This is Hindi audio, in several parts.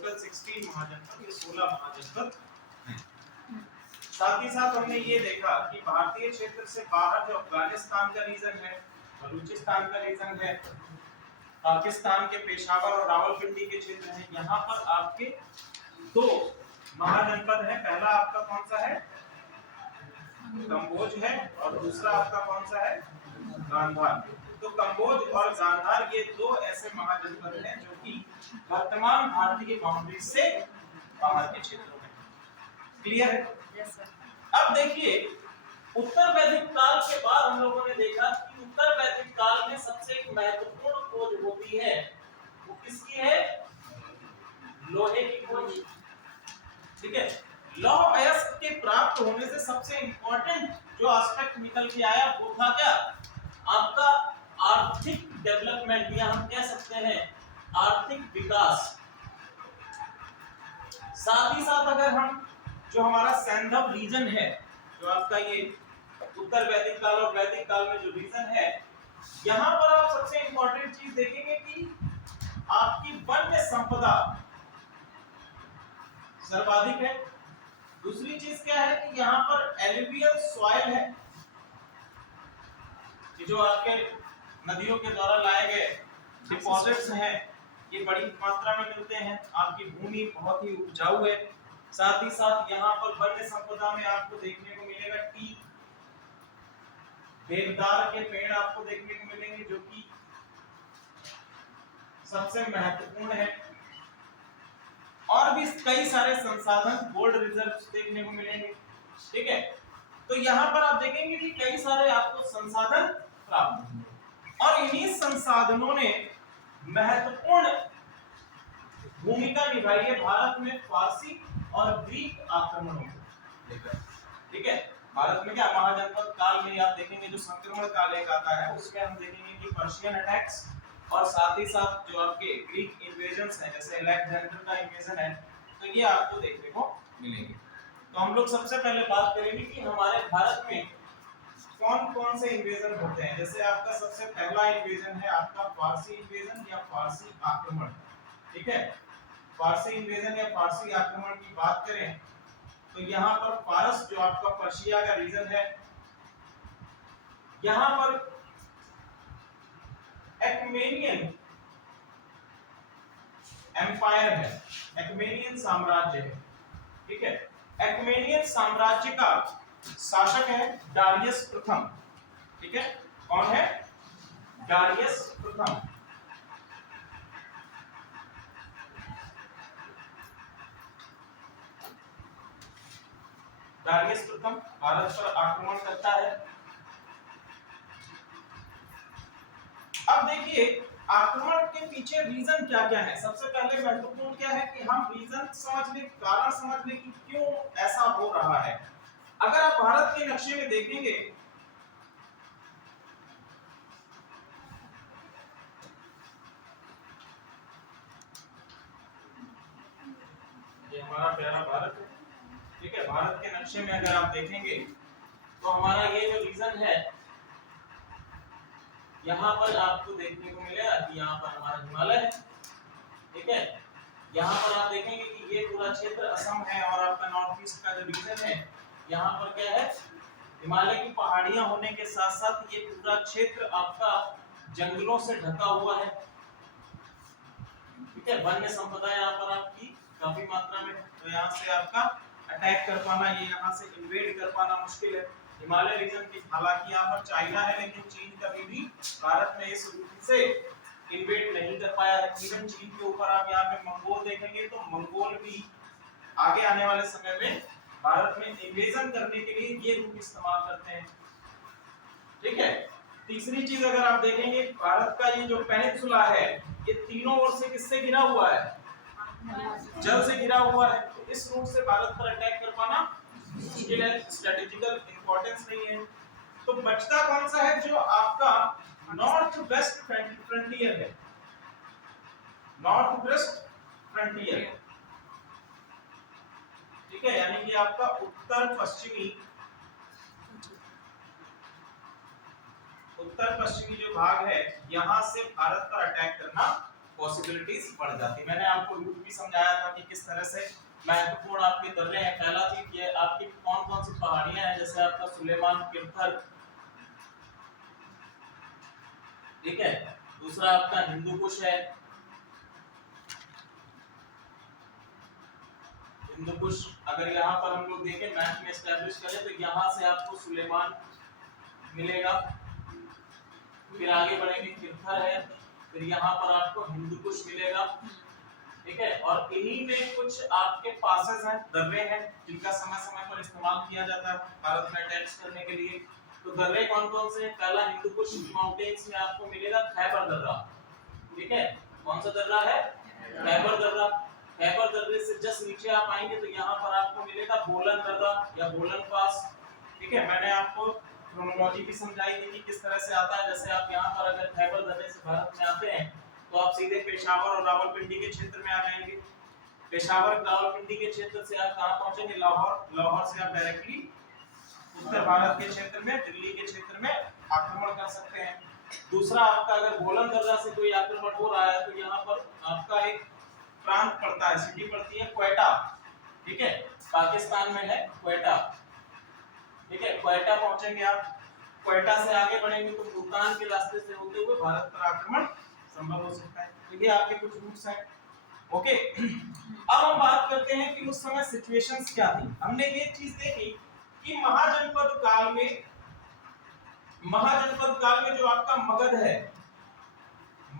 टोटल 16 महाजनपद, ये 16 महाजनपद हैं। साथ ही साथ हमने ये देखा कि भारतीय क्षेत्र से बाहर जो अफगानिस्तान का रीजन है, बलूचिस्तान का रीजन है, पाकिस्तान के पेशावर और रावलपिंडी के क्षेत्र हैं, यहाँ पर आपके 2 महाजनपद है। पहला आपका कौन सा है? कम्बोज है, और दूसरा आपका कौन सा है? गांधार। तो कम्बोज और गांधार ये 2 ऐसे महाजनपद हैं जो कि वर्तमान भारतीय बाउंड्री से बाहर के क्षेत्रों में। क्लियर है? Yes sir. अब देखिए, उत्तर वैदिक काल के बाद हम लोगों ने देखा कि उत्तर वैदिक काल में सबसे एक महत्वपूर्ण खोज होती है, वो किसकी है? लोहे की खोज। ठीक है, लौह अयस्क के प्राप्त होने से सबसे इंपॉर्टेंट जो एस्पेक्ट निकल के आया वो था क्या? आपका आर्थिक डेवलपमेंट, या हम कह सकते हैं आर्थिक विकास। साथ ही साथ अगर हम जो हमारा सैंधव रीजन है, जो आपका ये उत्तर वैदिक काल और वैदिक काल में जो रीजन है, यहाँ पर आप सबसे इंपॉर्टेंट चीज देखेंगे कि आपकी वन्य संपदा सर्वाधिक है। दूसरी चीज क्या है कि यहाँ पर एलुवियल सॉइल है, कि जो आपके नदियों के द्वारा लाए गए डिपॉजिट्स हैं, ये बड़ी मात्रा में मिलते हैं। आपकी भूमि बहुत ही उपजाऊ है। साथ ही साथ यहाँ पर वन्य संपदा में आपको देखने को मिलेगा टीक, देवदार के पेड़ आपको देखने को मिलेंगे, जो कि सबसे महत्वपूर्ण है। और भी कई सारे संसाधन, गोल्ड रिजर्व्स देखने को मिलेंगे। ठीक है, तो यहाँ पर आप देखेंगे कि कई सारे आपको संसाधन प्राप्त होंगे, और इन्हीं संसाधनों ने महत्वपूर्ण भूमिका निभाई है भारत में फारसी और ग्रीक आक्रमणों को लेकर। ठीक है, भारत में क्या महाजनपद काल में आप देखेंगे जो संक्रमण काल एक आता है, उसमें हम देखेंगे कि पर्शियन अटैक्स और साथ ही साथ जो आपके ग्रीक इन्वेजन्स हैं, जैसे अलेक्जेंडर का इन्वेजन है, तो ये आपको देखने को मिलेंगे। तो हम लोग सबसे पहले बात करेंगे कि हमारे भारत में कौन कौन से इन्वेजन होते हैं। जैसे आपका सबसे पहला इन्वेजन है आपका फारसी इन्वेजन या फारसी आक्रमण। ठीक है, फारसी इन्वेजन या फारसी आक्रमण की बात करें तो यहाँ पर फारस जो आपका पर्शिया का रीजन है, यहाँ पर एक्मेनियन एम्पायर है, एक्मेनियन साम्राज्य है। ठीक है, एक्मेनियन साम्राज्य का शासक है डारियस प्रथम। ठीक है, कौन है? डारियस प्रथम। डारियस प्रथम भारत पर आक्रमण करता है। अब देखिए आक्रमण के पीछे रीजन क्या क्या है। सबसे पहले महत्वपूर्ण क्या है कि हम रीजन समझ ले, कारण समझ ले कि क्यों ऐसा हो रहा है। अगर आप भारत के नक्शे में देखेंगे ये हमारा प्यारा भारत है। ठीक है, भारत के नक्शे में अगर आप देखेंगे तो हमारा ये जो रीजन है, यहाँ पर आपको देखने को मिलेगा कि यहाँ पर हमारा हिमालय है। ठीक है, यहाँ पर आप देखेंगे कि ये पूरा क्षेत्र असम है, और आपका नॉर्थ ईस्ट का जो रीजन है, यहाँ पर क्या है? हिमालय की पहाड़ियां होने के साथ साथ ये पूरा क्षेत्र आपका जंगलों से ढका हुआ है। ठीक है, वन्य संपदा यहाँ पर आपकी काफी मात्रा में है, तो यहाँ से आपका अटैक कर पाना, ये यहाँ से इन्वेड कर पाना मुश्किल है। हिमालय रीजन की हालांकि यहाँ पर चाइना है, लेकिन चीन कभी भी भारत में इस रूप से इन्वेड नहीं कर पाया है। इवन चीन के ऊपर आप यहाँ पे मंगोल देखेंगे तो मंगोल भी आगे आने वाले समय में भारत में इन्वेजन करने के लिए ये रूट इस्तेमाल करते हैं। ठीक है, तीसरी चीज अगर आप देखेंगे भारत का ये जो पेनिनसुला है, ये तीनों ओर से किससे घिरा हुआ है? जल से घिरा हुआ है। तो इस रूट से भारत पर अटैक कर पाना मुश्किल है, स्ट्रेटेजिकल इंपॉर्टेंस नहीं है। तो बचता कौन सा है? जो आपका नॉर्थ वेस्ट फ्रंटियर है, नॉर्थ वेस्ट फ्रंटियर। ठीक है, यानी कि आपका उत्तर पश्चिमी जो भाग है, यहां से भारत पर अटैक करना पॉसिबिलिटीज बढ़ जाती। मैंने आपको रूट भी समझाया था कि किस तरह से महत्वपूर्ण आपके दर्रे हैं। पहला चीज ये आपकी कौन कौन सी पहाड़ियां हैं, जैसे आपका सुलेमान किरथर, ठीक है। दूसरा आपका हिंदू कुश है, हिंदू कुश अगर यहाँ पर हम लोग देखें मैप में एस्टैब्लिश करें तो यहाँ से आपको सुलेमान मिलेगा, फिर आगे बढ़ेंगे किरथर है, फिर यहाँ पर आपको हिंदू कुश मिलेगा, ठीक है। और इन्हीं में कुछ आपके पासेस हैं, दर्रे हैं, जिनका समय समय पर इस्तेमाल किया जाता है भारत में अटैक्स करने के लिए। तो दर्रे कौन कौन से हैं? पहला हिंदू कुश माउंटेन्स में आपको मिलेगा खैबर दर्रा, ठीक है। कौन सा दर्रा है? खैबर दर्रा। खैबर दर्रे से जस्ट नीचे आप आएंगे तो यहाँ पर आपको मिलेगा बोलन दर्रा या बोलन पास, ठीक है। मैंने आपको क्रोनोलॉजी भी समझाई थी कि किस तरह से आता है। जैसे आप यहाँ पर अगर खैबर दर्रे से भारत में आते हैं तो आप सीधे पेशावर और रावलपिंडी के क्षेत्र में आ जाएंगे। पेशावर रावलपिंडी के क्षेत्र से आप कहाँ पहुंचेंगे? लाहौर। लाहौर से आप डायरेक्टली उत्तर भारत के क्षेत्र में, दिल्ली के क्षेत्र में आक्रमण कर सकते हैं। दूसरा आपका अगर बोलन दर्रा से कोई आक्रमण हो रहा है तो यहाँ पर आपका एक प्रांत पड़ता है, सिटी पड़ती है क्वेटा, ठीक है। पाकिस्तान में है क्वेटा, ठीक है। क्वेटा पहुंचेंगे आप, क्वेटा से आगे बढ़ेंगे तो भूटान के रास्ते से होते हुए भारत पर आक्रमण संभव हो सकता है। तो ये आपके कुछ रूट्स हैं, ओके। अब हम बात करते हैं कि उस समय सिचुएशंस क्या थी। हमने ये चीज देखी कि महाजनपद काल में जो आपका मगध है,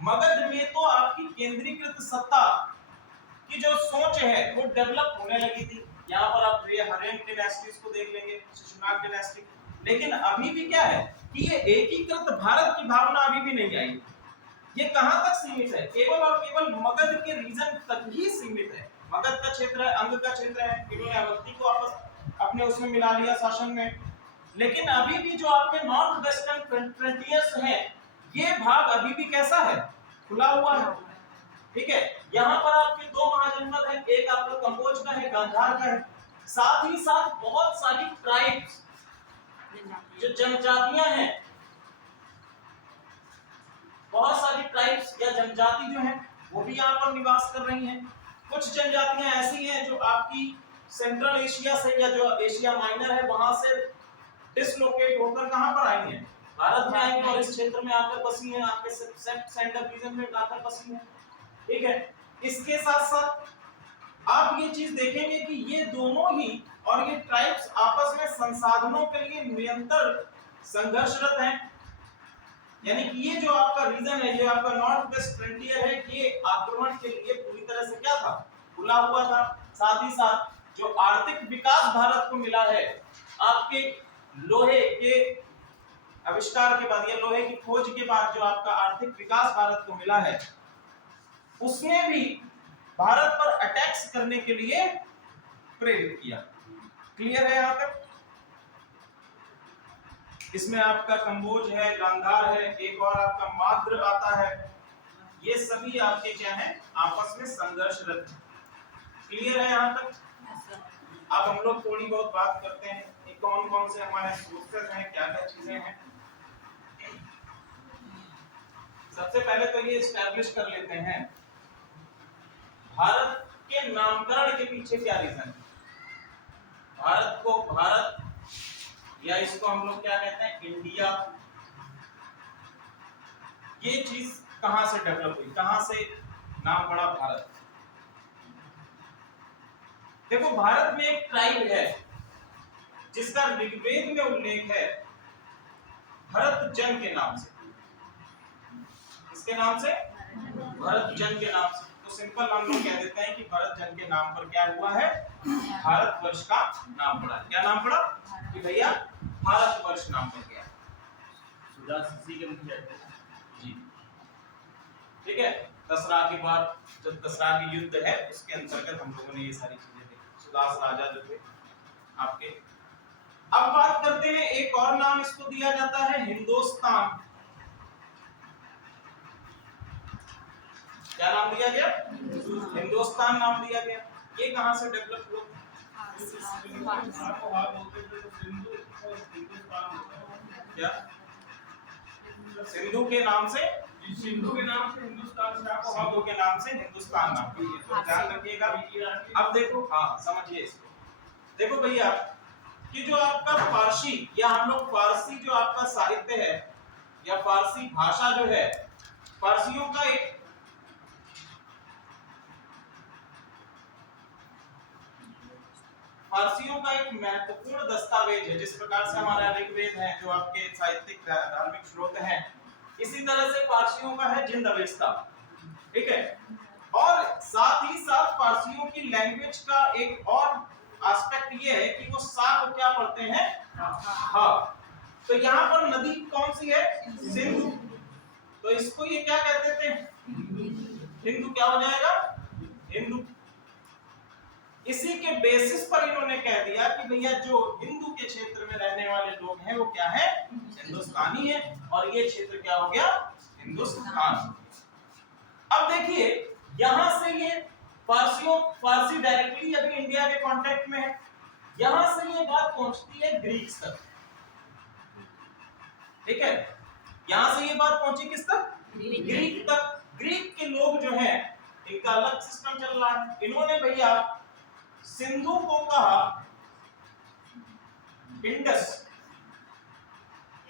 मगध में तो आपकी केंद्रीकृत सत्ता की जो सोच है वो डेवलप होने लगी थी। यहाँ पर आप हरेन डायनेस्टीज को देख लेंगे, शिशुनाग डायनेस्टी। लेकिन अभी भी क्या है कि ये एकीकृत भारत की भावना अभी भी नहीं आई। ये कहां तक सीमित है? केवल और केवल मगध के रीजन तक ही सीमित है। मगध का क्षेत्र है, अंग का क्षेत्र है, इन्होंने अवंती को आपस अपने उसमें मिला लिया शासन में। लेकिन अभी भी जो आपके नॉर्थ वेस्टर्न फ्रंटियर्स हैं, ये भाग अभी भी कैसा है? खुला हुआ है, ठीक है। यहाँ पर आपके दो महाजनपद हैं, एक आपका कंबोज का है, गांधार का है। साथ ही साथ बहुत सारी ट्राइब्स, जो जनजातियां हैं, बहुत सारी ट्राइब्स या जनजाति जो है वो भी यहाँ पर निवास कर रही हैं। कुछ जनजातियां ऐसी हैं जो आपकी सेंट्रल एशिया से या जो एशिया माइनर है वहां से डिसलोकेट होकर कहां पर आई हैं? भारत में आई हैं और इस क्षेत्र में आकर बसी हैं, आपके सेंट्रल रीजन में आकर बसी हैं, ठीक है। इसके साथ साथ आप ये चीज देखेंगे कि ये दोनों ही और ये ट्राइब्स आपस में संसाधनों के लिए निरंतर संघर्षरत हैं। यानी कि ये जो आपका रीजन है, ये आपका नॉर्थ वेस्ट फ्रंटियर है, ये आक्रमण के लिए पूरी तरह से क्या था? खुला हुआ था। साथ ही साथ जो आर्थिक विकास भारत को मिला है आपके लोहे के आविष्कार के बाद या लोहे की खोज के बाद, जो आपका आर्थिक विकास भारत को मिला है, उसने भी भारत पर अटैक्स करने के लिए प्रेरित किया। क्लियर है यहाँ तक? इसमें आपका कंबोज है, गांधार है, एक और आपका माद्र आता है। ये सभी आपके क्या हैं? आपस में संघर्षरत हैं। क्लियर है यहाँ तक? अब हम लोग थोड़ी बहुत बात करते हैं कि कौन कौन से हमारे सोर्सेस हैं, क्या क्या चीजें हैं। सबसे पहले तो ये एस्टैब्लिश कर लेते हैं भारत के नामकरण के पीछे क्या रीजन है। भारत को भारत या इसको हम लोग क्या कहते हैं? इंडिया। ये चीज कहां से डेवलप हुई, कहां से नाम पड़ा भारत? देखो, भारत में एक ट्राइब है जिसका ऋग्वेद में उल्लेख है भरत जन के नाम से। इसके नाम से? भरत जन के नाम से। तो सिंपल हम लोग कह देते हैं कि भरत जन के नाम पर क्या हुआ है? भारतवर्ष का नाम पड़ा। क्या नाम पड़ा? कि भैया भारतवर्ष नाम पड़ गया। जी, ठीक है। दसरा के बाद जो दसरा की युद्ध है उसके अंतर्गत हम लोगों ने ये सारी चीजें देखी। सुदास राजा जो थे आपके। अब बात करते हैं, एक और नाम इसको दिया जाता है हिंदुस्तान। क्या नाम दिया गया? हिंदुस्तान नाम दिया गया। ये कहां से डेवलप हुआ? क्या? सिंधु के नाम से सिंधु के नाम से हिंदुस्तान से आपको सिंधु के नाम से हिंदुस्तान नाम है, तो ध्यान रखिएगा। अब देखो, हाँ समझिए इसको, देखो भैया कि जो आपका फारसी या हम लोग फारसी जो आपका साहित्य है या फारसी भाषा जो है, फारसियों का एक महत्वपूर्ण दस्तावेज है। जिस प्रकार से हमारा ऋग्वेद है जो आपके साहित्यिक धार्मिक स्रोत हैं, इसी तरह से फारसियों का है जिंद अवेस्ता, ठीक है। और साथ ही साथ फारसियों की लैंग्वेज का एक और एस्पेक्ट ये है कि वो सा को क्या पढ़ते हैं, हा। तो यहाँ पर नदी कौन सी है, सिंधु, तो इसको ये क्या कहते थे, हिंदू, क्या हो जाएगा, हिंदू। इसी के बेसिस पर इन्होंने कह दिया कि भैया जो हिंदू के क्षेत्र में रहने वाले लोग हैं वो क्या है, हिंदुस्तानी है, और ये क्षेत्र क्या हो गया, हिंदुस्तान। अब देखिए यहां से ये फारसी डायरेक्टली अभी इंडिया के कांटेक्ट में है, यहां से ये बात पहुंचती है ग्रीक तक, ठीक है। यहां से ये बात पहुंची किस तक, ग्रीक तक। ग्रीक के लोग जो हैं इनका अलग सिस्टम चल रहा है। इन्होंने भैया सिंधु को कहा इंडस,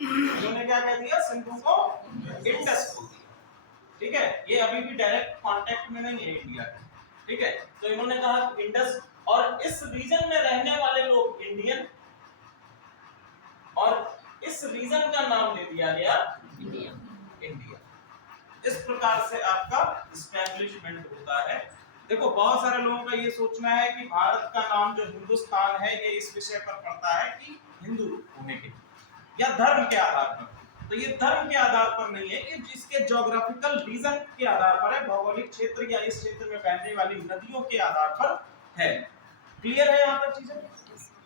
इन्होंने क्या कह दिया, सिंधु को इंडस बोल दिया, ठीक है। ये अभी भी डायरेक्ट कांटेक्ट में नहीं है इंडिया के, ठीक है। तो इन्होंने कहा इंडस, और इस रीजन में रहने वाले लोग इंडियन, और इस रीजन का नाम दे दिया गया इंडिया। इस प्रकार से आपका एस्टैब्लिशमेंट होता है। देखो बहुत सारे लोगों का ये सोचना है कि भारत का नाम जो हिंदुस्तान है ये इस विषय पर पड़ता है कि हिंदू होने के या धर्म के आधार पर, तो ये धर्म के आधार पर नहीं है, ये जिसके ज्योग्राफिकल रीजन के आधार पर है, भौगोलिक क्षेत्र या इस क्षेत्र में बहने वाली नदियों के आधार पर है। क्लियर है यहाँ तक चीजें।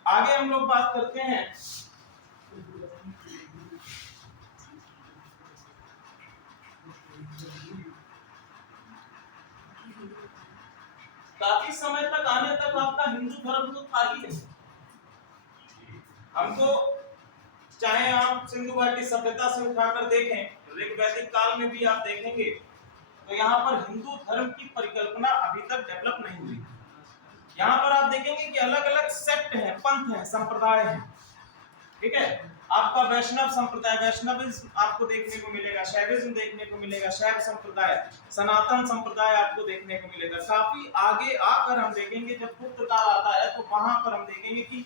आगे हम लोग बात करते हैं काफी समय तक आने तक आपका हिंदू धर्म तो था ही नहीं। हमको चाहे आप सिंधु घाटी सभ्यता से उठाकर देखें, ऋग्वैदिक काल में भी आप देखेंगे तो यहाँ पर हिंदू धर्म की परिकल्पना अभी तक डेवलप नहीं हुई। यहाँ पर आप देखेंगे कि अलग अलग सेक्ट हैं, पंथ हैं, संप्रदाय हैं, ठीक है। आपका वैष्णव संप्रदाय, वैष्णविज्म आपको देखने को मिलेगा, शैविज्म देखने को मिलेगा, शैव संप्रदाय, सनातन संप्रदाय आपको देखने को मिलेगा। काफी आगे आकर हम देखेंगे जब गुप्त काल आता है तो वहां पर हम देखेंगे कि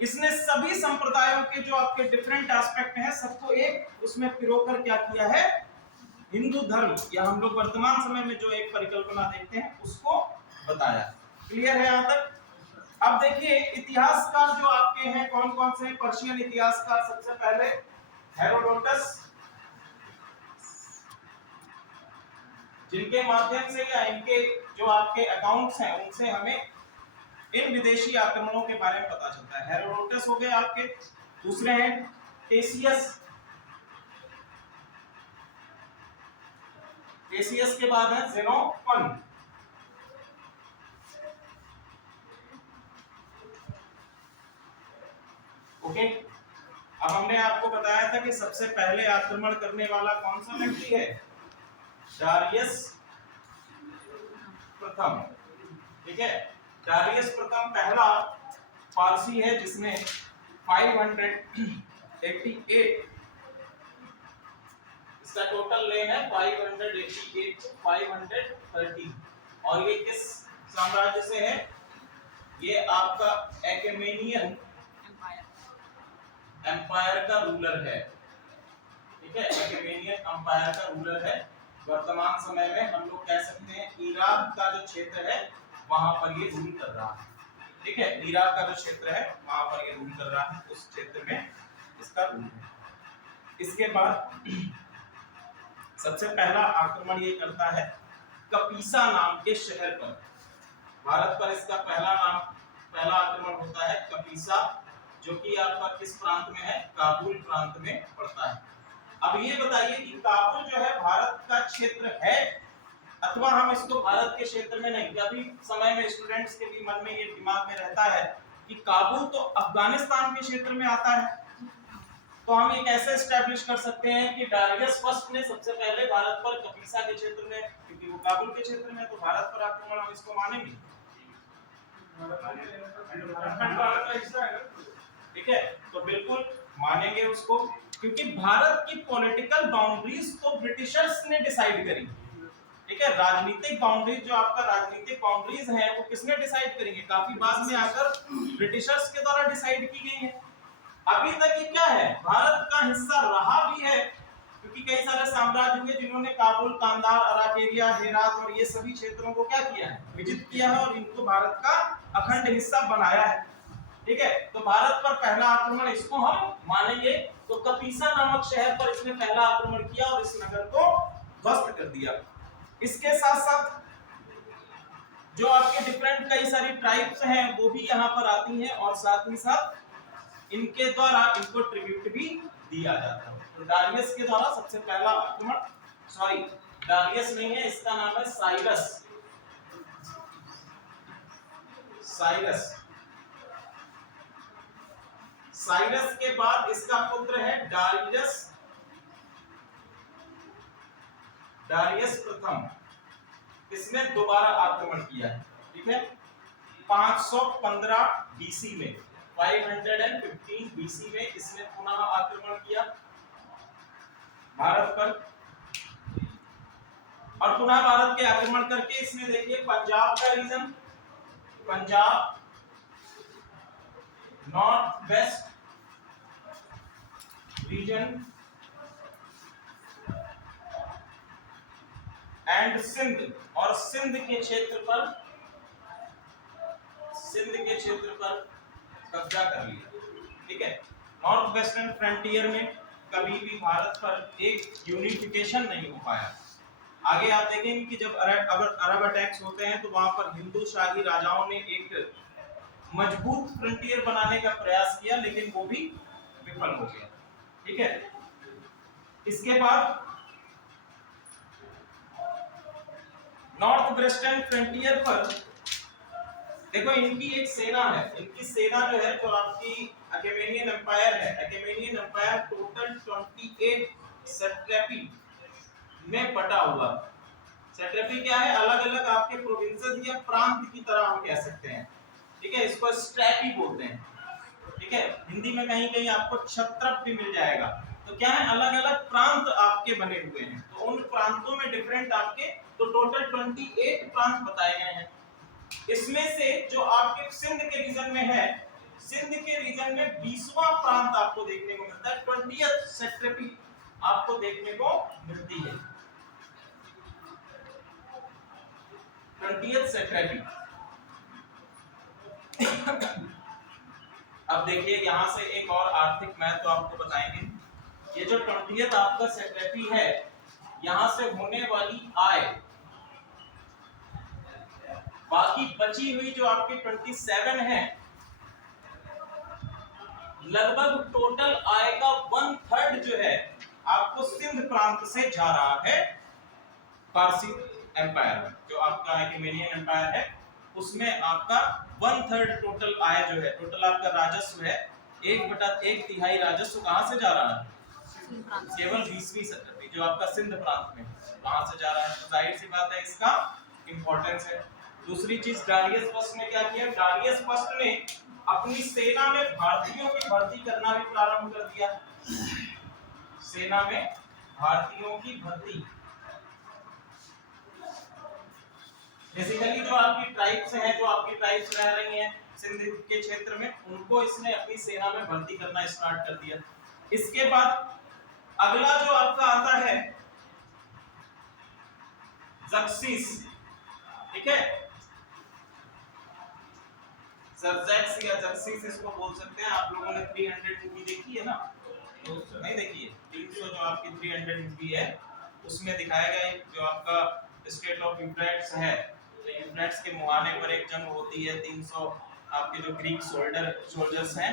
इसने सभी संप्रदायों के जो आपके डिफरेंट एस्पेक्ट हैं सबको एक उसमें पिरोकर क्या किया है, हिंदू धर्म या हम लोग वर्तमान समय में जो एक परिकल्पना देखते हैं उसको बताया। क्लियर है यहाँ तक। अब देखिए इतिहासकार जो आपके हैं कौन कौन से, पर्शियन इतिहासकार सबसे पहले हेरोडोटस, जिनके माध्यम से या इनके जो आपके अकाउंट्स हैं उनसे हमें इन विदेशी आक्रमणों के बारे में पता चलता है। हेरोडोटस हो गए आपके, दूसरे हैं टेसियस, टेसियस के बाद है जेनोफन, ओके। अब हमने आपको बताया था कि सबसे पहले आक्रमण करने वाला कौन सा व्यक्ति है, डारियस प्रथम, ठीक है। डारियस प्रथम पहला फारसी है जिसने 588, इसका टोटल लेन है 588 to 530, और ये किस साम्राज्य से है, ये आपका अकेमेनियन एम्पायर का रूलर है, ठीक है। अकेमेनियन एम्पायर का रूलर है। वर्तमान समय में हम लोग कह सकते हैं इराक का जो क्षेत्र है वहां पर ये रूल कर रहा है, ठीक है। इराक का जो क्षेत्र है वहां पर ये रूल कर रहा है, उस क्षेत्र में इसका रूल है। इसके बाद सबसे पहला आक्रमण ये करता है कपीसा नाम के शहर पर। भारत पर इसका पहला आक्रमण होता है कपीसा, जो कि आपका किस प्रांत में है, काबुल प्रांत में पड़ता है। अब ये बताइए कि काबुल जो है भारत का क्षेत्र है अथवा हम इसको भारत के क्षेत्र में नहीं। अभी समय में स्टूडेंट्स के भी मन में ये दिमाग में रहता है कि काबुल तो अफगानिस्तान के क्षेत्र में आता है, तो हम ये कैसे एस्टैब्लिश कर सकते हैं कि डारियस फर्स्ट ने सबसे पहले भारत पर कपीसा के क्षेत्र में, क्योंकि वो काबुल के क्षेत्र में, तो भारत पर आक्रमण हम इसको मानेंगे, ठीक है, तो बिल्कुल मानेंगे उसको, क्योंकि भारत की पॉलिटिकल बाउंड्रीज तो ब्रिटिशर्स ने डिसाइड करी, ठीक है। राजनीतिक बाउंड्रीज, जो आपका राजनीतिक बाउंड्रीज है, वो किसने डिसाइड करेंगे, काफी बाद में आकर ब्रिटिशर्स के द्वारा डिसाइड की गई है। अभी तक ये क्या है, भारत का हिस्सा रहा भी है, क्योंकि कई सारे साम्राज्य हुए जिन्होंने काबुल, कांधार, अराकेरिया, हेरात और ये सभी क्षेत्रों को क्या किया है, विजित किया है और इनको भारत का अखंड हिस्सा बनाया है, ठीक है। तो भारत पर पहला आक्रमण इसको हम मानेंगे। तो कपीसा नामक शहर पर इसने पहला आक्रमण किया और इस नगर को ध्वस्त कर दिया। इसके साथ साथ जो आपके डिफरेंट कई सारी ट्राइब्स हैं वो भी यहाँ पर आती हैं और साथ ही साथ इनके द्वारा इनको ट्रिब्यूट भी दिया जाता है। तो डारियस के द्वारा सबसे पहला आक्रमण, सॉरी डारियस नहीं है, इसका नाम है साइरस। साइरस, साइरस के बाद इसका पुत्र है डारियस, डारियस प्रथम। इसने दोबारा आक्रमण किया है, ठीक है, 515 बीसी में, 515 बीसी में इसने पुनः आक्रमण किया भारत पर, और पुनः भारत के आक्रमण करके इसने देखिए पंजाब का region, Punjab, north west region and Sindh, और सिंध के क्षेत्र पर कब्जा कर लिया, ठीक है। नॉर्थ वेस्टर्न फ्रंटियर में कभी भी भारत पर एक यूनिफिकेशन नहीं हो पाया। आगे आप देखेंगे कि जब अरब अटैक्स होते हैं तो वहां पर हिंदू शाही राजाओं ने एक मजबूत फ्रंटियर बनाने का प्रयास किया, लेकिन वो भी विफल हो गया, ठीक है। इसके बाद नॉर्थ वेस्टर्न फ्रंटियर पर देखो इनकी एक सेना है, इनकी सेना जो है, जो आपकी अकेमेनियन एम्पायर है, अकेमेनियन एम्पायर टोटल 28 सैट्रैपी में बटा हुआ। सैट्रैपी क्या है, अलग अलग आपके प्रोविंसेस या प्रांत की तरह हम कह सकते हैं, ठीक है, इसको स्ट्रैपी बोलते हैं, ठीक है। हिंदी में कहीं कहीं आपको क्षत्रप भी मिल जाएगा। तो क्या है, अलग अलग प्रांत आपके बने हुए हैं, तो उन प्रांतों में डिफरेंट आपके, तो टोटल 28 प्रांत बताए गए हैं। इसमें से जो आपके सिंध के रीजन में है, सिंध के रीजन में 20वां प्रांत आपको देखने को मिलता है, 20th सैट्रैपी आपको देखने को मिलती है, 20th सैट्रैपी। अब देखिए यहां से एक और आर्थिक महत्व आपको बताएंगे। ये जो 20th आपका सैट्रैपी है, यहां से होने वाली आय, बाकी बची हुई जो आपकी 27 है, लगभग टोटल आय का 1/3 जो है आपको सिंध प्रांत से जा रहा है पारसी एम्पायर में। जो आपका अकेमेनियन एम्पायर है उसमें आपका 1/3 टोटल आय जो है, टोटल आपका राजस्व है, 1/3 राजस्व कहां से जा रहा है, केवल 20वीं सैट्रैपी जो आपका सिंध प्रांत में वहां से जा रहा है। तो जाहिर सी बात है इसका इंपॉर्टेंस है। दूसरी चीज, डारियस फर्स्ट ने क्या किया, डारियस फर्स्ट ने अपनी सेना में भारतीयों की भर्ती करना भी प्रारंभ कर दिया। सेना में भारतीयों की भर्ती, बेसिकली जो आपकी ट्राइब्स हैं, जो आपकी ट्राइब्स रह रही हैं सिंध के क्षेत्र में, उनको इसने अपनी सेना में भर्ती करना स्टार्ट कर दिया। इसके बाद अगला जो आपका आता है ज़र्क्सिस, ठीक है, ज़र्जेक्स या ज़र्क्सिस इसको बोल सकते हैं। आप लोगों ने 300 मूवी देखी है ना, तो नहीं देखी है, 300 जो आपकी 300 मूवी है उसमें दिखाया गया है जो आपका स्टेट ऑफ यूफ्रेट्स है, तो यूफ्रेट्स के मुहाने पर एक जंग होती है, 300 आपके जो ग्रीक सोल्जर्स हैं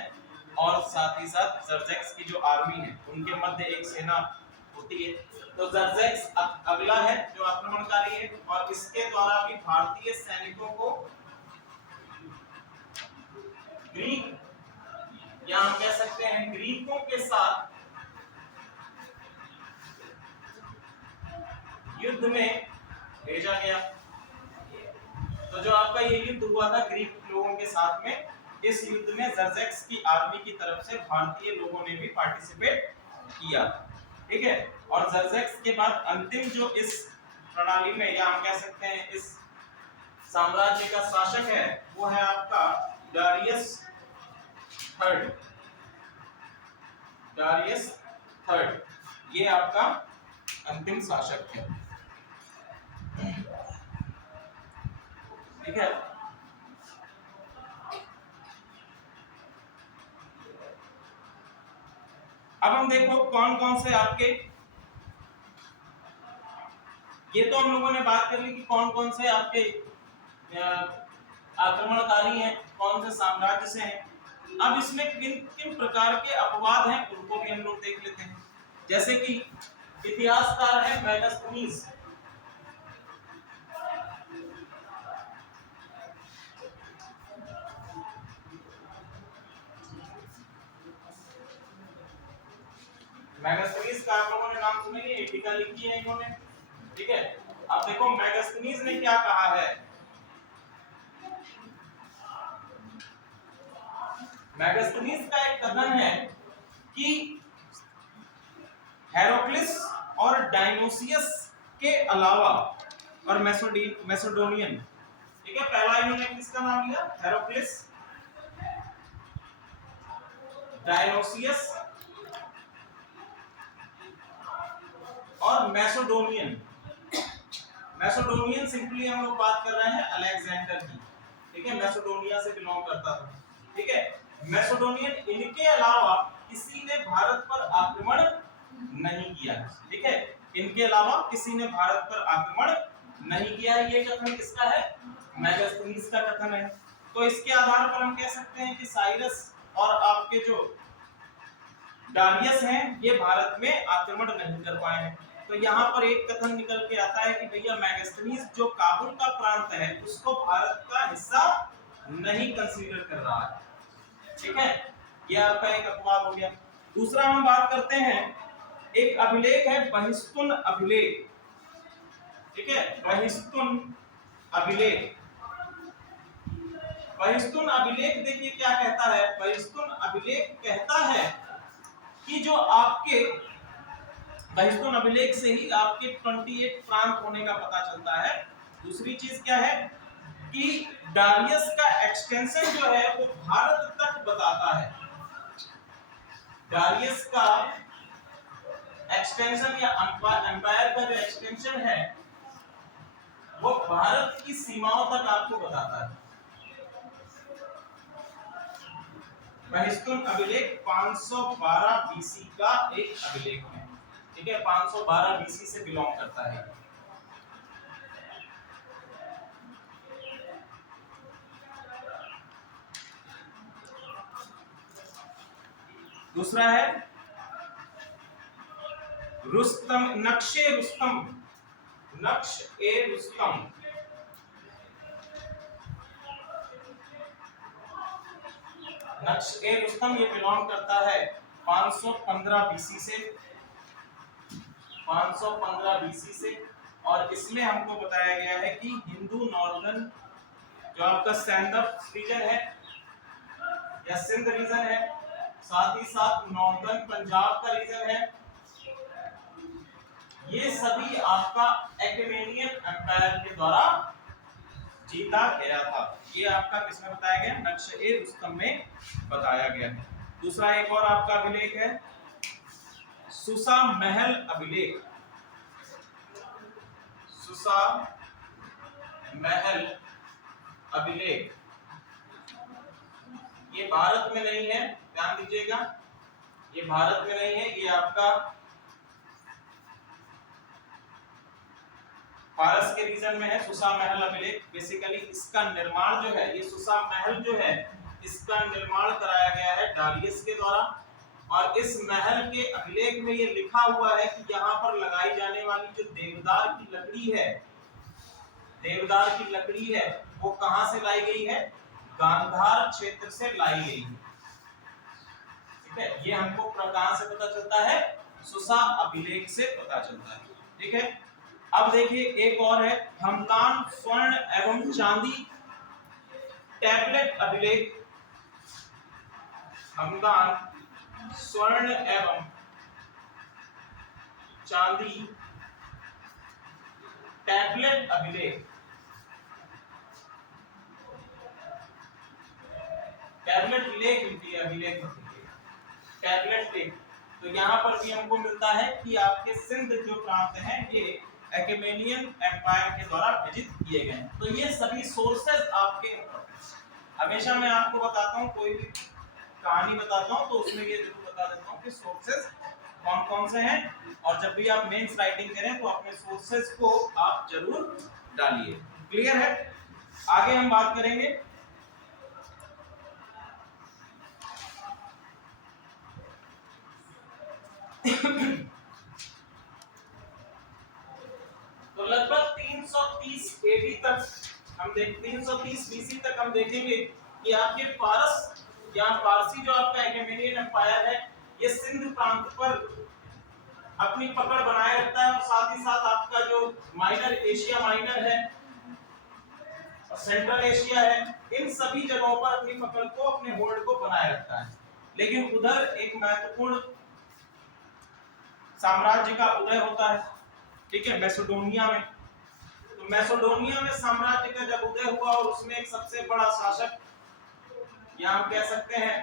और साथ ही साथ ज़र्जेक्स की जो आर्मी है उनके मध्य एक सेना होती है। तो ज़र्जेक्स अगला है जो आक्रमणकारी है, और इसके द्वारा भी भारतीय सैनिकों को ग्रीक, या हम कह सकते हैं ग्रीकों के साथ युद्ध में भेजा गया। तो जो आपका ये युद्ध हुआ था ग्रीक लोगों के साथ में, इस युद्ध में जर्जेक्स की आर्मी की तरफ से भारतीय लोगों ने भी पार्टिसिपेट किया, ठीक है। और जर्जेक्स के बाद अंतिम जो इस प्रणाली में या हम कह सकते हैं इस साम्राज्य का शासक है वो है आपका डारियस थर्ड। डारियस थर्ड ये आपका अंतिम शासक है, ठीक है। अब हम देखो कौन कौन से आपके, ये तो हम लोगों ने बात कर ली कि कौन कौन से आपके आक्रमणकारी हैं, कौन से साम्राज्य से हैं। अब इसमें किन किन प्रकार के अपवाद हैं उनको भी हम लोग देख लेते हैं। जैसे कि इतिहासकार है मेगास्थनीज, मेगास्थनीज का आप लोगों ने नाम सुनेंगे, ये टीका लिखी है इन्होंने, ठीक है। अब देखो मेगास्थनीज ने क्या कहा है, मेगास्थनीज का एक कथन है कि हेरोक्लिस और डायनोसियस के अलावा और मैसेडोनियन, ठीक है। पहला इन्होंने किसका नाम लिया, हेरोक्लिस, डायनोसियस और मैसेडोनियन। मैसेडोनियन सिंपली हम लोग बात कर रहे हैं अलेक्जेंडर की, ठीक है, मैसेडोनिया से बिलोंग करता था, ठीक है। मैसेडोनियन, इनके अलावा किसी ने भारत पर आक्रमण नहीं किया, ठीक है। इनके अलावा किसी ने भारत पर आक्रमण नहीं किया, ये कथन किसका है, मेगास्थनीज का कथन है। तो इसके आधार पर हम कह सकते हैं कि साइरस और आपके जो डारियस हैं ये भारत में आक्रमण नहीं कर पाए हैं। तो यहाँ पर एक कथन निकल के आता है कि भैया मेगास्थनीज जो काबुल का प्रांत है उसको भारत का हिस्सा नहीं कंसीडर कर रहा है, ठीक है। यह आपका एक अपवाद हो गया। दूसरा हम बात करते हैं, एक अभिलेख है बहिस्तुन अभिलेख, ठीक है, बहिस्तुन अभिलेख। बहिस्तुन अभिलेख देखिए क्या कहता है, बहिस्तुन अभिलेख कहता है कि जो आपके बहिस्तुन अभिलेख से ही आपके 28 प्रांत होने का पता चलता है। दूसरी चीज क्या है कि डारियस का एक्सटेंशन जो है वो भारत तक बताता है। डारियस का एक्सटेंशन या एम्पायर का जो एक्सटेंशन है वो भारत की सीमाओं तक आपको बताता है। बहिस्तुन अभिलेख 512 बीसी का एक अभिलेख है, ठीक है, 512 बीसी से बिलोंग करता है। दूसरा है रुस्तम, नक्शे रुस्तम, नक्श ए रुस्तम, नक्श ए रुस्तम ये बिलोंग करता है 515 बीसी से, 515 बीसी से। और इसमें हमको बताया गया है कि हिंदू नॉर्दर्न जो आपका सैंडप रीजन है या सिंध रीजन है, साथ ही साथ नॉर्दर्न पंजाब का रीजन है, ये सभी आपका एक्मेनियन एम्पायर के द्वारा जीता गया था। ये आपका किसमें बताया गया, नक्श ए रुस्तम में बताया गया है। दूसरा एक और आपका अभिलेख है सुसा महल अभिलेख, सुसा महल अभिलेख। ये भारत में नहीं है, ध्यान दीजिएगा, ये भारत में नहीं है, ये आपका फारस के रीजन में है। सुसा महल अभिलेख बेसिकली इसका निर्माण जो है, ये सुसा महल जो है इसका निर्माण कराया गया है डारियस के द्वारा। और इस महल के अभिलेख में ये लिखा हुआ है कि यहाँ पर लगाई जाने वाली जो देवदार की लकड़ी है, देवदार की लकड़ी है वो कहां से लाई गई है, गांधार क्षेत्र से लाई गई है, ठीक है। ये हमको कहां से पता चलता है, सुसा अभिलेख से पता चलता है, ठीक है। अब देखिए एक और है हमदान स्वर्ण एवं चांदी टैबलेट अभिलेख। हमदान स्वर्ण एवं चांदी टैबलेट अभिलेख। टैबलेट लेख लिखी है, अभिलेख लिखी है, टैबलेट लेख। तो यहाँ पर भी हमको मिलता है कि आपके सिंध जो प्रांत हैं ये अकेमेनियन एम्पायर के द्वारा विजित किए गए हैं। तो ये सभी सोर्सेज आपके, हमेशा मैं आपको बताता हूँ कोई भी कहानी बताता हूँ तो उसमें ये जरूर बता देता हूँ कि सोर्सेज कौन कौन से हैं, और जब भी आप मेंस राइटिंग करें तो अपने सोर्सेज को आप जरूर डालिए। क्लियर है? आगे हम बात करेंगे तो लगभग 330 एडी तक हम 330 बीसी तक हम देखेंगे कि आपके पारस या फारसी जो आपका अकेमेनियन एम्पायर है ये सिंध प्रांत पर अपनी पकड़ बनाए रखता है, और साथ ही साथ आपका जो माइनर एशिया माइनर है और सेंट्रल एशिया है, इन सभी जगहों पर अपनी पकड़ को, अपने होल्ड को बनाए रखता है। लेकिन उधर एक महत्वपूर्ण साम्राज्य का उदय होता है, ठीक है, मैसेडोनिया में। तो मैसेडोनिया में साम्राज्य का जब उदय हुआ और उसमें एक सबसे बड़ा शासक, या हम कह सकते हैं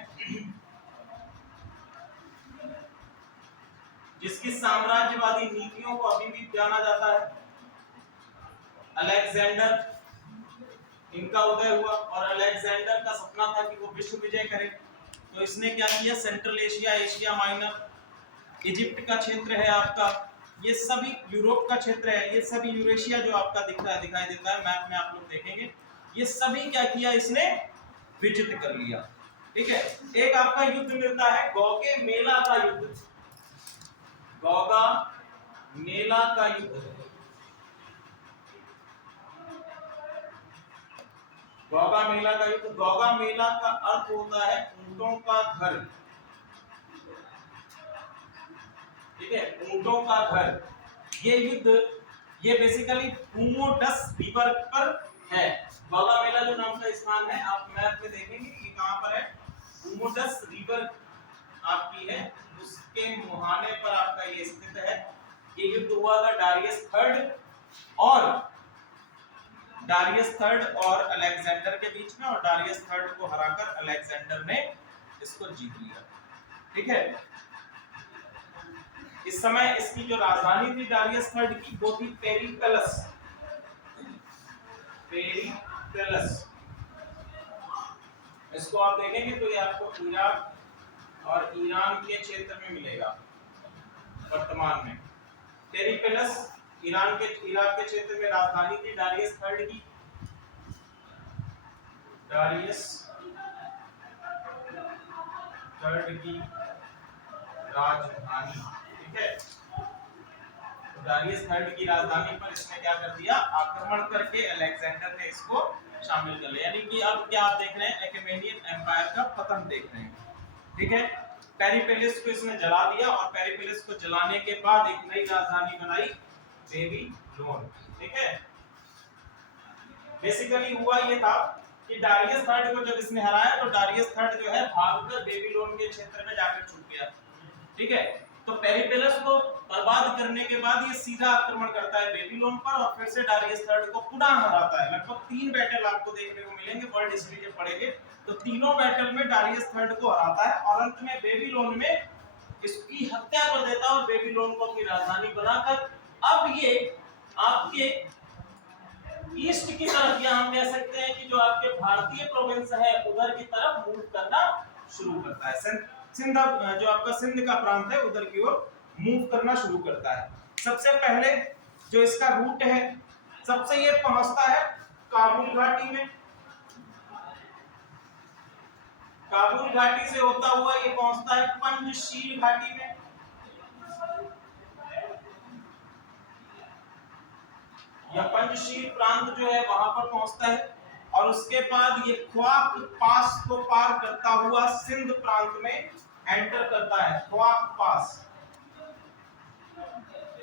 जिसकी साम्राज्यवादी नीतियों को अभी भी जाना जाता है, अलेक्जेंडर, इनका उदय हुआ। और अलेक्जेंडर का सपना था कि वो विश्व विजय करे, तो इसने क्या किया, central Asia, Asia minor, Egypt का क्षेत्र है आपका, ये सभी यूरोप का क्षेत्र है, ये सभी यूरेशिया जो आपका दिखाई देता है मैप में, आप लोग देखेंगे, ये सभी क्या किया, इसने विजित कर लिया। ठीक है, एक आपका युद्ध मिलता है गौगे मेला का युद्ध, गौगा मेला का युद्ध। गौगा मेला का युद्ध, गौगा मेला का अर्थ होता है ऊंटों का घर, ठीक है, ऊंटों का घर। ये युद्ध ये बेसिकली पूमोडस रिवर पर है। गौगा मेला जो नाम का स्थान है, आप मैप में देखेंगे कि कहां पर है, पूमोडस रिवर आपकी है, उसके मुहाने पर आपका ये स्थित है। ये युद्ध हुआ था डारियस थर्ड और अलेक्जेंडर के बीच में, और डारियस थर्ड को हराकर अलेक्जेंडर ने इसको जीत लिया। ठीक है, इस समय इसकी जो राजधानी थी डारियस थर्ड की, वो थी पेरिकलस। इसको आप देखेंगे तो ये आपको इराक और ईरान के क्षेत्र में मिलेगा वर्तमान में। पेरिकलस इराक के क्षेत्र में राजधानी थी डारियस थर्ड की, राजधानी। ठीक है, तो डारियस थर्ड की राजधानी पर इसने क्या कर दिया, आक्रमण करके अलेक्जेंडर ने इसको शामिल कर लिया। यानी कि अब क्या आप देख रहे हैं, अकेमेनियन एम्पायर का पतन देख रहे हैं। ठीक है, पेरिपेलिस को इसने जला दिया, और पेरिपेलिस को जलाने के बाद एक नई राजधानी बनाई, बेबीलोन। ठीक है, बेसिकली हुआ ये था कि डारियस थर्ड को जब इसने हराया तो डारियस थर्ड जो है भागकर बेबीलोन के क्षेत्र में जाकर छुप गया। ठीक है, तो पेरिपेलस को बर्बाद करने के बाद ये सीधा आक्रमण करता है बेबीलोन पर, और फिर से डारियस थर्ड को पुनः हराता है। लगभग 3 बैटल आपको देखने को मिलेंगे, वर्ल्ड हिस्ट्री जब पढ़ेंगे तो तीनों बैटल में डारियस थर्ड को हराता है, और अंत में बेबीलोन में इसकी हत्या कर देता है और बेबीलोन को अपनी राजधानी बनाकर अब ये आपके ईस्ट की तरफ, या हम कह सकते हैं कि जो आपके भारतीय प्रोविंस है उधर की तरफ मूव करना शुरू करता है। सिंध जो आपका सिंध का प्रांत है उधर की ओर मूव करना शुरू करता है। सबसे पहले जो इसका रूट है, सबसे ये पहुंचता है काबुल घाटी में, काबुल घाटी से होता हुआ ये पहुंचता है पंजशील घाटी में, या पंजशील प्रांत जो है वहां पर पहुंचता है, और उसके बाद ये ख्वाक पास को पार करता हुआ सिंध प्रांत में एंटर करता है। ख्वाक पास,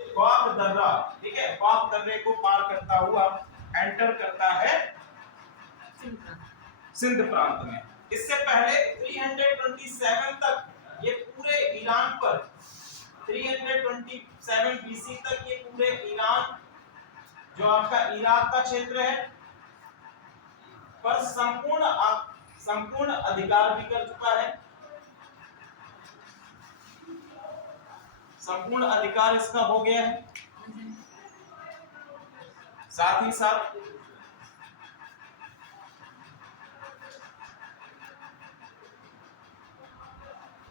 ख्वाब दर्रा, ठीक है, ख्वाब दर्रे को पार करता हुआ एंटर करता है सिंध प्रांत में। इससे पहले 327 तक ये पूरे ईरान पर 327 बीसी तक ये पूरे ईरान जो आपका इराक का क्षेत्र है पर संपूर्ण अधिकार भी कर चुका है। संपूर्ण अधिकार इसका हो गया है। साथ ही साथ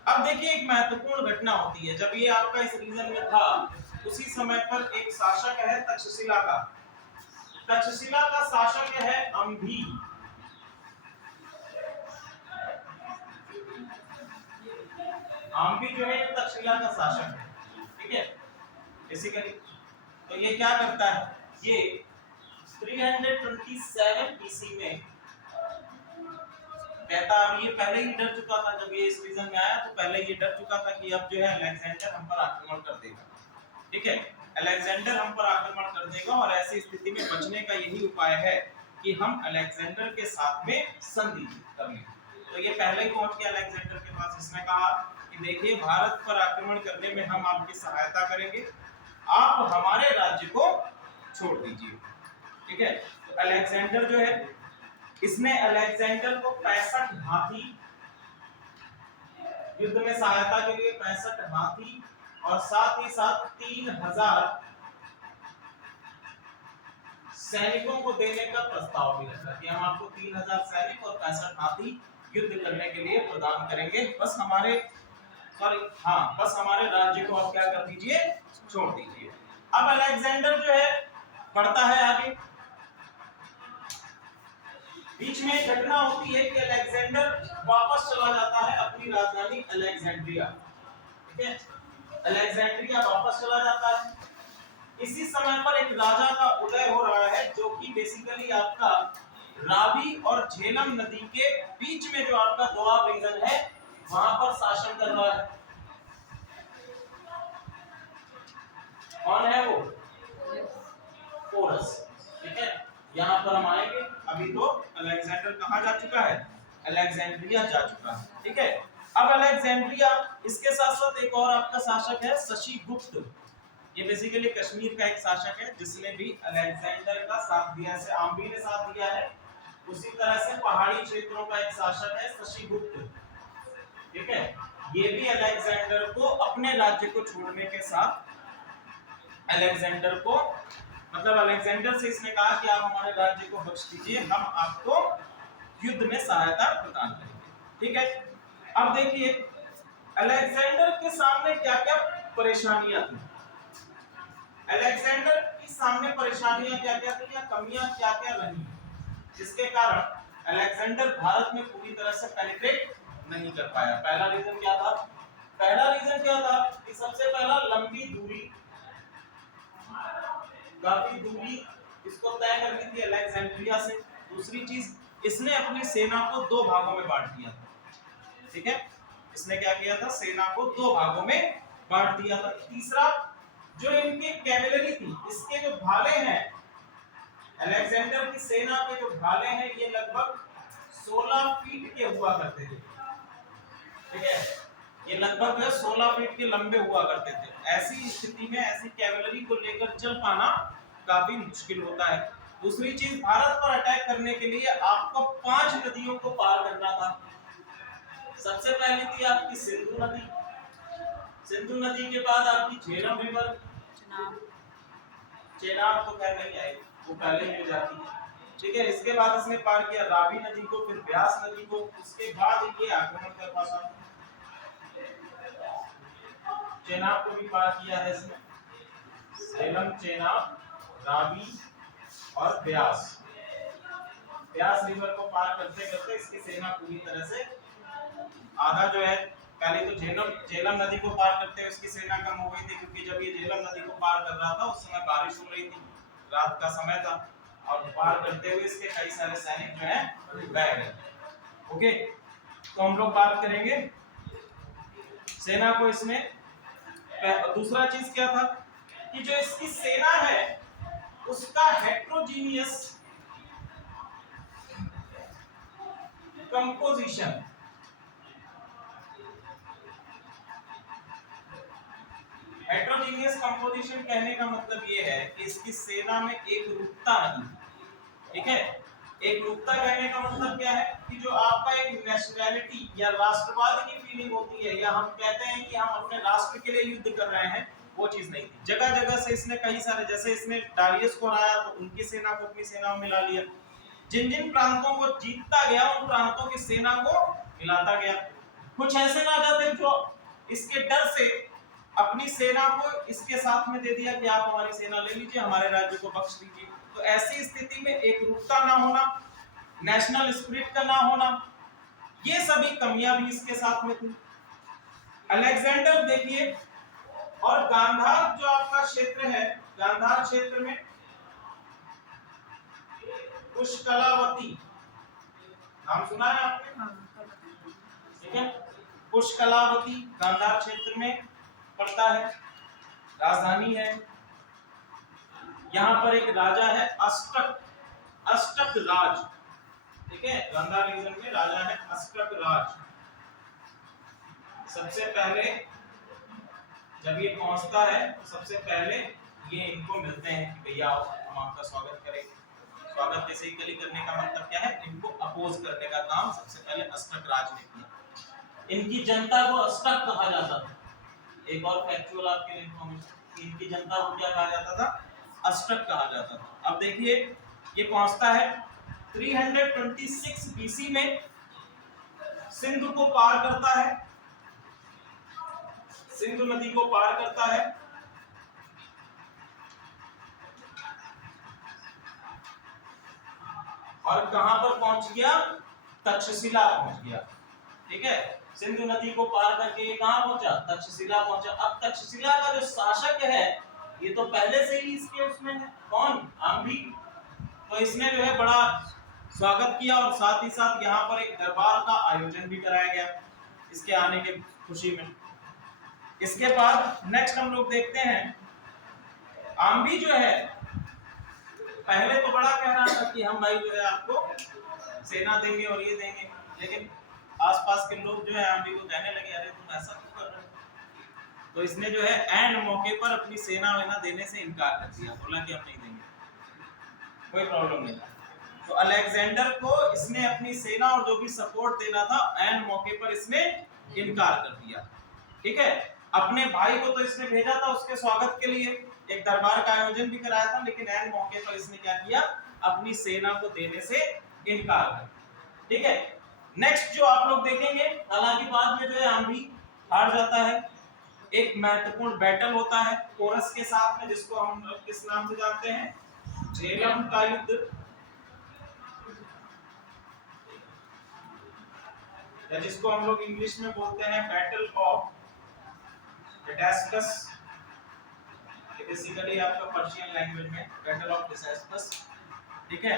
अब देखिए एक महत्वपूर्ण घटना होती है। जब ये आपका इस रीजन में था उसी समय पर एक शासक है तक्षशिला का। तक्षशिला का शासक है अम्भी। अम्भी जो है तक्षशिला का शासक है, ठीक है। बेसिकली तो ये क्या करता है, ये 327 बीसी में कहता, अब ये पहले ही डर चुका था। जब ये इस रीजन में आया तो पहले ये डर चुका था कि अब जो है अलेक्जेंडर हम पर आक्रमण कर देगा, ठीक है। अलेक्जेंडर हम पर आक्रमण कर देगा और ऐसी स्थिति में बचने का यही उपाय है कि हम अलेक्जेंडर के साथ में संधि कर लें। तो ये पहले ही पहुंच गया अलेक्जेंडर के पास। इसने कहा कि देखिए भारत पर आक्रमण करने में हम आपकी सहायता करेंगे, आप हमारे राज्य को छोड़ दीजिए, ठीक है। तो अलेक्जेंडर जो है, इसने अलेक्जेंडर को 65 हाथी, युद्ध में सहायता के लिए 65 हाथी और साथ ही साथ 3000 सैनिकों को देने का प्रस्ताव भी रखा कि हम आपको 3000 सैनिक और 65 हाथी युद्ध करने के लिए प्रदान करेंगे, बस हमारे राज्य को आप क्या कर दीजिए, छोड़ दीजिए। अब अलेक्जेंडर जो है बढ़ता है आगे। बीच में एक घटना होती है कि अलेक्जेंडर वापस चला जाता है अपनी राजधानी अलेक्जेंड्रिया, ठीक है। अलेक्जेंड्रिया वापस चला जाता है। इसी समय पर एक राजा का उदय हो रहा है जो कि बेसिकली आपका रावी और झेलम नदी के बीच में जो आपका दोआब रीजन है वहां पर शासन कर रहा है। कौन है वो? पोरस, ठीक है। यहाँ पर हम आएंगे। अभी तो अलेक्जेंडर कहाँ जा चुका है, अलेक्जेंड्रिया जा चुका है, ठीक है। अब अलेक्जेंड्रिया, इसके साथ साथ एक और आपका शासक है शशिगुप्त। ये बेसिकली कश्मीर का एक शासक है जिसने भी अलेक्जेंडर का साथ दिया है, आम्बी ने साथ दिया है। उसी तरह से पहाड़ी क्षेत्रों का एक शासक है शशिगुप्त, ठीक है। ये भी अलेक्जेंडर को अपने राज्य को छोड़ने के साथ अलेक्जेंडर को, मतलब अलेक्जेंडर से इसने कहा कि आप हमारे राज्य को बख्श दीजिए, हम आपको युद्ध में सहायता प्रदान करेंगे, ठीक है। अब देखिए अलेक्जेंडर के सामने क्या-क्या परेशानियां थी। अलेक्जेंडर के सामने परेशानियां क्या-क्या थी या कमियां क्या-क्या रही, जिसके कारण अलेक्जेंडर भारत में पूरी तरह से पेनिट्रेट नहीं कर पाया। पहला रीजन क्या था? कि सबसे पहला लंबी दूरी, काफी दूरी इसको तय करनी थी अलेक्जेंड्रिया से। दूसरी चीज, इसने अपनी सेना को 2 भागों में बांट दिया था, ठीक है। इसने क्या किया था, सेना को 2 भागों में बांट दिया था। तीसरा, जो इनकी कैवेलरी थी, इसके जो भाले हैं, अलेक्जेंडर की सेना के जो भाले हैं ये लगभग 16 फीट के हुआ करते थे, ठीक है। ये लगभग 16 फीट के लंबे हुआ करते थे। ऐसी स्थिति में ऐसी कैवेलरी को लेकर चल पाना काफी मुश्किल होता है। दूसरी चीज, भारत पर अटैक करने के लिए आपको 5 नदियों को पार करना था। सबसे पहली थी आपकी सिंधु नदी, सिंधु नदी के बाद आपकी झेलम रिवर, चेनाब तो खैर नहीं आई, वो पहले ही हो जाती है, ठीक है। इसके बाद इसने पार किया रावी नदी को, फिर ब्यास नदी को, उसके बाद ये आक्रमण कर पाता, चेनाब को भी पार किया है इसने। झेलम, चेनाब, रावी और ब्यास रिवर को पार करते करते इसकी सेना पूरी तरह से आधा जो है, पहले तो झेलम नदी को पार करते हुए इसकी सेना कम हो गई थी, क्योंकि जब ये झेलम नदी को पार कर रहा था उस समय बारिश हो रही थी, रात का समय था, और पार करते हुए इसके कई सारे सैनिक जो हैं बह गए। ओके, तो हम लोग बात करेंगे सेना को इसने। दूसरा चीज क्या था कि जो इसकी सेना है उसका हेट्रोजीनियस कंपोजिशन, हेट्रोजीनियस कंपोजिशन कहने का मतलब ये है कि इसकी सेना में एक रूपता नहीं, ठीक है। एक रूपता कहने का मतलब क्या है कि जो आपका एक नेशनैलिटी या राष्ट्रवाद की फीलिंग होती है, या हम कहते हैं कि हम अपने राष्ट्र के लिए युद्ध कर रहे हैं, वो चीज नहीं थी। जगह जगह से इसने कई सारे, जैसे इसने डारियस को हराया तो उनकी सेना को अपनी सेना में मिला लिया, जिन जिन प्रांतों को जीतता गया उन प्रांतों की सेना को मिलाता गया। कुछ ऐसे राजा थे जो इसके डर से अपनी सेना को इसके साथ में दे दिया कि आप हमारी सेना ले लीजिए, हमारे राज्य को बख्श दीजिए। तो ऐसी स्थिति में एक रूपता ना होना, नेशनल स्पिरिट का ना होना, ये सभी कमियां भी इसके साथ में थी। अलेक्जेंडर देखिए, और गांधार जो आपका क्षेत्र है, गांधार क्षेत्र में पुष्कलावती नाम सुना है आपने? ठीक है, पुष्कलावती गांधार क्षेत्र में पड़ता है, राजधानी है। यहाँ पर एक राजा है अष्टक, अष्टक राज, ठीक है। गांधार रीजन में राजा है अष्टक राज। सबसे पहले जब ये पहुंचता है तो सबसे पहले ये इनको मिलते हैं कि भैया हम आपका स्वागत करें। स्वागत बेसिकली करने का मतलब क्या है, इनको अपोज करने का काम सबसे पहले अष्टक राज ने किया। इनकी जनता को अष्टक कहा जाता था। एक और फैक्चुअल आपके लिए इंफॉर्मेशन, इनकी जनता को क्या कहा जाता था, अष्टक कहा जाता था। अब देखिए ये पहुंचता है 326 बीसी में, सिंधु को पार करता है, सिंधु नदी को पार करता है, और कहां पर पहुंच गया, तक्षशिला पहुंच गया, ठीक है। सिंधु नदी को पार करके ये कहां पहुंचा, तक्षशिला पहुंचा। अब तक्षशिला का जो शासक है ये तो पहले से ही इसके उसमें है, कौन, आम्भी। तो इसने जो है बड़ा स्वागत किया, और साथ ही साथ यहाँ पर एक दरबार का आयोजन भी कराया गया इसके आने के खुशी में। इसके बाद नेक्स्ट हम लोग देखते हैं, आम्भी जो है पहले तो बड़ा कह रहा था कि हम भाई जो है आपको सेना देंगे और ये देंगे, लेकिन आसपास के लोग जो है आम्भी को कहने लगे अरे तुम ऐसा क्यों कर रहे हो। तो इसने जो है एंड मौके पर अपनी सेना वेना देने से इनकार कर दिया, बोला कि हम नहीं देंगे, कोई प्रॉब्लम नहीं। तो अलेक्जेंडर को इसने अपनी सेना और जो भी सपोर्ट देना था एंड मौके पर इसने इनकार कर दिया, ठीक है। अपने भाई को तो इसने भेजा था उसके स्वागत के लिए, एक दरबार का आयोजन भी कराया था, लेकिन एंड मौके पर इसने क्या किया, अपनी सेना को देने से इनकार कर दिया, ठीक है। नेक्स्ट जो आप लोग देखेंगे, हालांकि बाद में जो है आम्भी हार जाता है। एक महत्वपूर्ण बैटल होता है पोरस के साथ में, जिसको हम लोग किस नाम से जानते हैं, झेलम का युद्ध, या जिसको हम लोग इंग्लिश में बोलते हैं बैटल ऑफ डिडास्कस, बेसिकली आपका पर्शियन लैंग्वेज में बैटल ऑफ डिडास्कस, ठीक है।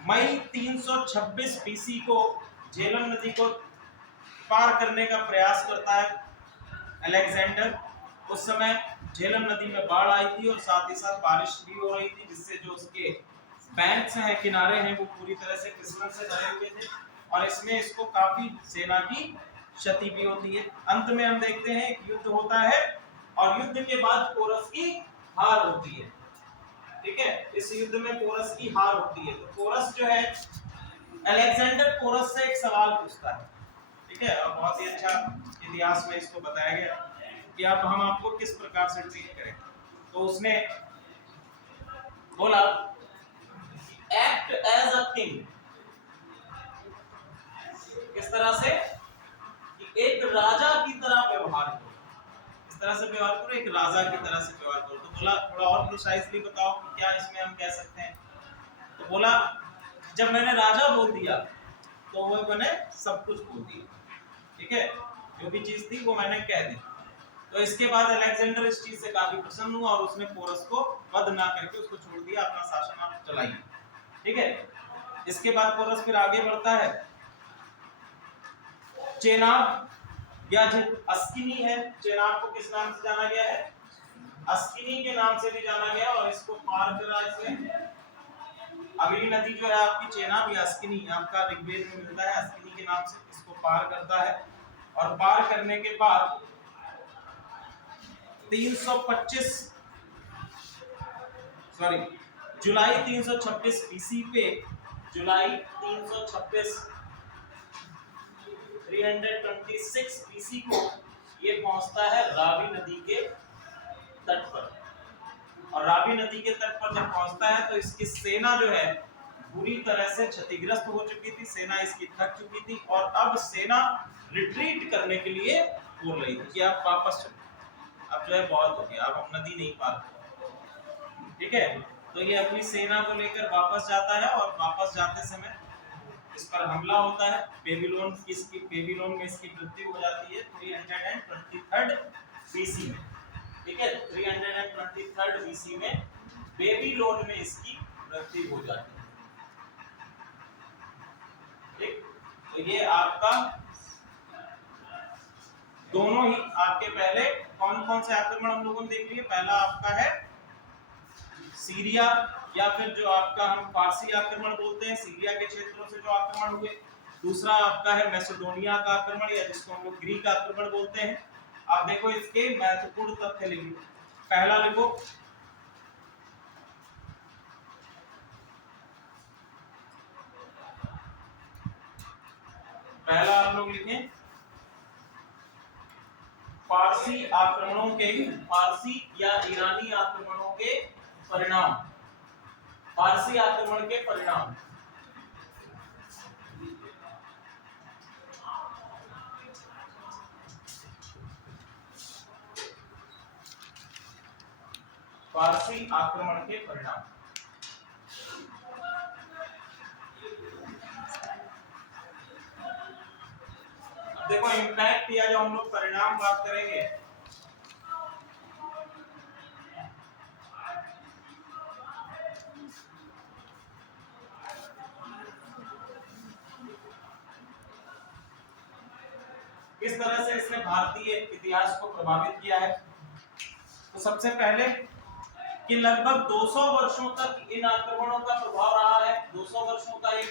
मई 326 बीसी को झेलम नदी को पार करने का प्रयास करता है अलेक्जेंडर। उस समय झेलम नदी में बाढ़ आई थी और साथ ही साथ बारिश भी हो रही थी, जिससे जो उसके बैंक्स हैं, किनारे हैं, वो पूरी तरह से फिसलन से भरे हुए थे, और इसमें इसको काफी सेना की क्षति भी होती है। अंत में हम देखते हैं एक युद्ध होता है, और युद्ध के बाद पोरस की हार होती है, ठीक है। इस युद्ध में पोरस की हार होती है। तो पोरस जो है, अलेक्जेंडर पोरस से एक सवाल पूछता है, ठीक है, और बहुत ही अच्छा इतिहास में इसको बताया गया कि अब हम आपको किस प्रकार से ट्रीट करें। तो उसने बोला एक्ट एज अ किंग, किस तरह से, कि एक राजा की तरह व्यवहार करो, इस तरह से व्यवहार करो, एक राजा की तरह से व्यवहार करो। तो बोला थोड़ा और प्रिसाइजली बताओ कि क्या इसमें हम कह सकते हैं। तो बोला जब मैंने राजा बोल दिया तो वो मैंने सब कुछ बोल दिया, ठीक है, जो भी चीज थी वो मैंने कह दी। तो इसके बाद अलेक्जेंडर इस चीज से काफी प्रसन्न हुआ और उसने पोरस को वध ना करके उसको छोड़ दिया, अपना शासन आप चलाइए, ठीक है। इसके बाद पोरस फिर आगे बढ़ता है, चेनाब याजिद अस्किनी है, चेनाब को किस नाम से जाना गया है? अस्किनी के नाम से भी जाना गया, और इसको पार करा इसने। अगली नदी जो है आपकी चेनाब या अस्किनी, आपका ऋग्वेद में मिलता है अस्किनी के नाम से, इसको पार करता है। और पार करने के बाद 325 सॉरी जुलाई 326 बीसी पे, जुलाई 326 326 बीसी को ये पहुंचता है रावी नदी के तट पर। और रावी नदी के तट पर जब पहुंचता है तो इसकी सेना जो है पूरी तरह से क्षतिग्रस्त हो चुकी थी, सेना इसकी थक चुकी थी, और अब सेना रिट्रीट करने के लिए बोल रही थी कि आप वापस चलो, अब जो है बहुत हो गया, अब हम नदी नहीं पार कर। ठीक है, तो ये अपनी सेना को लेकर वापस जाता है, और वापस जाते समय इस पर हमला होता है। बेबीलोन में इसकी मृत्यु हो जाती है 323 बीसी में। ठीक है, 323 बीसी में बेबीलोन में इसकी मृत्यु हो जाती है। ठीक, तो ये आपका दोनों ही आपके पहले कौन कौन से आक्रमण हम लोगों ने देख लिए। पहला आपका है सीरिया, या फिर जो आपका हम फारसी आक्रमण बोलते हैं, सीरिया के क्षेत्रों से जो आक्रमण हुए। दूसरा आपका है मैसेडोनिया का आक्रमण, या जिसको हम लोग ग्रीक आक्रमण बोलते हैं। आप देखो इसके महत्वपूर्ण तथ्य लिखो। पहला लिखो, पहला आप लोग लिखें फारसी आक्रमणों के, फारसी या ईरानी आक्रमणों के परिणाम, फारसी आक्रमण के परिणाम। फारसी आक्रमण के परिणाम। देखो इम्पैक्ट या जो हम लोग परिणाम बात करेंगे, किस तरह से इसने भारतीय इतिहास को प्रभावित किया है। तो सबसे पहले कि लगभग 200 वर्षों तक इन आक्रमणों का प्रभाव रहा है। 200 वर्षों का एक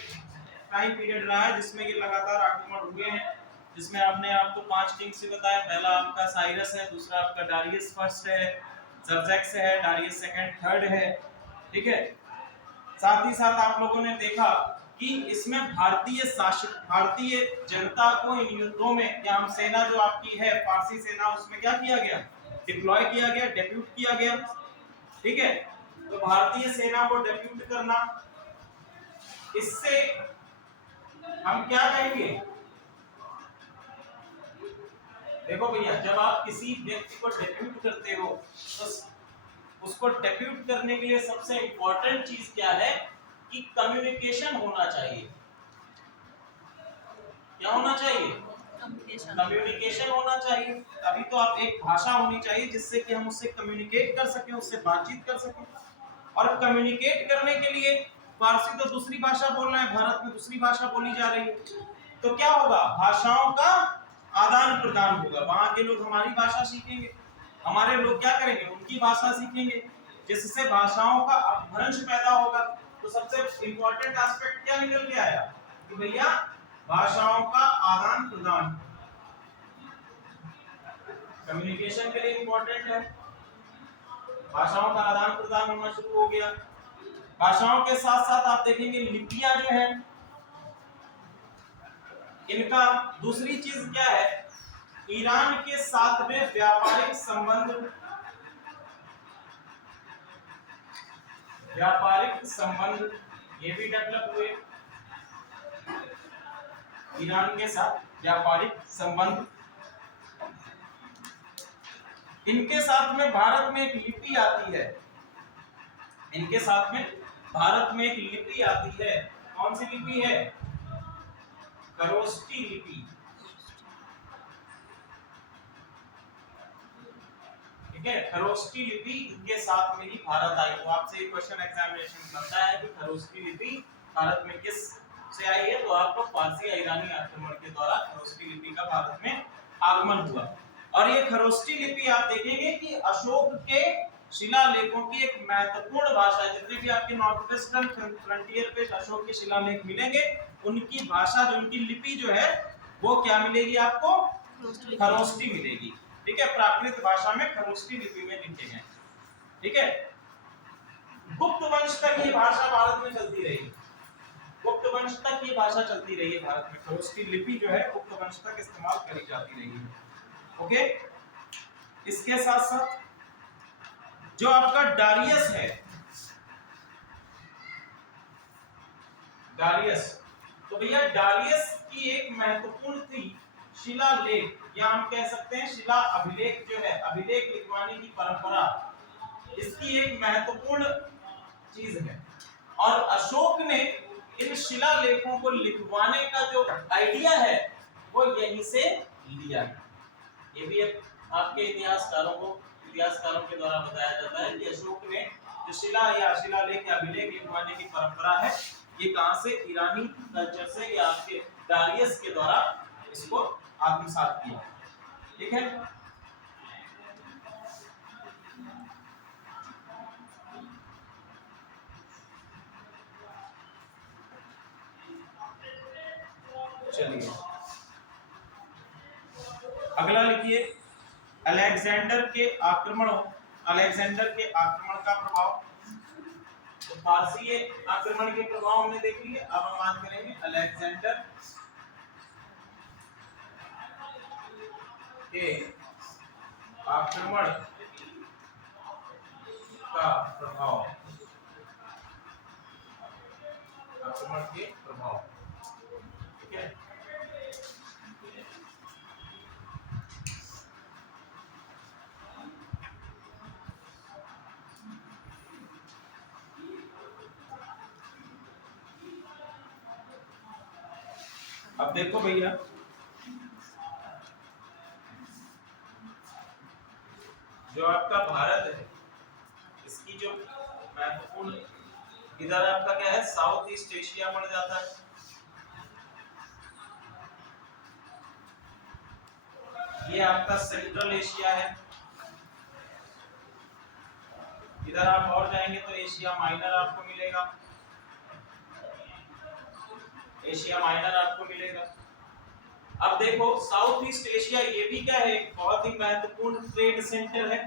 टाइम पीरियड रहा है जिसमें ये लगातार आक्रमण हुए हैं, जिसमें आपने आपको 5 किंग्स से बताया। पहला आपका साइरस है, दूसरा आपका डारियस फर्स्ट है, जर्जेक्स है, डारियस सेकंड थर्ड है। ठीक है, साथ ही साथ आप लोगों ने देखा कि इसमें भारतीय शासक, भारतीय जनता को इन युद्धों में, या हम सेना जो आपकी है फारसी सेना, उसमें क्या किया गया, डिप्लॉय किया गया, डेप्यूट किया गया। ठीक है, तो भारतीय सेना को डेप्यूट करना, इससे हम क्या कहेंगे, देखो भैया जब आप किसी व्यक्ति को डेप्यूट करते हो तो उसको डेप्यूट करने के लिए सबसे इंपॉर्टेंट चीज क्या है कि कम्युनिकेशन होना चाहिए। क्या होना चाहिए? कम्युनिकेशन होना चाहिए। तभी तो आप, एक भाषा होनी चाहिए जिससे कि हम उससे कम्युनिकेट कर सकें, उससे बातचीत कर सकें। और कम्युनिकेट करने के लिए फारसी तो दूसरी भाषा बोल रहे हैं, भारत में दूसरी भाषा बोली जा रही है, तो क्या होगा, भाषाओं का आदान प्रदान होगा। वहां के लोग हमारी भाषा सीखेंगे, हमारे लोग क्या करेंगे, उनकी भाषा सीखेंगे, जिससे भाषाओं का अपभ्रंश पैदा होगा। तो सबसे इंपॉर्टेंट एस्पेक्ट क्या निकल के आया कि भैया भाषाओं का आदान प्रदान, कम्युनिकेशन के लिए इंपॉर्टेंट है। भाषाओं का आदान प्रदान होना शुरू हो गया। भाषाओं के साथ साथ आप देखेंगे लिपियां जो है, इनका दूसरी चीज क्या है, ईरान के साथ में व्यापारिक संबंध, व्यापारिक संबंध ये भी डेवलप हुए। ईरान के साथ व्यापारिक संबंध, इनके साथ में भारत में एक लिपि आती है, इनके साथ में भारत में एक लिपि आती है। कौन सी लिपि है? खरोष्टी लिपि। ठीक है, खरोष्टी लिपि इनके साथ में ही भारत आई। तो आपसे एक क्वेश्चन एग्जामिनेशन बनता है कि खरोष्टी लिपि भारत में किस से आई है, तो आपको फारसी ईरानी आक्रमण के द्वारा खरोष्टी लिपि का भारत में आगमन हुआ। और ये खरोष्ठी लिपि आप देखेंगे कि अशोक के शिलालेखों की एक महत्वपूर्ण भाषा है। जितने भी आपके नॉर्थ वेस्टर्न फ्रंटियर पे अशोक के शिलालेख मिलेंगे, उनकी भाषा जो उनकी लिपि जो है वो क्या मिलेगी आपको? खरोष्ठी मिलेगी। ठीक है, प्राकृत भाषा में खरोष्ठी लिपि में लिखे गए। ठीक है, गुप्त वंश तक ये भाषा भारत में चलती रही। गुप्त वंश तक ये भाषा चलती रही है भारत में। खरोष्ठी लिपि जो है गुप्त वंश तक इस्तेमाल करी जाती रही है। ओके, इसके साथ साथ जो आपका डारियस है, डारियस, तो भैया डारियस की एक महत्वपूर्ण थी शिलालेख, या हम कह सकते हैं शिला अभिलेख जो है, अभिलेख लिखवाने की परंपरा, इसकी एक महत्वपूर्ण चीज है। और अशोक ने इन शिलालेखों को लिखवाने का जो आइडिया है वो यहीं से लिया है। ये भी आपके इतिहासकारों के द्वारा बताया जाता है कि अशोक ने जो शिला या शिलालेख या अभिलेख लिखवाने की परंपरा है, ये कहां से? ईरानी कल्चर से, या आपके डारियस के द्वारा इसको आत्मसात किया। ठीक है, चलिए अगला लिखिए, अलेक्जेंडर के आक्रमण का प्रभाव। तो फारसी आक्रमण के प्रभाव हमने देख लिए। अब हम बात करेंगे अलेक्जेंडर के आक्रमण का प्रभाव। आक्रमण के प्रभाव, ठीक है। अब देखो भैया, जो आपका भारत है, इसकी जो महत्वपूर्ण, इधर आपका क्या है? साउथ ईस्ट एशिया पड़ जाता है। ये आपका सेंट्रल एशिया है। इधर आप और जाएंगे तो एशिया माइनर आपको मिलेगा। एशिया माइनर आपको मिलेगा। अब देखो, साउथ ईस्ट एशिया ये भी क्या है? बहुत ही महत्वपूर्ण ट्रेड सेंटर है,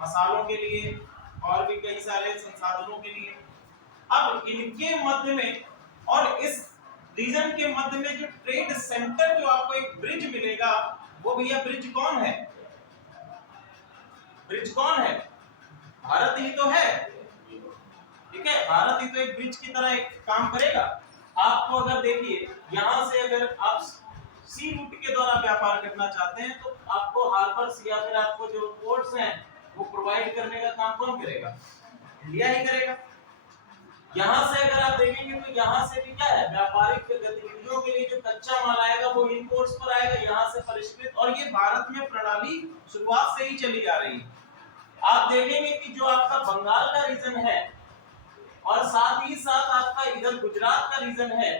मसालों के लिए और भी कई सारे संसाधनों के लिए। अब इनके मध्य में और इस रीजन के मध्य में जो ट्रेड सेंटर, जो आपको एक ब्रिज मिलेगा, वो भैया ब्रिज कौन है? ब्रिज कौन है? भारत ही तो है। ठीक है, भारत ही तो एक ब्रिज की तरह एक काम करेगा। आपको अगर देखिए, यहां से अगर आप सी रूट के द्वारा व्यापार करना चाहते हैं तो आपको हार्बर्स या फिर आपको जो पोर्ट्स हैं वो प्रोवाइड करने का काम कौन करेगा? इंडिया ही करेगा। यहां से अगर आप देखेंगे तो यहां से भी क्या है? व्यापारिक गतिविधियों के लिए जो कच्चा माल आएगा वो इन पोर्ट्स पर आएगा, यहां से परिष्कृत। और ये भारत में प्रणाली शुरुआत से ही चली आ रही है। आप देखेंगे कि जो आपका बंगाल का रीजन है और साथ ही साथ आपका इधर गुजरात का रीजन है,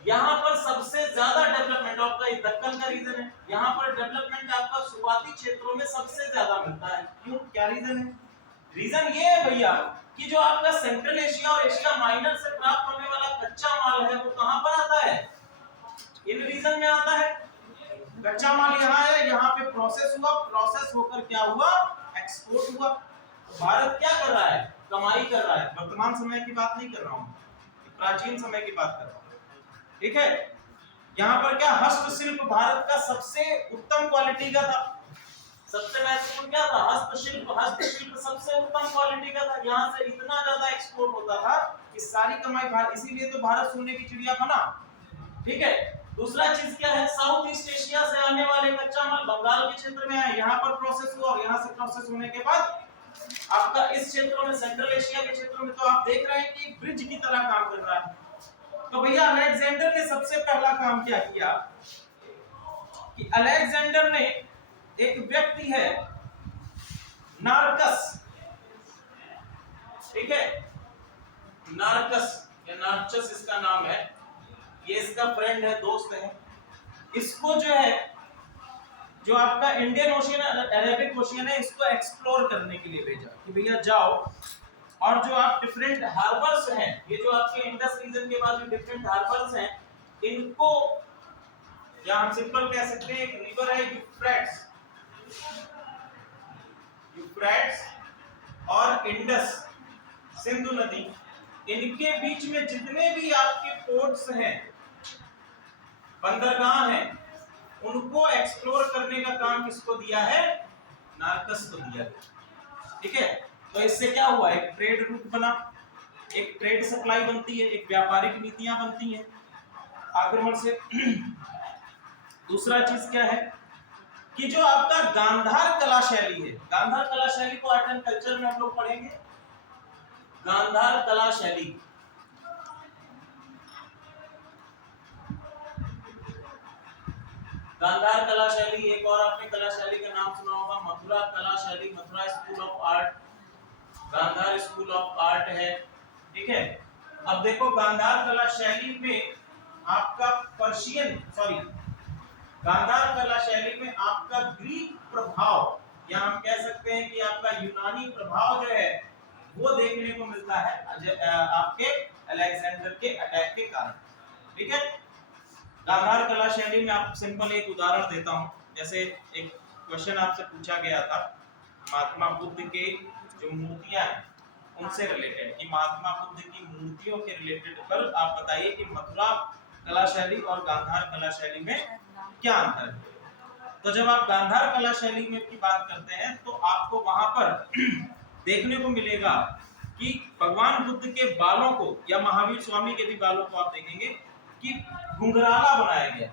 यहाँ पर सबसे ज्यादा डेवलपमेंट आपका दक्कन का रीजन है। यहाँ पर डेवलपमेंट आपका शुरुआती क्षेत्रों में सबसे ज्यादा मिलता है। क्यों? क्या रीजन है? रीजन ये है भैया कि जो आपका सेंट्रल एशिया और एशिया माइनर से प्राप्त होने वाला कच्चा माल है वो कहां पर आता है? इन रीजन में आता है। कच्चा माल यहाँ है, यहाँ पे प्रोसेस हुआ, प्रोसेस होकर क्या हुआ? एक्सपोर्ट हुआ। भारत क्या कर रहा है? कमाई कर रहा है। वर्तमान समय की बात नहीं कर रहा हूँ, प्राचीन समय की बात कर रहा हूँ। ठीक है, यहाँ पर क्या? हस्तशिल्प भारत का सबसे उत्तम क्वालिटी का था। सबसे महत्वपूर्ण क्या था? हस्तशिल्प। हस्तशिल्प सबसे उत्तम क्वालिटी का था। यहाँ से इतना ज्यादा एक्सपोर्ट होता था कि सारी कमाई भारत, इसीलिए तो भारत सोने की चिड़िया बना। ठीक है, दूसरा चीज क्या है? साउथ ईस्ट एशिया से आने वाले कच्चा माल बंगाल के क्षेत्र में है, यहाँ पर प्रोसेस हुआ और यहाँ से प्रोसेस होने के बाद आपका इस क्षेत्रों में, सेंट्रल एशिया के क्षेत्रों में, तो आप देख रहे हैं कि ब्रिज की तरह काम कर रहा है। तो भैया अलेक्जेंडर ने सबसे पहला काम क्या किया कि अलेक्जेंडर ने, एक व्यक्ति है नार्कस, ठीक है, नार्कस या नार्चस इसका नाम है, ये इसका फ्रेंड है, दोस्त है। इसको जो है, जो आपका इंडियन ओशियन अरेबिक ओशियन है, इसको एक्सप्लोर करने के लिए भेजा कि भैया जाओ, और जो आप डिफरेंट हार्बर्स हैं, ये जो आपके इंडस रीजन के बाद जो डिफरेंट हार्बर्स हैं, इनको, या हम सिंपल कह सकते हैं, एक रिवर है यूफ्रेट्स, यूफ्रेट्स और इंडस, सिंधु नदी, इनके बीच में जितने भी आपके पोर्ट्स हैं, बंदरगाह हैं, उनको एक्सप्लोर करने का काम किसको दिया है? नार्कस को दिया गया। ठीक है, तो इससे क्या हुआ? एक ट्रेड रूट बना, एक ट्रेड सप्लाई बनती है, एक व्यापारिक नीतियां बनती हैं आक्रमण से। दूसरा चीज क्या है कि जो आपका गांधार कला शैली है, गांधार कला शैली को आर्ट एंड कल्चर में हम लोग पढ़ेंगे। गांधार कला शैली, गांधार कला शैली, एक और आपने कला शैली का नाम सुना होगा, मथुरा कला शैली, Mathura school of art, Gandhara school of art है। ठीक है, अब देखो गांधार कला शैली में आपका पर्शियन, सॉरी, गांधार कला शैली में आपका ग्रीक प्रभाव, या हम कह सकते हैं कि आपका यूनानी प्रभाव जो है वो देखने को मिलता है आपके अलेक्जेंडर के अटैक के कारण। ठीक है, गांधार कला शैली में आप सिंपल एक उदाहरण देता हूं, जैसे एक क्वेश्चन आपसे पूछा गया था महात्मा बुद्ध के जो मूर्तियां हैं उनसे रिलेटेड, कि महात्मा बुद्ध की मूर्तियों के रिलेटेड पर आप बताइए कि मथुरा कला शैली और गांधार कला शैली में क्या अंतर है। तो जब आप गांधार कला शैली में की बात करते हैं तो आपको वहां पर देखने को मिलेगा कि भगवान बुद्ध के बालों को, या महावीर स्वामी के भी बालों को आप देखेंगे कि घुंघराला बनाया गया।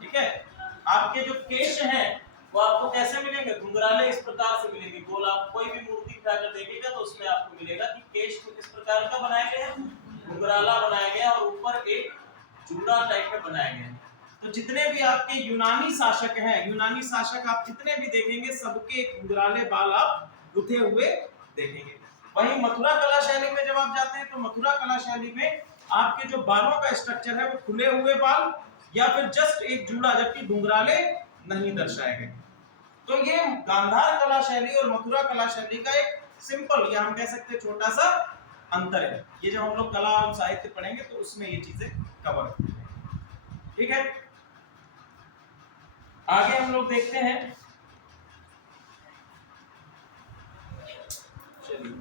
ठीक है, आपके जो केश हैं वो आपको कैसे मिलेंगे? घुंघराले इस प्रकार से मिलेंगे। गोल, आप कोई भी मूर्ति उठाकर देखेगा तो उसमें आपको मिलेगा कि केश को किस प्रकार का बनाया गया है, घुंघराला बनाया गया, और ऊपर एक जूड़ा टाइप में बनाया गया है। तो जितने भी आपके यूनानी शासक हैं, यूनानी शासक आप जितने भी देखेंगे सबके घुंघराले बाल आप गुथे हुए देखेंगे। वहीं मथुरा कला शैली में जब आप जाते हैं तो मथुरा कला शैली में आपके जो बालों का स्ट्रक्चर है वो खुले हुए बाल या फिर जस्ट एक जूड़ा, जबकि घुंघराले नहीं दर्शाए गए। तो ये गांधार कला शैली और मथुरा कला शैली का एक सिंपल, या हम कह सकते हैं छोटा सा अंतर है। ये जब हम लोग कला और साहित्य पढ़ेंगे तो उसमें ये चीजें कवर होंगी। ठीक है, आगे हम लोग देखते हैं। चलिए,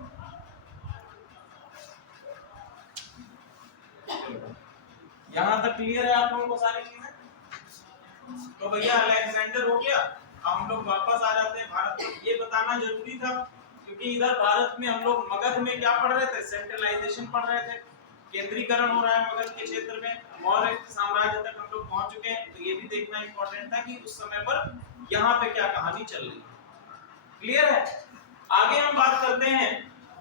यहां तक क्लियर है आप लोगों को सारी चीजें? तो भैया अलेक्जेंडर हो गया, अब हम लोग वापस आ जाते हैं भारत में। ये बताना जरूरी था क्योंकि इधर भारत में हम लोग मगध में क्या पढ़ रहे थे? सेंट्रलाइजेशन पढ़ रहे थे, केंद्रीकरण हो रहा है मगध के क्षेत्र में, मौर्य साम्राज्य तक हम लोग पहुंच चुके हैं। तो ये भी देखना इंपॉर्टेंट था कि उस समय पर यहाँ पे क्या कहानी चल रही है। क्लियर है? आगे हम बात करते हैं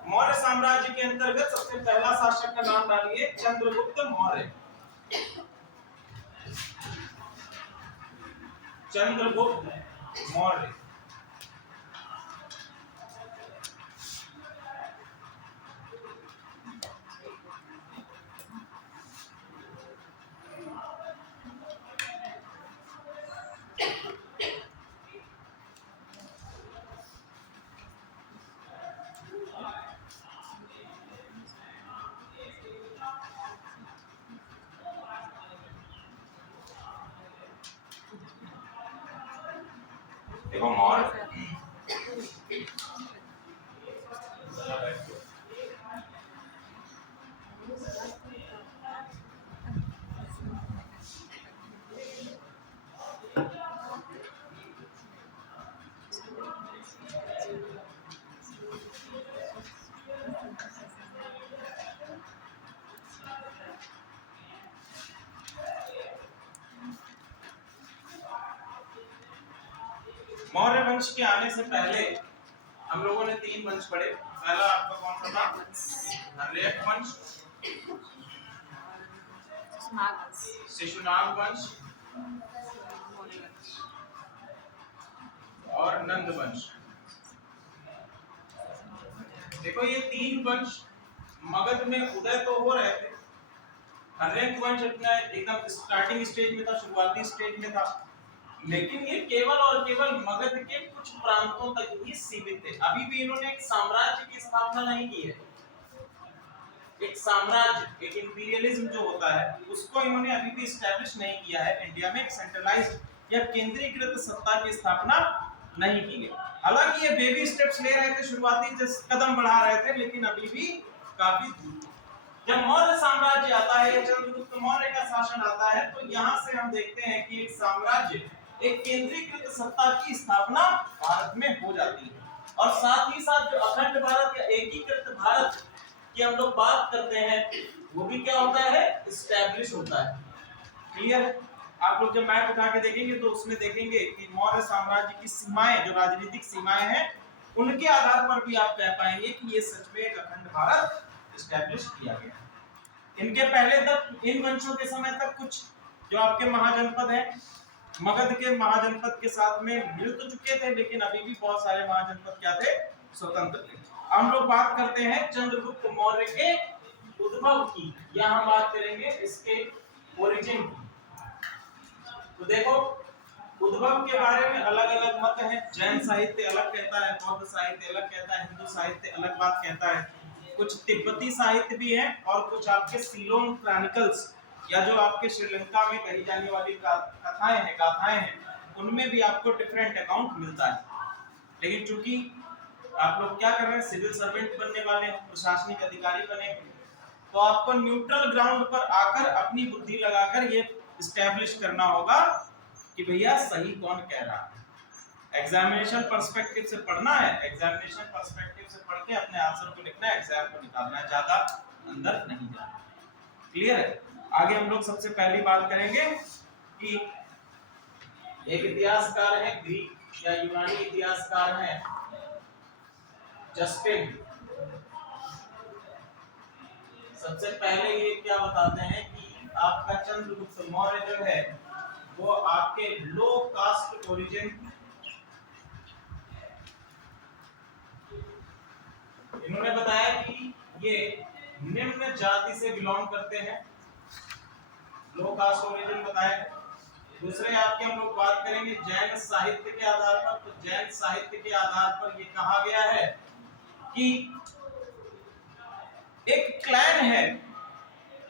मौर्य साम्राज्य के अंतर्गत सबसे पहला शासक का नाम डालिए, चंद्रगुप्त मौर्य। चंद्रगुप्त मौर्य। देखो मौर्य, मौर्य वंश के आने से पहले हम लोगों ने तीन वंश पढ़े। पहला आपका कौन सा था? हर्यक वंश, शिशुनाग वंश और नंद वंश। देखो ये तीन वंश मगध में उदय तो हो रहे थे, हर्यक वंश अपना एकदम स्टार्टिंग स्टेज में था, शुरुआती स्टेज में था, लेकिन ये केवल और केवल मगध के कुछ प्रांतों तक ही सीमित थे। अभी भी इन्होंने एक साम्राज्य की स्थापना नहीं की है। एक साम्राज्य, एक इंपीरियलिज्म जो होता है उसको इन्होंने अभी भी एस्टैब्लिश नहीं किया है। इंडिया में एक सेंट्रलाइज्ड या केंद्रीकृत सत्ता की स्थापना नहीं की गई। हालांकि ये बेबी स्टेप्स ले रहे थे, शुरुआती कदम बढ़ा रहे थे, लेकिन अभी भी काफी दूर। जब मौर्य साम्राज्य आता है या चंद्रगुप्त मौर्य का शासन आता है, तो यहाँ से हम देखते हैं कि एक साम्राज्य, एक केंद्रीकृत सत्ता की स्थापना भारत में हो जाती है। और साथ ही साथ जो अखंड भारत या एकीकृत भारत की हम लोग बात करते हैं, वो भी क्या होता है, एस्टैब्लिश होता है। क्लियर? आप लोग जब मैप उठा के देखेंगे तो उसमें देखेंगे कि मौर्य साम्राज्य की सीमाएं, जो राजनीतिक सीमाएं हैं, उनके आधार पर भी आप कह पाएंगे कि ये सच में एक अखंड भारत एस्टैब्लिश किया गया। इनके पहले तक, इन वंशों के समय तक, कुछ जो आपके महाजनपद हैं, मगध के महाजनपद के साथ में मिल तो चुके थे, लेकिन अभी भी बहुत सारे महाजनपद क्या थे, स्वतंत्र थे। हम लोग बात करते हैं चंद्रगुप्त मौर्य के उद्भव की, या हम बात करेंगे इसके ओरिजिन की। तो देखो, उद्भव के बारे में अलग अलग मत हैं। जैन साहित्य अलग कहता है, बौद्ध साहित्य अलग कहता है, हिंदू साहित्य अलग बात कहता है, कुछ तिब्बती साहित्य भी है, और कुछ आपके सीलोन क्रॉनिकल्स या जो आपके श्रीलंका में कही जाने वाली कथाएं हैं, गाथाएं हैं, उनमें भी आपको डिफरेंट अकाउंट मिलता है। लेकिन चूंकि आप लोग क्या कर रहे हैं, सिविल सर्वेंट बनने वाले, प्रशासनिक अधिकारी बने, तो आपको न्यूट्रल ग्राउंड पर आकर अपनी बुद्धि लगाकर ये एस्टैब्लिश करना होगा कि भैया सही कौन कह रहा है। एग्जामिनेशन पर्सपेक्टिव से पढ़ना है, एग्जामिनेशन पर्सपेक्टिव से पढ़ के अपने आंसर को लिखना है, एग्जाम को निकालना है, ज्यादा अंदर नहीं जाना। क्लियर है? आगे हम लोग सबसे पहली बात करेंगे कि एक इतिहासकार है, ग्रीक या यूनानी इतिहासकार है जस्टिन। सबसे पहले ये क्या बताते हैं कि आपका चंद्रगुप्त मौर्य जो है वो आपके लो कास्ट ओरिजिन, इन्होंने बताया कि ये निम्न जाति से बिलोंग करते हैं, लो कास्ट ओरिजिन बताया। दूसरे आपके हम लोग बात करेंगे जैन साहित्य के आधार पर। तो जैन साहित्य के आधार पर ये कहा गया है कि एक क्लैन है,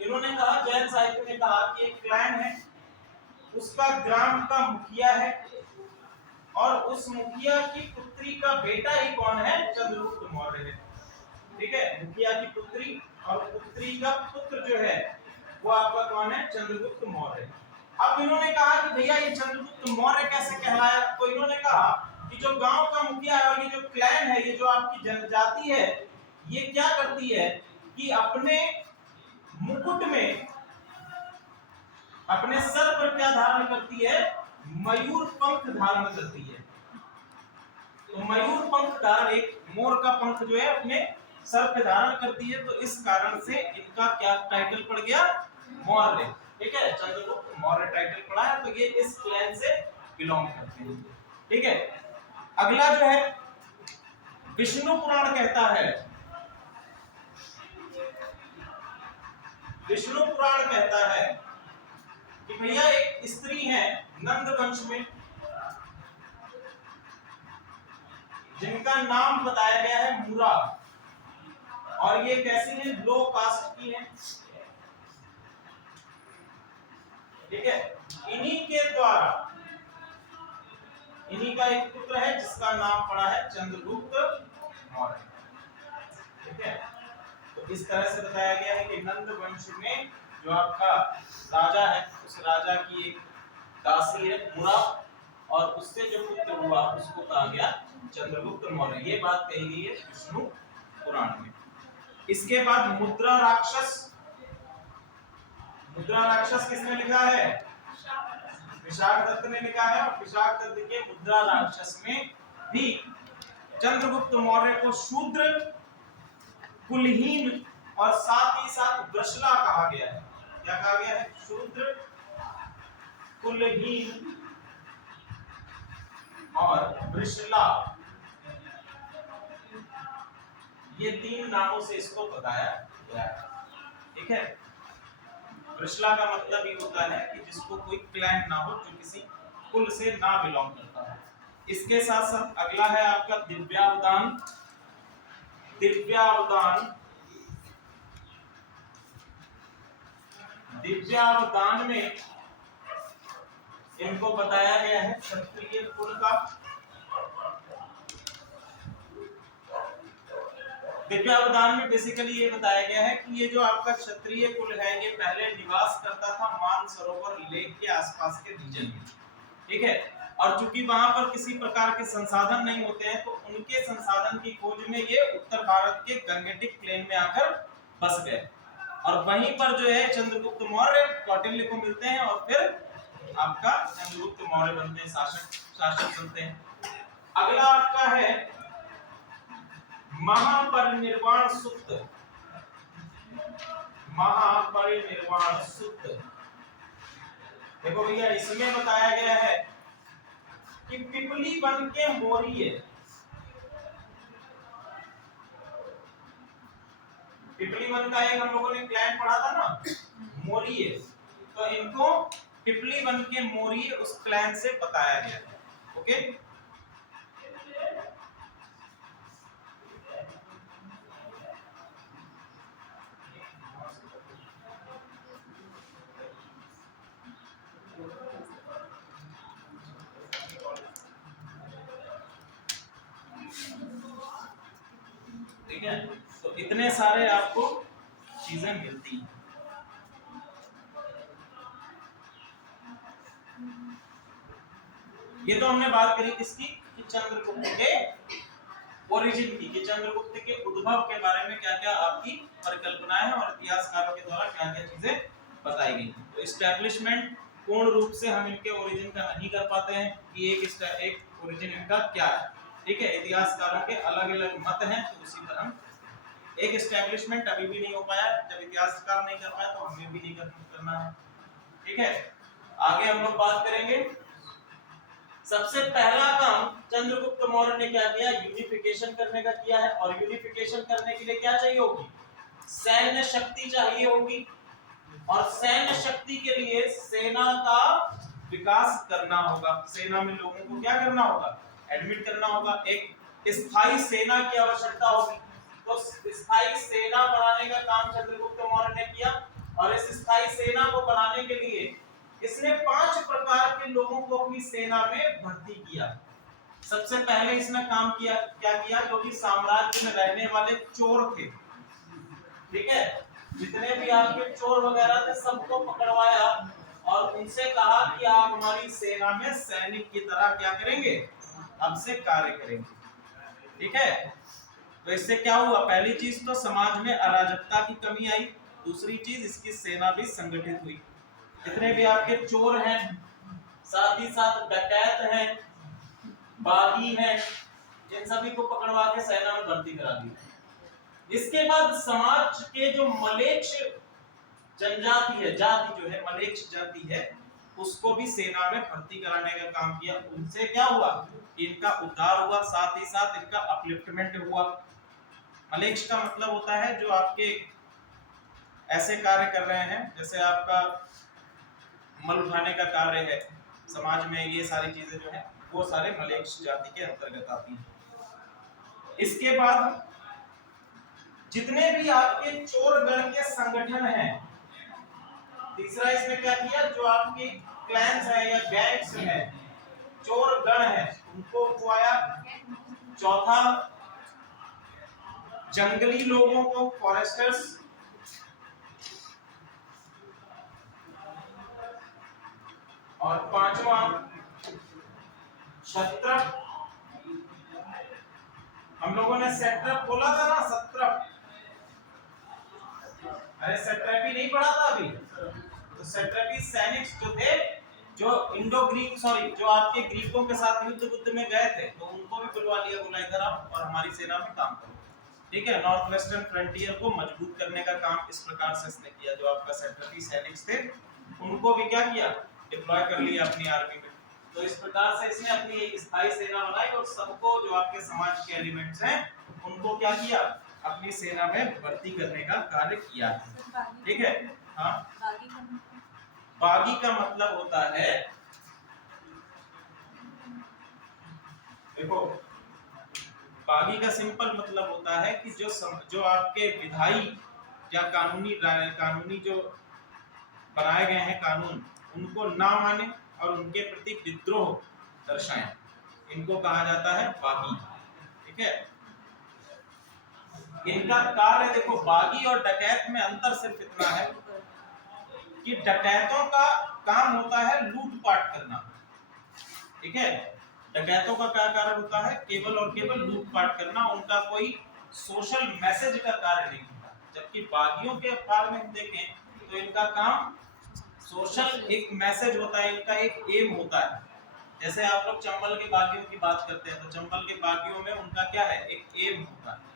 इन्होंने कहा, जैन साहित्य ने कहा कि एक क्लैन है, उसका ग्राम का मुखिया है, और उस मुखिया की पुत्री का बेटा ही कौन है, चंद्रगुप्त मौर्य है। ठीक है, मुखिया की पुत्री और पुत्री का पुत्र जो है वो आपका कौन है, चंद्रगुप्त मौर्य। अब इन्होंने कहा कि भैया ये चंद्रगुप्त मौर्य कैसे कहलाया, तो इन्होंने कहा कि जो गांव का मुखिया है और ये जो क्लैन है, ये जो आपकी जनजाति है, ये क्या करती है कि अपने मुकुट में, अपने सर पर क्या धारण करती है, मयूर पंख धारण करती है। तो मयूर पंख धारण, एक मोर का पंख जो है अपने सर पे धारण करती है, तो इस कारण से इनका क्या टाइटल पड़ गया, मौर्य। ठीक है, चंद्रगुप्त मौर्य टाइटल पड़ा है, तो ये इस क्लैन से बिलोंग करते हैं। ठीक है, अगला जो है विष्णु पुराण कहता है, विष्णु पुराण कहता है कि भैया एक स्त्री है नंद वंश में, जिनका नाम बताया गया है मूरा, और ये कैसी है, लो कास्ट की है। ठीक है, इन्हीं के द्वारा, इन्हीं का एक पुत्र है जिसका नाम पड़ा है चंद्रगुप्त मौर्य। ठीक है, तो इस तरह से बताया गया है कि नंद वंश में जो आपका राजा है, उस राजा की एक दासी है मूरा, और उससे जो पुत्र हुआ उसको कहा गया चंद्रगुप्त मौर्य। ये बात कही गई है विष्णु पुराण में। इसके बाद मुद्रा राक्षस, मुद्रा राक्षस किसने लिखा है, विशाख दत्त ने लिखा है, और विशाख दत्त के मुद्रा राक्षस में भी चंद्रगुप्त मौर्य को शूद्र, कुलहीन और साथ ही साथ वृषला कहा गया है। क्या कहा गया है, शूद्र, कुलहीन और वृषला, ये तीन नामों से इसको बताया गया है। ठीक है, वृषला का मतलब ये होता है कि जिसको कोई क्लैन ना हो, जो किसी कुल से ना बिलोंग करता है। इसके साथ साथ अगला है आपका दिव्यावदान। दिव्यावदान, दिव्यावदान में इनको बताया गया है क्षत्रिय कुल का। दिव्यावदान में बेसिकली ये बताया गया है कि ये जो आपका क्षत्रिय कुल है ये पहले निवास करता था मानसरोवर लेक के आसपास के रीजन में, ठीक है। और चूंकि वहां पर किसी प्रकार के संसाधन नहीं होते हैं तो उनके संसाधन की खोज में ये उत्तर भारत के गंगेटिक प्लेन में आकर बस गए, और वहीं पर जो है चंद्रगुप्त मौर्य कौटिल्य को मिलते हैं और फिर आपका चंद्रगुप्त मौर्य बनते हैं, शासक बनते हैं। अगला आपका है महापरिनिर्वाण सूक्त। महापरिनिर्वाण सूक्त, देखो भैया इसमें बताया गया है कि पिपली वन के मोरिये, पिपली वन का एक हम लोगों ने क्लैन पढ़ा था ना, मोरिये, तो इनको पिपली वन के मोरिये उस क्लैन से बताया गया है। ओके, ठीक है। तो इतने सारे आपको चीजें मिलती हैं। ये तो हमने बात करी किसकी, कि चंद्रगुप्त के ओरिजिन की, कि चंद्रगुप्त के उद्भव के बारे में क्या क्या आपकी परिकल्पनाएं हैं और इतिहासकारों के द्वारा क्या क्या चीजें बताई गई। तो एस्टैब्लिशमेंट पूर्ण रूप से हम इनके ओरिजिन का नहीं कर पाते हैं कि एक ओरिजिन इनका क्या है, ठीक है। इतिहासकारों के अलग अलग मत हैं, तो उसी पर हम एक एस्टैब्लिशमेंट अभी भी नहीं हो पाया। जब इतिहासकार नहीं कर पाए तो हमें भी नहीं करना है, ठीक है। आगे हम लोग बात करेंगे। सबसे पहला काम चंद्रगुप्त मौर्य ने क्या किया, यूनिफिकेशन करने का किया है। और यूनिफिकेशन करने के लिए क्या चाहिए होगी, सैन्य शक्ति चाहिए होगी, और सैन्य शक्ति के लिए सेना का विकास करना होगा। सेना में लोगों को क्या करना होगा, एडमिट करना होगा। एक स्थायी सेना की आवश्यकता होगी, तो स्थायी सेना बनाने का काम चंद्रगुप्त मौर्य ने किया। और इस स्थायी सेना को बनाने के लिए इसने 5 प्रकार के लोगों को अपनी सेना में भर्ती किया। सबसे पहले इसने काम किया, क्या किया, जो कि साम्राज्य में रहने वाले चोर थे, ठीक है, जितने भी आपके चोर वगैरह थे सबको पकड़वाया और उनसे कहा कि आप हमारी सेना में सैनिक की तरह क्या करेंगे, अब से कार्य करेंगे, ठीक है। तो इससे क्या हुआ, पहली चीज तो समाज में अराजकता की कमी आई, दूसरी चीज इसकी सेना भी संगठित हुई। जितने भी आपके चोर हैं, साथ ही साथ डकैत हैं, बागी हैं, इन सभी को पकड़वा के सेना में भर्ती करा दी। इसके बाद समाज के जो मलेच्छ जनजाति है, जाति जो है मलेच्छ जाति है, उसको भी सेना में भर्ती कराने का काम किया। उनसे क्या हुआ, इनका उद्धार हुआ, साथ ही साथ इनका अपलिफ्टमेंट हुआ। मलेच्छ का मतलब होता है जो आपके ऐसे कार्य कर रहे हैं, जैसे आपका मल उठाने का कार्य है समाज में, ये सारी चीजें जो है वो सारे मलेच्छ जाति के अंतर्गत आती हैं। इसके बाद जितने भी आपके चोर गण के संगठन हैं, तीसरा इसने क्या किया, जो आपके क्लैंस है या गैंग्स है, चोर गण है, उनको खुआया। चौथा जंगली लोगों को, फॉरेस्टर्स, और पांचवा क्षत्रप। हम लोगों ने सेट्रप बोला था ना, सत्रप, अरे सेट्रपी नहीं पढ़ा था अभी, तो सेट्रपी सैनिक जो थे, जो इंडो ग्रीक जो आपके ग्रीकों के साथ युद्ध में गए थे, तो उनको भी बुलवा लिया, बोला इधर आओ और हमारी सेना में काम करो, ठीक है। नॉर्थ वेस्टर्न फ्रंटियर को मजबूत करने का काम इस प्रकार से इसने किया। जो आपका सेट्रपी सैनिक थे उनको भी क्या किया, डिप्लॉय कर लिया अपनी आर्मी में। तो इस प्रकार से इसने अपनी एक स्थायी सेना बनाई और सबको, जो आपके समाज के एलिमेंट्स हैं, उनको क्या किया, अपनी सेना में भर्ती करने का कार्य किया है। ठीक है, हाँ, बागी का मतलब होता है, देखो बागी का सिंपल मतलब होता है कि जो आपके विधायी या कानूनी जो बनाए गए हैं कानून, उनको ना माने और उनके प्रति विद्रोह दर्शाएं, इनको कहा जाता है बागी। ठीक है, इनका कार्य देखो, बागी और डकैत में अंतर सिर्फ इतना है कि डकैतों का काम होता है लूटपाट करना। ठीक है, डकैतों का क्या कार्य होता है? केवल और केवल लूटपाट करना, उनका कोई सोशल मैसेज का कार्य नहीं होता। जबकि बागियों के अखबार में हम देखें तो इनका काम सोशल एक मैसेज होता है, इनका एक एम होता है। जैसे आप लोग चंबल के बागियों की बात करते हैं तो चंबल के बागियों में उनका क्या है? एक एम होता है।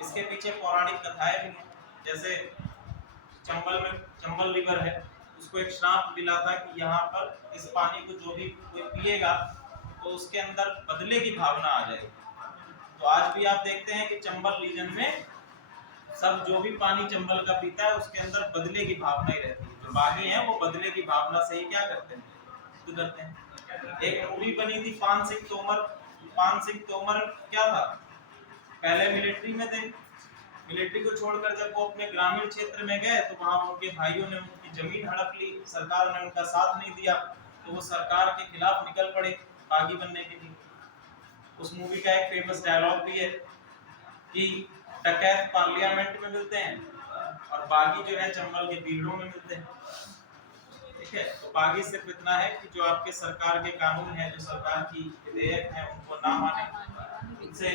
इसके पीछे पौराणिक कथाएं भी हैं। जैसे चंबल में चंबल रिवर है, उसको एक श्राप मिला था कि यहाँ पर इस पानी को जो भी कोई पिएगा तो उसके अंदर बदले की भावना आ जाएगी। तो आज भी आप देखते हैं कि चंबल रीजन में सब जो भी पानी चंबल का पीता है उसके अंदर बदले की भावना ही रहती है। जो बागी हैं वो बदले की भावना से ही क्या करते हैं? युद्ध करते हैं। एक मूवी बनी थी पान सिंह तोमर। पान सिंह तोमर क्या था? पहले मिलिट्री में थे। मिलिट्री को छोड़कर जब वो अपने ग्रामीण क्षेत्र में गए तो वहां उनके भाइयों ने उनकी जमीन हड़प ली, सरकार ने उनका साथ नहीं दिया, तो वो सरकार के खिलाफ निकल पड़े बागी बनने के लिए। उस मूवी का एक फेमस डायलॉग भी है कि डकैत पार्लियामेंट में मिलते हैं और बागी जो है चंबल के बीड़ों में मिलते हैं। ठीक है, तो बागी सिर्फ इतना है कि जो आपके सरकार के कानून है, जो सरकार की विधेयक है, उनको ना माने। इनसे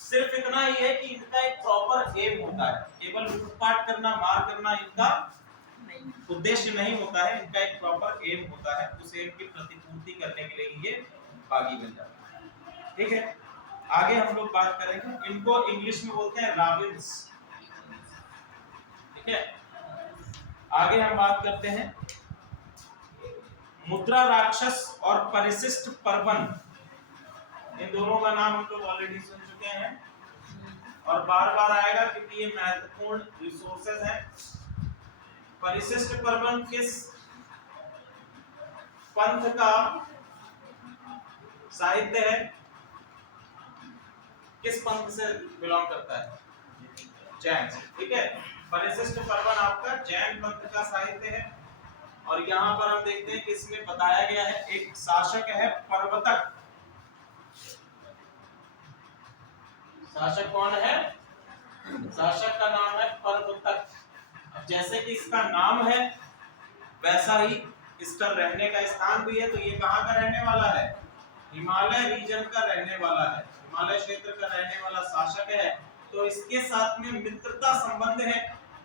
सिर्फ इतना ही है कि इनका एक प्रॉपर एम होता है। केवल लूटपाट करना, मार करना इनका उद्देश्य नहीं होता है। इनका एक प्रॉपर एम होता है। उस एम की प्रतिपूर्ति करने के लिए ये बागी बन जाता है। ठीक है, आगे हम लोग बात करेंगे। इनको इंग्लिश में बोलते हैं रॉबिन्स। ठीक है, आगे हम बात करते हैं मुद्रा राक्षस और परिशिष्ट परवन। इन दोनों का नाम हम लोग ऑलरेडी सुन चुके हैं और बार बार आएगा क्योंकि ये महत्वपूर्ण रिसोर्सेज हैं। परिशिष्ट परवन किस पंथ का साहित्य है? किस पंथ से बिलोंग करता है? जैन। ठीक है, परिशिष्ट परवन आपका जैन पंथ का साहित्य है। और यहाँ पर हम देखते हैं कि इसमें बताया गया है एक शासक है परवतक। शासक कौन है? शासक का नाम है परवतक। अब जैसे कि इसका नाम है वैसा ही इसका रहने का स्थान भी है। तो ये कहाँ का रहने वाला है? हिमालय रीजन का रहने वाला है, हिमालय क्षेत्र का रहने वाला शासक है। तो इसके साथ में मित्रता संबंध है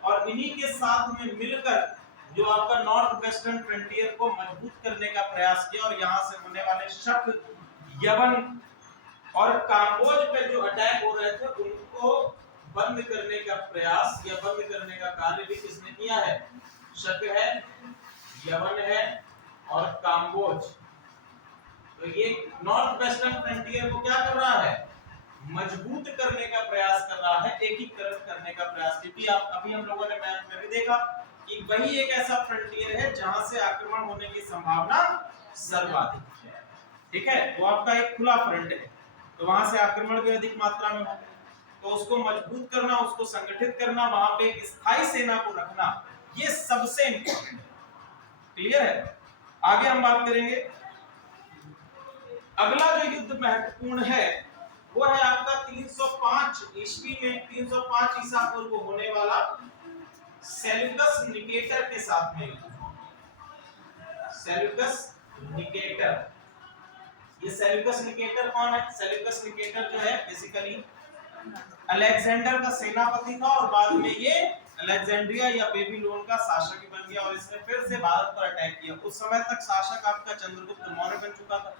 और इन्हीं के साथ में मिलकर जो आपका नॉर्थ वेस्टर्न फ्रंटियर को मजबूत करने का प्रयास किया और यहाँ से होने वाले शक, यवन और काम्बोज पे जो अटैक हो रहे थे उनको बंद करने का प्रयास या बंद करने का कार्य भी किसने किया है? शक है, यवन है और काम्बोज। तो ये नॉर्थ वेस्टर्न फ्रंटियर को क्या कर रहा है? मजबूत करने का प्रयास कर रहा है, एकीकरण करने का प्रयास। क्योंकि आप अभी हम लोगों ने मैप में भी देखा कि वही एक ऐसा फ्रंटियर है जहां से आक्रमण होने की संभावना सर्वाधिक है। ठीक है, वो आपका एक खुला फ्रंट है, तो वहां से आक्रमण भी अधिक मात्रा में हो। तो उसको मजबूत करना, उसको संगठित करना, वहां पे एक स्थायी सेना को रखना, ये सबसे इंपॉर्टेंट है। क्लियर है? आगे हम बात करेंगे। अगला जो युद्ध महत्वपूर्ण है वो है आपका 305 ईस्वी में, 305 ईसा पूर्व होने वाला सेल्यूकस निकेटर के साथ में। सेल्यूकस निकेटर, ये सेल्यूकस निकेटर कौन है? सेल्यूकस निकेटर जो है बेसिकली अलेक्जेंडर का सेनापति था और बाद में ये अलेक्जेंड्रिया या बेबीलोन का शासक बन गया और इसने फिर से भारत पर अटैक किया। उस समय तक शासक आपका चंद्रगुप्त मौर्य बन चुका था।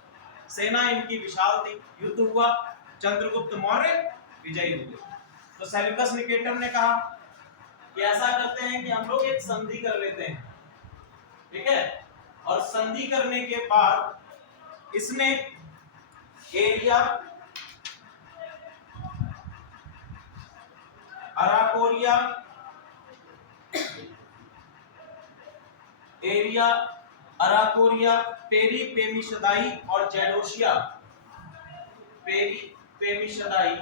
सेना इनकी विशाल थी, युद्ध हुआ, चंद्रगुप्त मौर्य विजयी हुए। तो सेल्यूकस निकेटर ने कहा कि ऐसा करते हैं कि हम लोग एक संधि कर लेते हैं। ठीक है, और संधि करने के बाद इसने एरिया अराकोरिया, एरिया अराकोरिया, पेरीपेमिशदाई और जेडोशिया, पेरीपेमिशदाई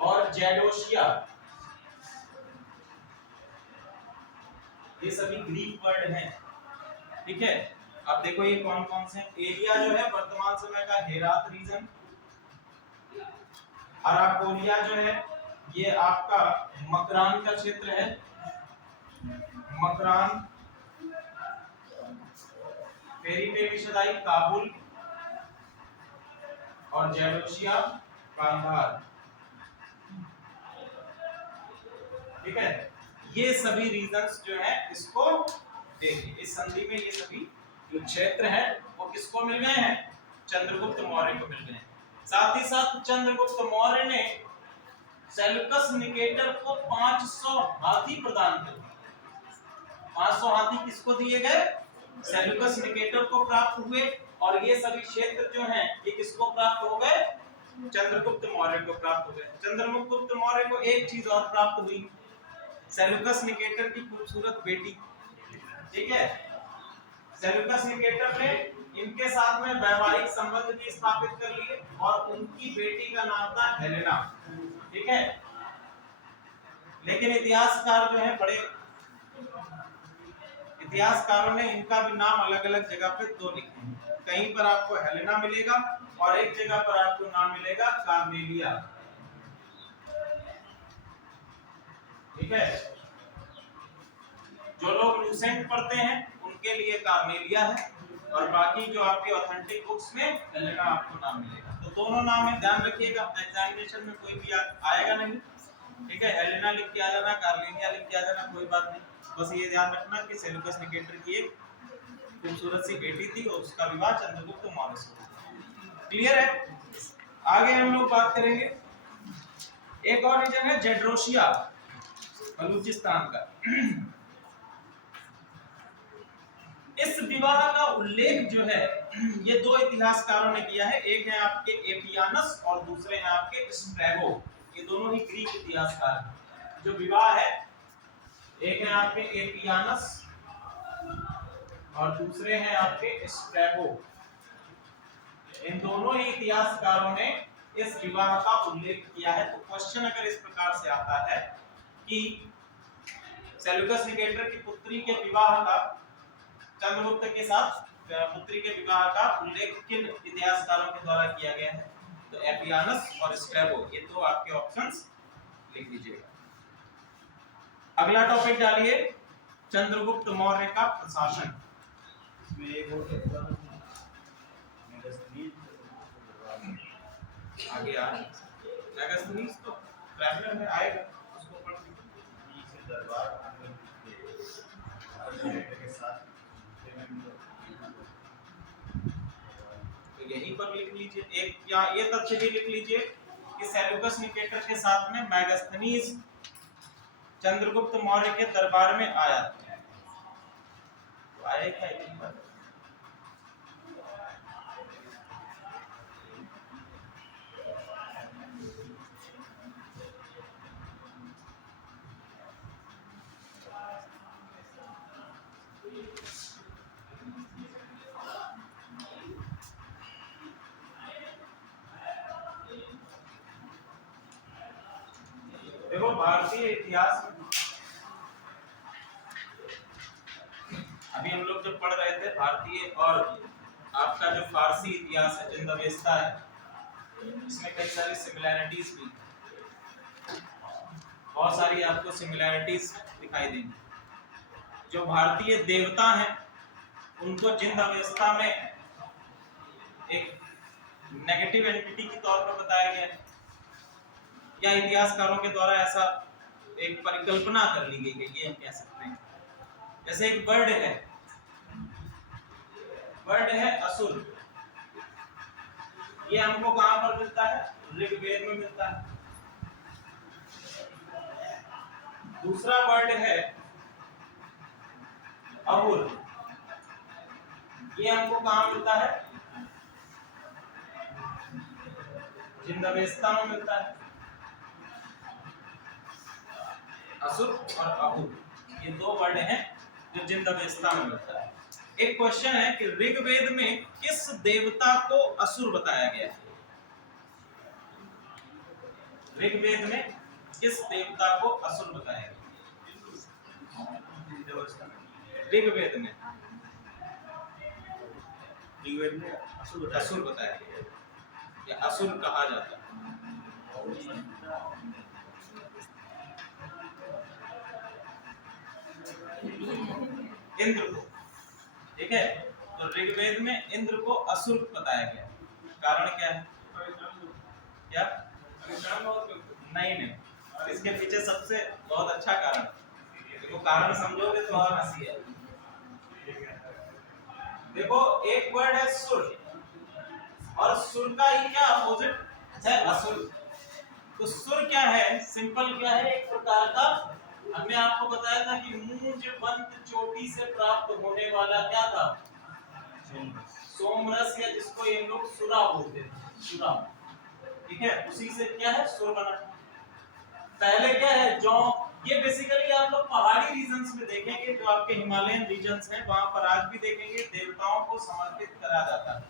और जेडोशिया, ये सभी ग्रीक वर्ड हैं। ठीक है, अब देखो ये कौन कौन से हैं। एरिया जो है वर्तमान समय का हेरात रीजन, अराकोरिया जो है ये आपका मकरान का क्षेत्र है, मकरान, पेरीपेमिशदाई काबुल और जेडोशिया कांधार। ठीक है, ये सभी रीजन्स जो है इसको देखिए, इस संधि में ये सभी जो क्षेत्र है वो किसको मिल गए हैं, चंद्रगुप्त मौर्य को मिल गए हैं। साथ ही साथ चंद्रगुप्त मौर्य ने सेल्यूकस निकेटर को 500 हाथी प्रदान कर दिए। 500 हाथी किसको दिए गए, सेल्यूकस निकेटर को प्राप्त हुए, और ये सभी क्षेत्र जो हैं ये किसको प्राप्त हो गए, चंद्रगुप्त मौर्य को प्राप्त हो गए। चंद्रगुप्त मौर्य को एक चीज और प्राप्त हुई, सेल्यूकस निकेटर की खूबसूरत बेटी। ठीक है, सेल्यूकस निकेटर ने इनके साथ में वैवाहिक संबंध भी स्थापित कर लिए और उनकी बेटी का नाम था हेलेना। ठीक है, लेकिन इतिहासकार जो है बड़े इतिहासकारों ने इनका भी नाम अलग अलग जगह पे दो लिखे हैं। कहीं पर आपको हेलेना मिलेगा और एक जगह पर आपको नाम मिलेगा कार्मेलिया। ठीक है, जो लोग लूसेंट पढ़ते हैं उनके लिए कार्मेलिया है, और बाकी जो आपके ऑथेंटिक बुक्स में हेलेना आपको नाम मिलेगा। तो दोनों नाम में ध्यान रखिएगा, एग्जामिनेशन में कोई भी आएगा नहीं। ठीक है, हेलेना लिख के आ जाना, कार्मेलिया लिख के आ जाना, कोई बात नहीं। बस ये ध्यान रखना कि सेल्यूकस निकेटर की एक खूबसूरत सी बेटी थी और उसका विवाह चंद्रगुप्त मौर्य से हुआ। क्लियर है? आगे हम लोग बात करेंगे, एक और रीजन है जेड्रोशिया, बलूचिस्तान का। इस विवाह का उल्लेख जो है ये दो इतिहासकारों ने किया है, एक है आपके एपियानस और दूसरे हैं आपके स्ट्रैबो। ये दोनों ही ग्रीक इतिहासकार हैं। जो विवाह है, एक है आपके एपियानस और दूसरे हैं आपके स्ट्रैबो। इन दोनों ही इतिहासकारों ने इस विवाह का उल्लेख किया है। तो क्वेश्चन अगर इस प्रकार से आता है कि सेल्यूकस निकेटर की पुत्री के विवाह का, चंद्रगुप्त के साथ पुत्री के विवाह का उल्लेख किन इतिहासकारों के द्वारा किया गया है, तो एपियानस और स्ट्रैबो, ये दो आपके ऑप्शंस लिख लीजिएगा। अगला टॉपिक डालिए, चंद्रगुप्त मौर्य का प्रशासन। आगे आ मैगस्थनीज तो ट्रैवलर में आएगा, उसको पढ़ लीजिए। दरबार के साथ तो यहीं पर लिख लीजिए एक, या ये तथ्य भी लिख लीजिए कि सेल्यूकस निकेटर के साथ में मैगस्थनीज चंद्रगुप्त मौर्य के दरबार में आया। तो आएगा एक बार। देखो भारतीय इतिहास में अभी हम लोग जो पढ़ रहे थे भारतीय और आपका जो फारसी इतिहास है, जिंदवेस्ता है, इसमें कई सारी सिमिलैरिटीज भी, बहुत सारी आपको सिमिलैरिटीज दिखाई देंगी। जो भारतीय देवता हैं उनको जिंदवेस्ता में एक नेगेटिव एंटिटी के तौर पर बताया गया है, या इतिहासकारों के द्वारा ऐसा एक परिकल्पना कर ली गई है, ये हम कह सकते हैं। जैसे एक वर्ड है असुर, ये हमको कहां पर मिलता है, ऋग्वेद में मिलता है। दूसरा वर्ड है अहुर, ये हमको कहां मिलता है, जिंदवेस्ता में मिलता है। असुर और अहुर ये दो वर्ड हैं जो जिंदवेस्ता में मिलता है। एक क्वेश्चन है कि ऋग्वेद में किस देवता को असुर बताया गया है? ऋग्वेद में किस देवता को असुर बताया गया? ऋग्वेद में असुर बताया गया या असुर कहा जाता है। इंद्र को, ठीक है। तो ऋग्वेद में इंद्र को असुर बताया गया। कारण क्या है? क्या? नहीं, इसके पीछे सबसे बहुत अच्छा कारण, देखो कारण समझोगे तो और हंसी है। देखो एक वर्ड है सुर और सुर का ही क्या अपोजिट है? असुर। तो सुर क्या है? सिंपल क्या है? एक प्रकार का, हमने आपको बताया था कि मूंज बंद चोटी से प्राप्त होने वाला क्या था? सोमरस, या जिसको ये लोग सुरा बोलते थे, सुरा, ठीक है। उसी से क्या है? सुर बना। पहले क्या है? जौ। ये बेसिकली आप लोग पहाड़ी रीजन्स में देखेंगे, जो आपके हिमालयन रीजन्स हैं वहां पर आज भी देखेंगे देवताओं को समर्पित करा जाता है,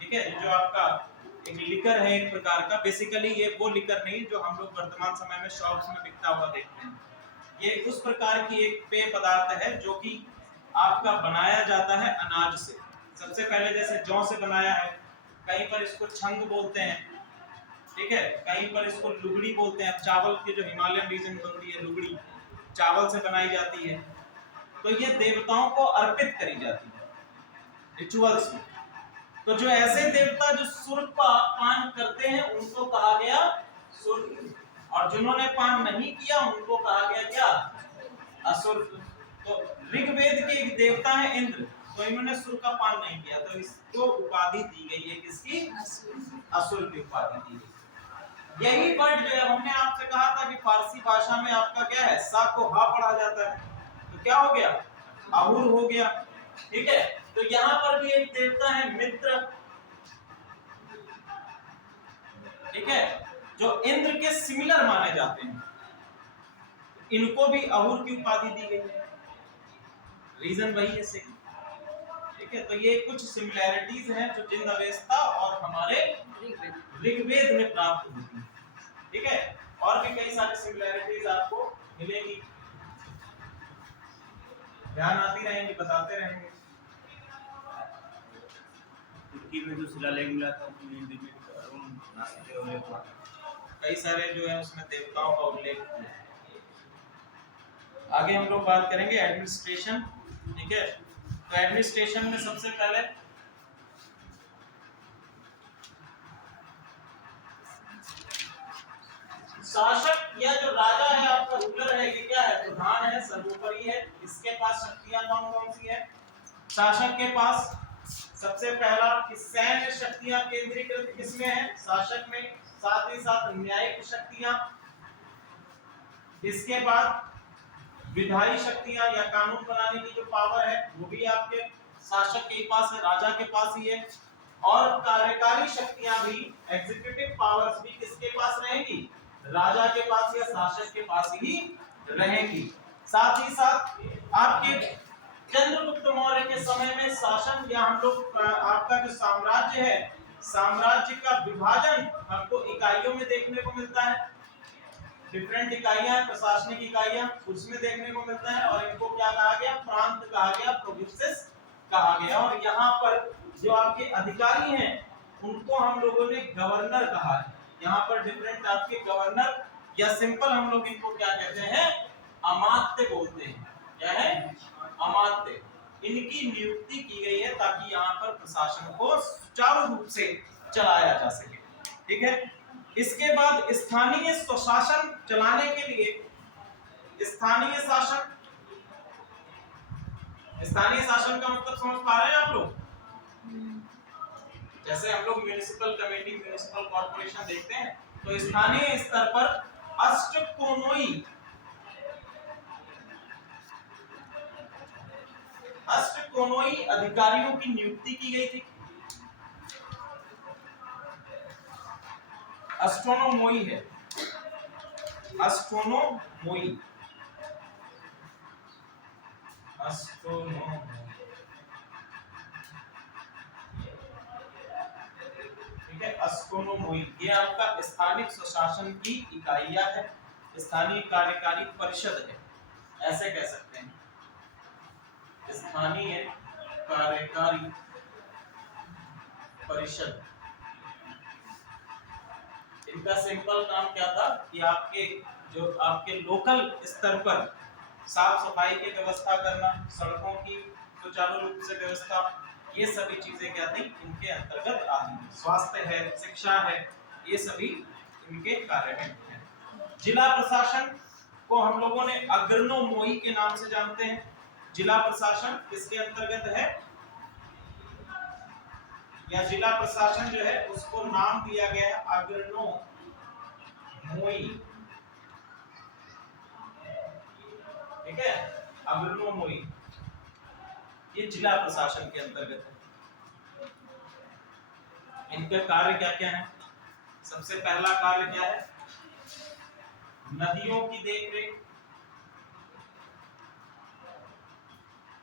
ठीक है। जो आपका एक लिकर है एक प्रकार का, बेसिकली ये वो लिकर नहीं जो हम लोग वर्तमान समय में शॉप्स में बिकता हुआ देखते हैं। ये उस प्रकार की एक पेय पदार्थ है जो कि आपका बनाया जाता है अनाज से। सबसे पहले जैसे जौ से बनाया है, कहीं पर इसको छंग बोलते हैं, ठीक है, कहीं पर इसको लुगड़ी बोलते हैं। चावल के जो हिमालयन रीजन बनती है लुगड़ी, चावल से बनाई जाती है। तो ये देवताओं को अर्पित करी जाती है रिचुअल्स में। तो जो ऐसे देवता जो सुर का पान करते हैं उनको कहा गया सुर, और जिन्होंने पान नहीं किया उनको कहा गया क्या? असुर। तो ऋग्वेद के एक देवता है इंद्र, तो इन्होंने सुर का पान नहीं किया, तो इसको उपाधि दी गई है, किसकी? असुर की उपाधि दी गई। यही वर्ड जो है हमने आपसे कहा था कि फारसी भाषा में आपका क्या है? सा को हा पढ़ा जाता है, तो क्या हो गया? अहुर हो गया, ठीक है। तो यहाँ पर भी एक देवता है मित्र, ठीक है, जो इंद्र के सिमिलर माने जाते हैं, इनको भी अहुर की उपाधि दी गई है। रीजन वही है सेम, ठीक है। तो ये कुछ सिमिलैरिटीज हैं जो जिंदवेस्ता और हमारे ऋग्वेद में प्राप्त होती है, ठीक है। और भी कई सारी सिमिलैरिटीज आपको मिलेंगी, ध्यान आती रहेंगी, बताते रहेंगे। तुर्की में जो शिलालेख मिला था कई सारे जो है उसमें देवताओं का उल्लेख है। आगे हम लोग बात करेंगे एडमिनिस्ट्रेशन, ठीक है। तो एडमिनिस्ट्रेशन में सबसे पहले शासक या जो राजा है आपका रूलर है, ये क्या है? प्रधान है, सर्वोपरि है। इसके पास शक्तियां कौन कौन सी है? शासक के पास सबसे पहला कि सैन्य शक्तियां केंद्रीकृत किसमें है? शासक में। साथ ही साथ न्यायिक शक्तियां, इसके बाद विधायी शक्तियां या कानून बनाने की जो पावर है वो भी आपके शासक के पास है, राजा के पास ही है। और कार्यकारी शक्तियां भी, एग्जीक्यूटिव पावर्स भी किसके पास रहेंगी? राजा के पास या शासक के पास ही रहेंगी। साथ ही साथ आपके चंद्रगुप्त मौर्य के समय में शासन या हम लोग आपका जो साम्राज्य है, साम्राज्य का विभाजन हमको इकाइयों में देखने को मिलता है। डिफरेंट इकाइयां, प्रशासनिक इकाइयां, उसमें देखने को मिलता है। और इनको क्या कहा गया? प्रांत कहा गया, प्रोविंसेस कहा गया। और यहाँ पर जो आपके अधिकारी हैं उनको हम लोगों ने गवर्नर कहा है। यहाँ पर डिफरेंट आपके गवर्नर या सिंपल हम लोग इनको क्या कहते हैं? अमात्य बोलते हैं। क्या है? अमात्य। इनकी नियुक्ति की गई है ताकि यहाँ पर प्रशासन को सुचारू रूप से चलाया जा सके, ठीक है। इसके बाद स्थानीय स्वशासन चलाने के लिए स्थानीय शासन, स्थानीय शासन का मतलब समझ पा रहे हैं आप लोग? जैसे हम लोग म्युनिसिपल कमेटी, म्युनिसिपल कॉर्पोरेशन देखते हैं, तो स्थानीय स्तर पर अष्टकोणोई अधिकारियों की नियुक्ति की गई थी। अस्ट्रोनोमोई है, अस्ट्रोनोमोई, अस्ट्रोनोमोई, ठीक है। अस्ट्रोनोमोई ये आपका स्थानिक स्वशासन की इकाइयां है, स्थानीय कार्यकारी परिषद है, ऐसे कह सकते हैं, स्थानीय कार्यकारी परिषद। इनका सिंपल काम क्या था कि आपके लोकल स्तर पर साफ सफाई की व्यवस्था करना, सड़कों की सुचारू रूप से व्यवस्था, ये सभी चीजें क्या थी इनके अंतर्गत आती हैं। स्वास्थ्य है, शिक्षा है, ये सभी इनके कार्य हैं। जिला प्रशासन को हम लोगों ने अग्रनोमोई के नाम से जानते हैं। जिला प्रशासन किसके अंतर्गत है, या जिला प्रशासन जो है उसको नाम दिया गया है अग्रनोमोई, ठीक है, अग्रनोमोई, ये जिला प्रशासन के अंतर्गत है। इनका कार्य क्या क्या है? सबसे पहला कार्य क्या है? नदियों की देखरेख,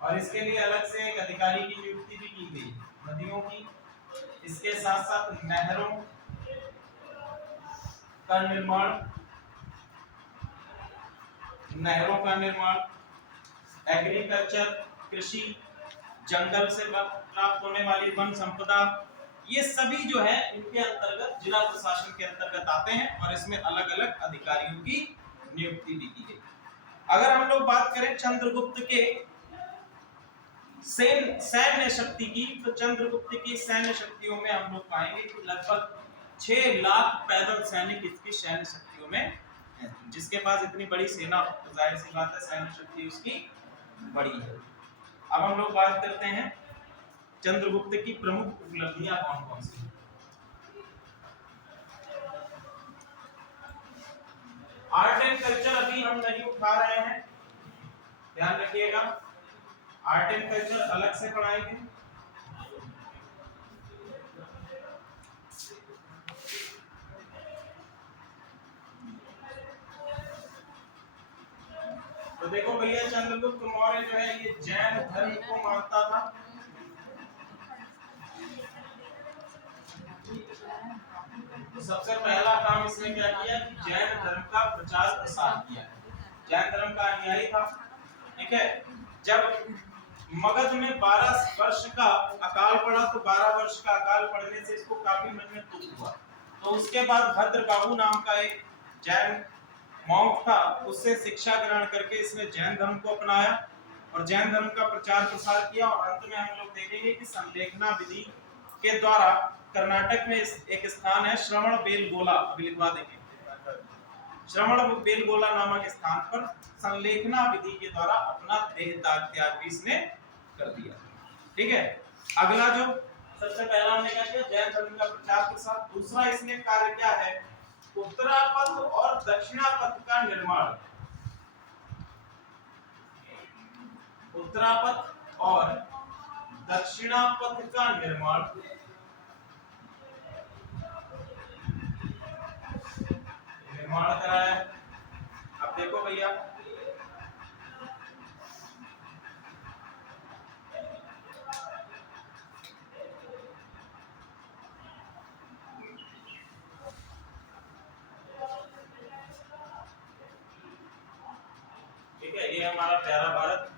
और इसके लिए अलग से एक अधिकारी की नियुक्ति भी की गई, नदियों की। इसके साथ साथ नहरों का निर्माण, एग्रीकल्चर, कृषि, जंगल से प्राप्त होने वाली वन संपदा, ये सभी जो है इनके अंतर्गत जिला प्रशासन के अंतर्गत आते हैं, और इसमें अलग अलग अधिकारियों की नियुक्ति भी की गई। अगर हम लोग बात करें चंद्रगुप्त के सैन्य शक्ति की, तो चंद्रगुप्त की सैन्य शक्तियों में हम लोग पाएंगे कि लगभग 6 लाख पैदल सैनिक इसकी सैन्य शक्तियों में हैं। जिसके पास इतनी बड़ी सेना, तो जाहिर सी बात है सैन्य शक्ति उसकी बड़ी है। अब हम लोग बात करते हैं चंद्रगुप्त की प्रमुख उपलब्धियां कौन कौन सी हैं। आर्ट एंड कल्चर अभी हम नहीं उठा रहे हैं, ध्यान रखिएगा, आर्ट एंड कल्चर अलग से पढ़ाएंगे। तो देखो भैया, चंद्रगुप्त मौर्य जो है ये जैन धर्म को मानता था। तो सबसे पहला काम इसने क्या किया कि जैन धर्म का प्रचार प्रसार किया। जैन धर्म का अनुयायी था, ठीक है। जब मगध में 12 वर्ष का अकाल पड़ा, तो 12 वर्ष का अकाल पड़ने से इसको काफी मन में दुख हुआ। तो उसके बाद भद्रबाहु नाम का एक जैन मॉन्क था, उससे शिक्षा ग्रहण करके इसने जैन धर्म को अपनाया और जैन धर्म का प्रचार प्रसार किया। और अंत में हम लोग देखेंगे कि संलेखना विधि के द्वारा कर्नाटक में एक स्थान है श्रवण बेलगोला, अभी लिखवा देंगे, श्रवण बेलगोला नामक स्थान पर संलेखना विधि के द्वारा अपना देह त्याग भी इसने कर दिया, ठीक है। अगला जो सबसे पहला हमने क्या किया, जैन धर्म का प्रचार प्रसार। दूसरा इसने कार्य क्या है, उत्तरापथ और दक्षिणापथ का निर्माण, उत्तरापथ और दक्षिणापथ का निर्माण कराया। अब देखो भैया, ठीक है, ये हमारा प्यारा भारत।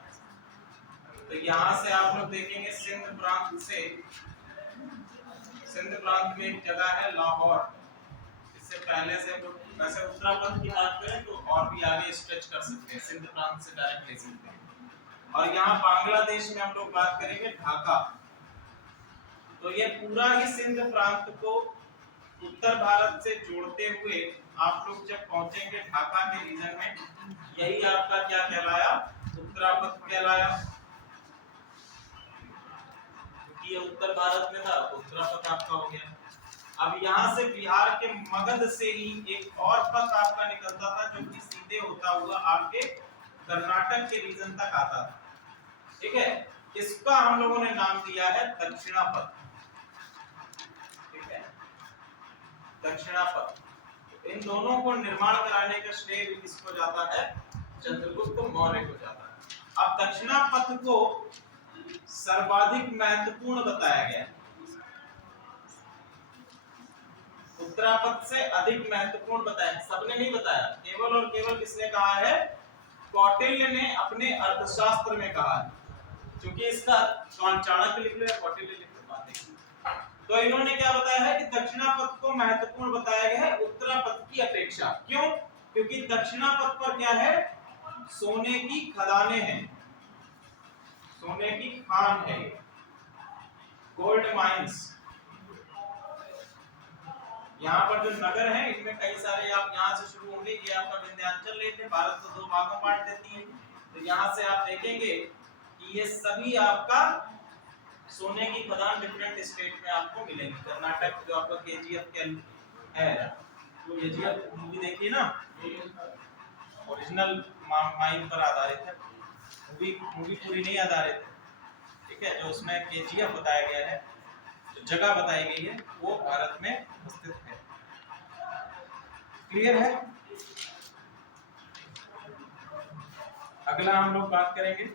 तो यहाँ से आप लोग देखेंगे सिंध प्रांत में एक जगह है लाहौर। इससे पहले से वैसे उत्तराखंड की बात करें तो और भी आगे स्ट्रेच कर सकते हैं, सिंध प्रांत से डायरेक्ट ले सकते हैं। और यहाँ बांग्लादेश में हम लोग बात करेंगे ढाका। तो ये पूरा ही सिंध प्रांत को उत्तर भारत से जोड़ते हुए आप लोग जब पहुंचेंगे ढाका के रीजन में, यही आपका क्या कहलाया, उत्तरापथ कहलाया। क्योंकि ये उत्तर भारत में था, उत्तरापथ आपका हो गया। अब यहाँ से बिहार के मगध से ही एक और पथ आपका निकलता था, जो कि सीधे होता हुआ आपके कर्नाटक के रीजन तक आता था, ठीक है। इसका हम लोगों ने नाम दिया है दक्षिणापथ, ठीक है, दक्षिणापथ। इन दोनों को निर्माण कराने का श्रेय भी किसको जाता है? चंद्रगुप्त मौर्य को जाता है। अब दक्षिणापथ को सर्वाधिक महत्वपूर्ण बताया गया, उत्तरापथ से अधिक महत्वपूर्ण बताया, सबने नहीं बताया, केवल और केवल किसने कहा है? कौटिल्य ने अपने अर्थशास्त्र में कहा है। क्योंकि इसका चाणक्य लिख लिया, कौटिल्य लिख लिया, तो इन्होंने क्या बताया है कि दक्षिणापथ को महत्वपूर्ण बताया गया है उत्तरापथ की अपेक्षा। क्यों? क्योंकि दक्षिणापथ पर क्या है? सोने की खदानें हैं, सोने की खान है, गोल्ड माइंस। यहाँ पर जो नगर हैं इनमें कई सारे, आप यहाँ से शुरू होंगे, ये आपका विंध्याचल रेंज भारत को 2 भागों बांट देती है। तो यहाँ से आप देखेंगे कि ये सभी आपका सोने की खदान डिफरेंट स्टेट में आपको मिलेंगी। कर्नाटक जो आपका केजीएफ है, तो केजीएफ मूवी देखिए ना, ओरिजिनल माइन पर आधारित है, मूवी पूरी नहीं आधारित है, ठीक है। जो उसमें केजीएफ बताया गया है, जो जगह बताई गई है, वो भारत में स्थित है। क्लियर है? अगला हम लोग बात करेंगे,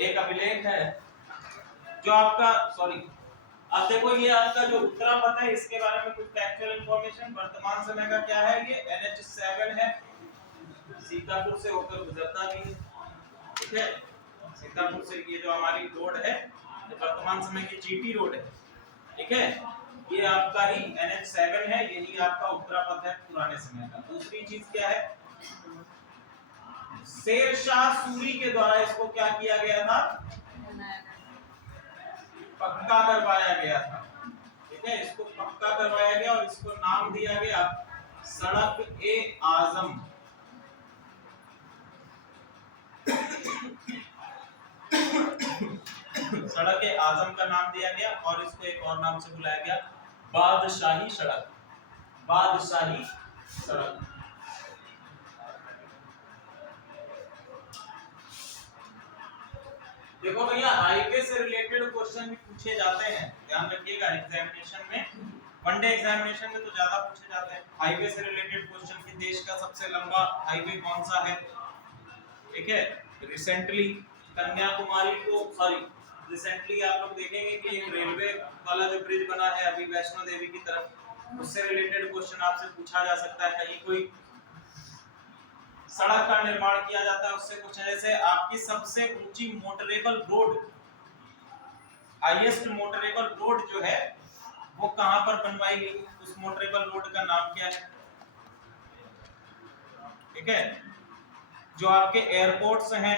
एक अभिलेख है जो आपका, सॉरी, अब देखो ये आपका जो उत्तरापथ है, इसके बारे में कुछ फैक्चुअल इंफॉर्मेशन। वर्तमान समय का क्या है? ये NH7 है, सीतापुर से होकर गुजरता भी है, ठीक है। सीतापुर से ये जो हमारी रोड है, ये वर्तमान समय की GT रोड है, ठीक है। ये आपका ही NH7 है, यही आपका उत्तरापथ है पुराने समय का। दूसरी चीज क्या है? शेरशाह सूरी के द्वारा इसको क्या किया गया था? पक्का करवाया गया था, ठीक है। इसको पक्का करवाया गया और इसको नाम दिया गया सड़क-ए-आजम। सड़क-ए-आजम का नाम दिया गया और इसको एक और नाम से बुलाया गया, बादशाही सड़क, बादशाही सड़क। देखो भैया, हाईवे से रिलेटेड क्वेश्चन भी पूछे जाते हैं, ध्यान रखिएगा। एग्जामिनेशन में, वनडे एग्जामिनेशन में तो ज्यादा पूछे जाते हैं हाईवे से रिलेटेड क्वेश्चन कि देश का सबसे लंबा हाईवे कौन सा है, ठीक है। रिसेंटली कन्याकुमारी को, सॉरी, रिसेंटली आप लोग देखेंगे कि एक रेलवे वाला जो ब्रिज बना है अभी वैष्णो देवी की तरफ, उससे रिलेटेड क्वेश्चन आपसे पूछा जा सकता है। कहीं कोई सड़क का निर्माण किया जाता है, उससे कुछ जैसे आपकी सबसे ऊंची motorable road, highest motorable road जो है वो कहां पर बनवाई गई, उस मोटरेबल रोड का नाम क्या है, ठीक है। जो आपके एयरपोर्ट्स हैं,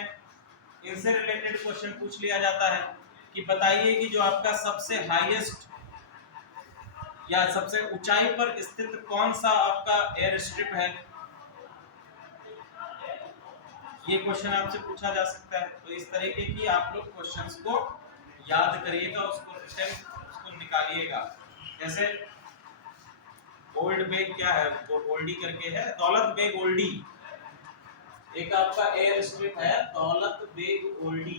इनसे रिलेटेड क्वेश्चन पूछ लिया जाता है कि बताइए कि जो आपका सबसे हाईएस्ट या सबसे ऊंचाई पर स्थित कौन सा आपका एयर स्ट्रिप है, ये क्वेश्चन आपसे पूछा जा सकता है। तो इस तरीके की आप लोग क्वेश्चंस को याद करिएगा, उसको निकालिएगा। जैसे ओल्ड बेग क्या है, वो ओल्डी करके है, दौलत बेग ओल्डी, एक आपका एयर स्ट्रिप है दौलत बेग ओल्डी।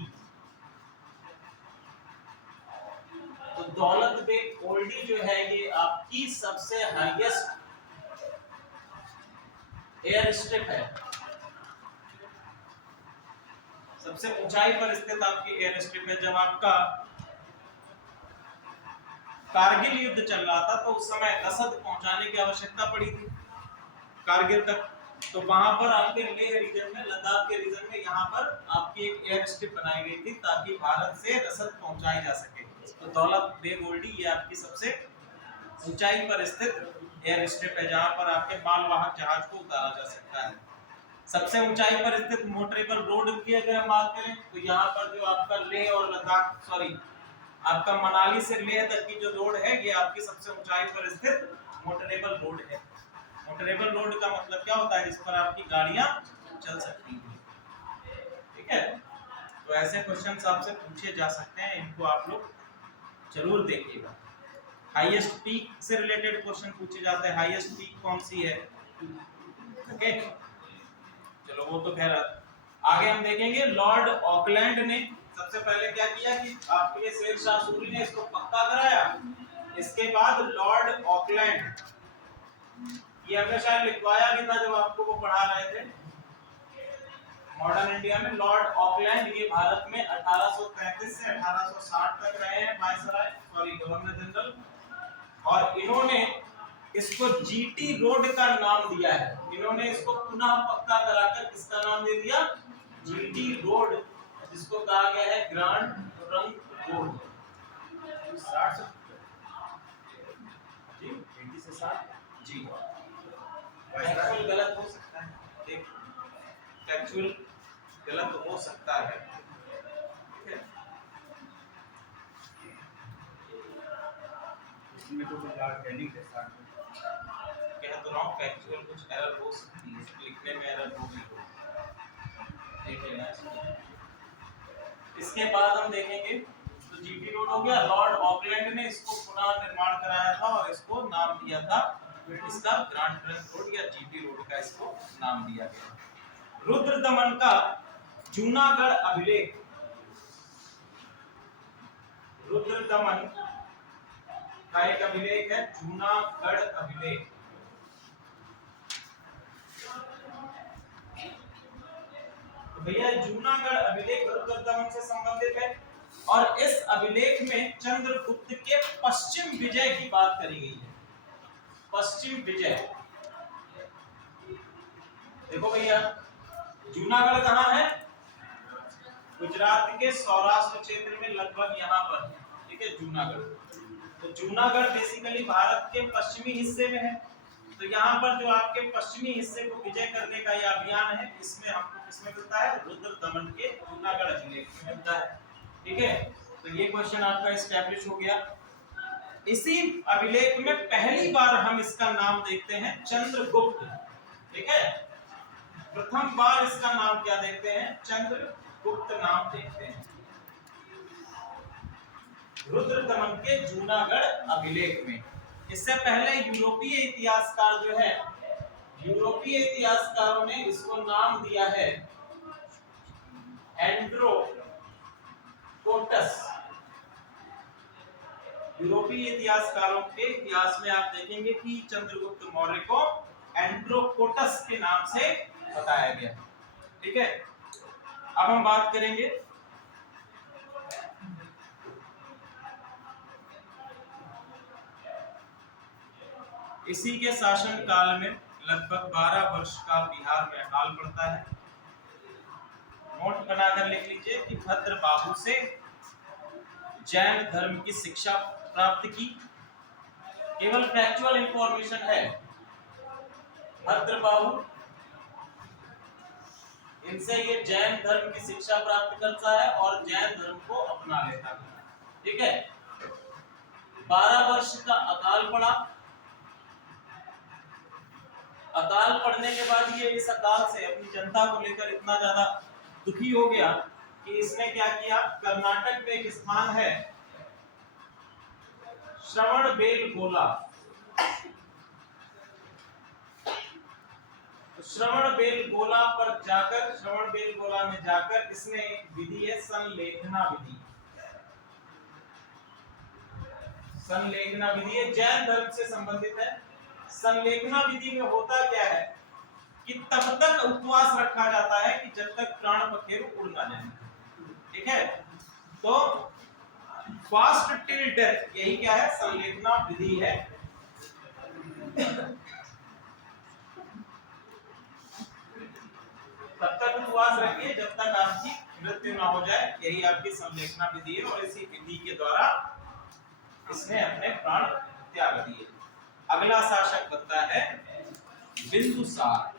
तो दौलत बेग ओल्डी जो है ये आपकी सबसे हाईएस्ट एयर स्ट्रिप है, सबसे ऊंचाई पर स्थित आपकी एयर स्ट्रिप है। जब आपका कारगिल युद्ध चल रहा था तो उस समय रसद पहुंचाने की आवश्यकता पड़ी थी कारगिल तक, तो वहां पर आपके लेह रीजन में, लद्दाख के रीजन में यहाँ पर आपकी एक एयर स्ट्रिप बनाई गई थी ताकि भारत से रसद पहुंचाई जा सके। तो दौलत बेग ओल्डी ये आपकी सबसे ऊंचाई पर स्थित एयर स्ट्रिप है जहां पर आपके मालवाहक जहाज को उतारा जा सकता है। सबसे ऊंचाई पर स्थित मोटरेबल रोड की अगर हम बात करें तो यहाँ पर जो आपका लेह और लद्दाख, सॉरी, आपका मनाली से लेह तक की जो रोड है ये आपकी सबसे ऊंचाई पर स्थित मोटरेबल रोड है। मोटरेबल रोड का मतलब क्या होता है? जिस पर आपकी गाड़ियां चल सकती हैं, ठीक है। तो ऐसे क्वेश्चंस आपसे पूछे जा सकते हैं, इनको आप लोग जरूर देखिएगा। हाईएस्ट पीक से रिलेटेड क्वेश्चन पूछे जाते हैं, हाईएस्ट पीक कौन सी है, ओके। चलो वो तो खैर आगे हम देखेंगे। लॉर्ड ऑकलैंड ने सबसे पहले क्या किया कि आपके शेरशाह सूरी ने इसको पक्का कराया। इसके बाद लॉर्ड ऑकलैंड ये हमने शायद लिखवाया भी था जब आपको वो पढ़ा रहे थे मॉडर्न इंडिया में। लॉर्ड ऑकलैंड ये भारत में 1833 से 1860 तक रहे हैं गवर्नर जनरल, और इन्होंने इसको जीटी रोड का नाम दिया है। इन्होंने इसको पुनः पक्का कराकर किसका नाम दे दिया? जीटी रोड, जिसको कहा गया है ग्रांड ट्रंक रोड। 60 से जी 80 से 60 जी। एक्चुअल गलत हो सकता है, एक एक्चुअल गलत हो सकता है, ठीक है। इसमें तो कुछ यार ट्रेनिंग के साथ कह तो रहा हूँ फैक्चुअल कुछ एरर हो सकती है, लिखने में एरर होगी। देख लेना इसके बाद हम देखेंगे। तो जीटी रोड हो गया। लॉर्ड ऑकलैंड ने इसको पुनः निर्माण कराया था और इसको नाम दिया था इसका ग्रांड ट्रंक रोड या जीटी रोड का इसको नाम दिया गया। रुद्रदमन का जूनागढ़ अभिलेख, रुद्रदमन का एक अभिलेख है जूनागढ़ अभिलेख। तो भैया जूनागढ़ अभिलेख रुद्रदमन से संबंधित है और इस अभिलेख में चंद्रगुप्त के पश्चिम विजय की बात करी गई है। पश्चिम विजय, देखो भैया जूनागढ़ कहाँ है? गुजरात के सौराष्ट्र क्षेत्र में लगभग यहाँ पर, ठीक है जूनागढ़। तो जूनागढ़ बेसिकली भारत के पश्चिमी हिस्से में है। तो यहाँ पर जो आपके पश्चिमी हिस्से को विजय करने का यह अभियान है, इसमें हमको किसमें मिलता है? रुद्रदमन के जूनागढ़ अभिलेख में मिलता है, ठीक है। तो ये क्वेश्चन आपका एस्टैब्लिश हो गया। इसी अभिलेख में पहली बार हम इसका नाम देखते हैं चंद्रगुप्त, ठीक है। प्रथम बार इसका नाम क्या देखते हैं? चंद्रगुप्त नाम देखते हैं रुद्रदमन के जूनागढ़ अभिलेख में। इससे पहले यूरोपीय इतिहासकार जो है, यूरोपीय इतिहासकारों ने इसको नाम दिया है एंड्रोकोटस। यूरोपीय इतिहासकारों के इतिहास में आप देखेंगे कि चंद्रगुप्त मौर्य को एंड्रोकोटस के नाम से बताया गया, ठीक है। अब हम बात करेंगे इसी के शासन काल में लगभग 12 वर्ष का बिहार में अकाल पड़ता है। नोट बनाकर लिख लीजिए कि भद्र बाहु से जैन धर्म की शिक्षा प्राप्त की। केवल फैक्चुअल इंफॉर्मेशन है। भद्र बाहु, इनसे ये जैन धर्म की शिक्षा प्राप्त करता है और जैन धर्म को अपना लेता है, ठीक है। 12 वर्ष का अकाल पड़ा। अकाल पड़ने के बाद ये इस अकाल से अपनी जनता को लेकर इतना ज्यादा दुखी हो गया कि इसने क्या किया? कर्नाटक में एक स्थान है श्रवणबेलगोला। श्रवणबेलगोला पर जाकर, श्रवणबेलगोला में जाकर इसने एक विधि है संलेखना विधि। संलेखना विधि है, जैन धर्म से संबंधित है। संलेखना विधि में होता क्या है कि तब तक उपवास रखा जाता है कि जब तक प्राण पखेरु उड़ ना जाए, ठीक है। तो फास्ट टिल डेथ, यही क्या है? संलेखना विधि है। तब तक उपवास रखिए जब तक आपकी मृत्यु ना हो जाए, यही आपकी संलेखना विधि है। और इसी विधि के द्वारा इसने अपने प्राण त्याग दिए। अगला शासक बनता है बिंदुसार,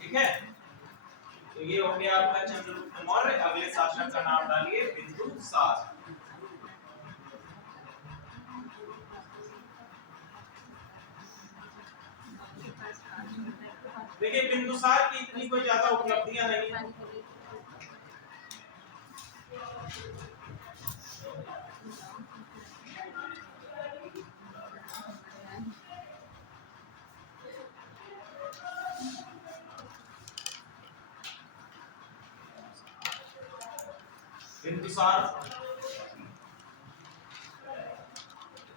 ठीक है। तो ये हो गया आपका चंद्रगुप्त मौर्य। अगले शासक का नाम डालिए बिंदुसार। देखिए बिंदुसार की इतनी कोई ज्यादा उपलब्धियां नहीं है।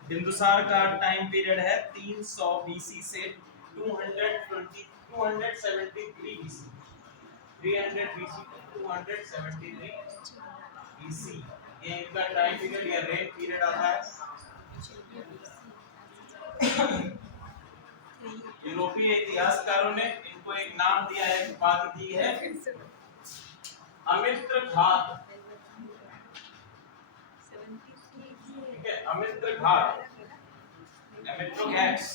बिंदुसार का टाइम पीरियड है 300 बीसी से 273 BC, 300 BC to 273 BC, ये इनका टाइम पीरियड या रेन पीरियड आता है। यूरोपीय इतिहासकारों ने इनको एक नाम दिया है, उपाधि दी है अमित्र घात। ठीक है, अमित्र घात, एमिट्रोगैट्स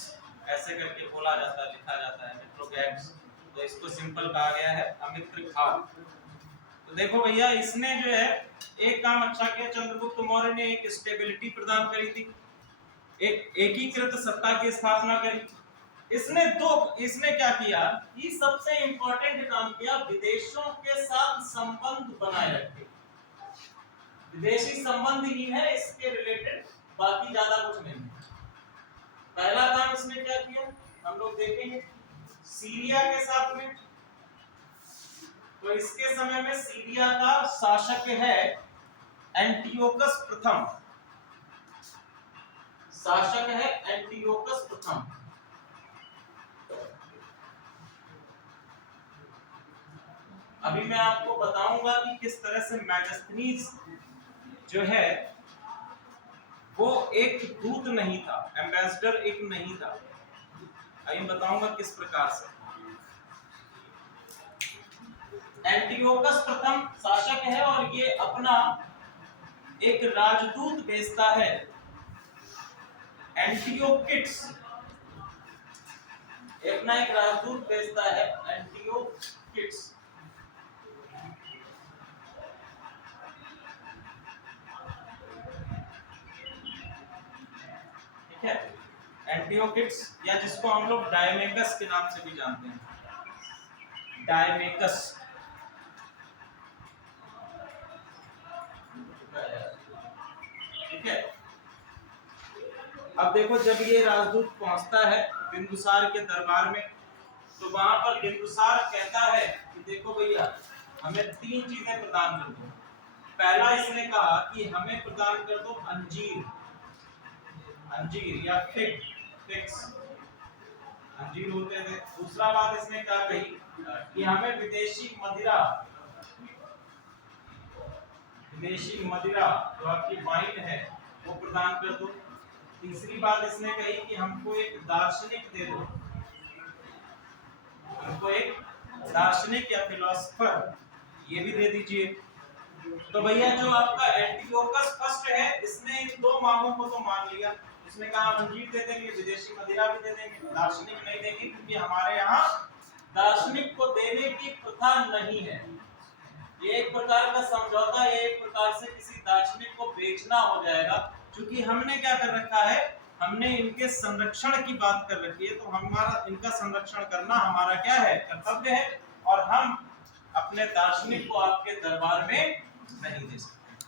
ऐसे करके बोला जाता है, लिखा जाता है एमिट्रोगैट्स, तो इसको सिंपल कहा गया है अमित्र घात। तो देखो भैया, इसने जो है एक काम अच्छा किया, चंद्रगुप्त मौर्य ने एक स्टेबिलिटी प्रदान करी थी, एक एकीकृत सत्ता की स्थापना करी। इसने क्या किया कि सबसे इंपॉर्टेंट काम किया, विदेशों के साथ संबंध बनाए रखे। विदेशी संबंध ही है इसके रिलेटेड, बाकी ज्यादा कुछ नहीं। पहला काम इसने क्या किया हम लोग देखेंगे, सीरिया के साथ में। तो इसके समय में सीरिया का शासक है एंटियोकस प्रथम, शासक है एंटियोकस प्रथम। अभी मैं आपको बताऊंगा कि किस तरह से मैगस्थनीज जो है वो एक दूत नहीं था, एम्बेसडर एक नहीं था। आइए बताऊंगा किस प्रकार से। एंटियोकस प्रथम शासक है और ये अपना एक राजदूत भेजता है, एंटियोकिट्स, अपना एक राजदूत भेजता है एंटियोकिट्स। ठीक है, एंटियोकिट्स, या जिसको हम लोग डायमेकस के नाम से भी जानते हैं, डायमेकस। ठीक है, अब देखो जब ये राजदूत पहुंचता है बिंदुसार के दरबार में, तो वहां पर बिंदुसार कहता है कि देखो भैया, हमें 3 चीजें प्रदान कर दो। पहला इसने कहा कि हमें प्रदान कर दो अंजीर, अंजीर या फिक्स, अंजीर होते थे। दूसरा बात इसने क्या कही कि हमें विदेशी मदिरा, विदेशी मदिरा जो आपकी वाइन है वो प्रदान कर दो। तीसरी बात इसने कही कि हमको एक दार्शनिक दे दो, हमको एक दार्शनिक या फिलोसोफर ये भी दे दीजिए। तो भैया जो आपका एंटियोकस फर्स्ट है, इसने इन 2 मांगों को तो मान लिया। इसने कहा हम अंजीर दे देंगे, विदेशी मदिरा भी दे देंगे, दार्शनिक नहीं देंगे, क्योंकि हमारे यहाँ दार्शनिक को देने की प्रथा नहीं है। ये एक प्रकार का समझौता है, एक प्रकार से किसी दार्शनिक को बेचना हो जाएगा। क्योंकि हमने क्या कर रखा है, हमने इनके संरक्षण की बात कर रखी है, तो हमारा इनका संरक्षण करना हमारा क्या है, कर्तव्य है। और हम अपने दार्शनिक को आपके दरबार में नहीं दे सकते।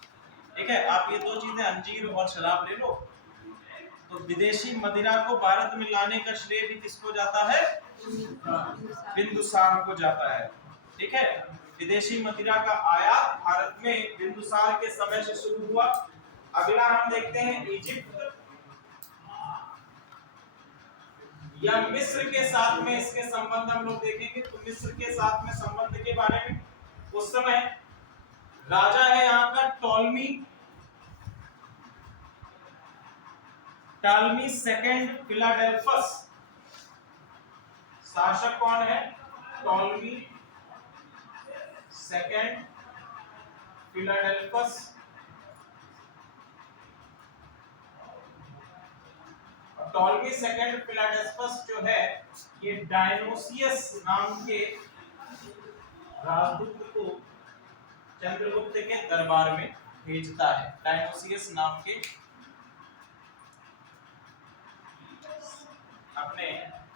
ठीक है, आप ये 2 चीजें अंजीर और शराब ले लो। तो विदेशी मदिरा को भारत में लाने का श्रेय भी किसको जाता है, बिंदुसार को जाता है। ठीक है, विदेशी मदिरा का आयात भारत में बिंदुसार के समय से शुरू हुआ। अगला हम देखते हैं इजिप्ट या मिस्र के साथ में इसके संबंध हम लोग देखेंगे। तो मिस्र के साथ में संबंध के बारे में, उस समय राजा है यहाँ का टॉलमी, टॉलमी सेकंड फिलाडेल्फस। शासक कौन है, Ptolemy second Philadelphus. Ptolemy second Philadelphus जो है ये डायनोसियस नाम के राजदूत को चंद्रगुप्त के दरबार में भेजता है। डायनोसियस नाम के अपने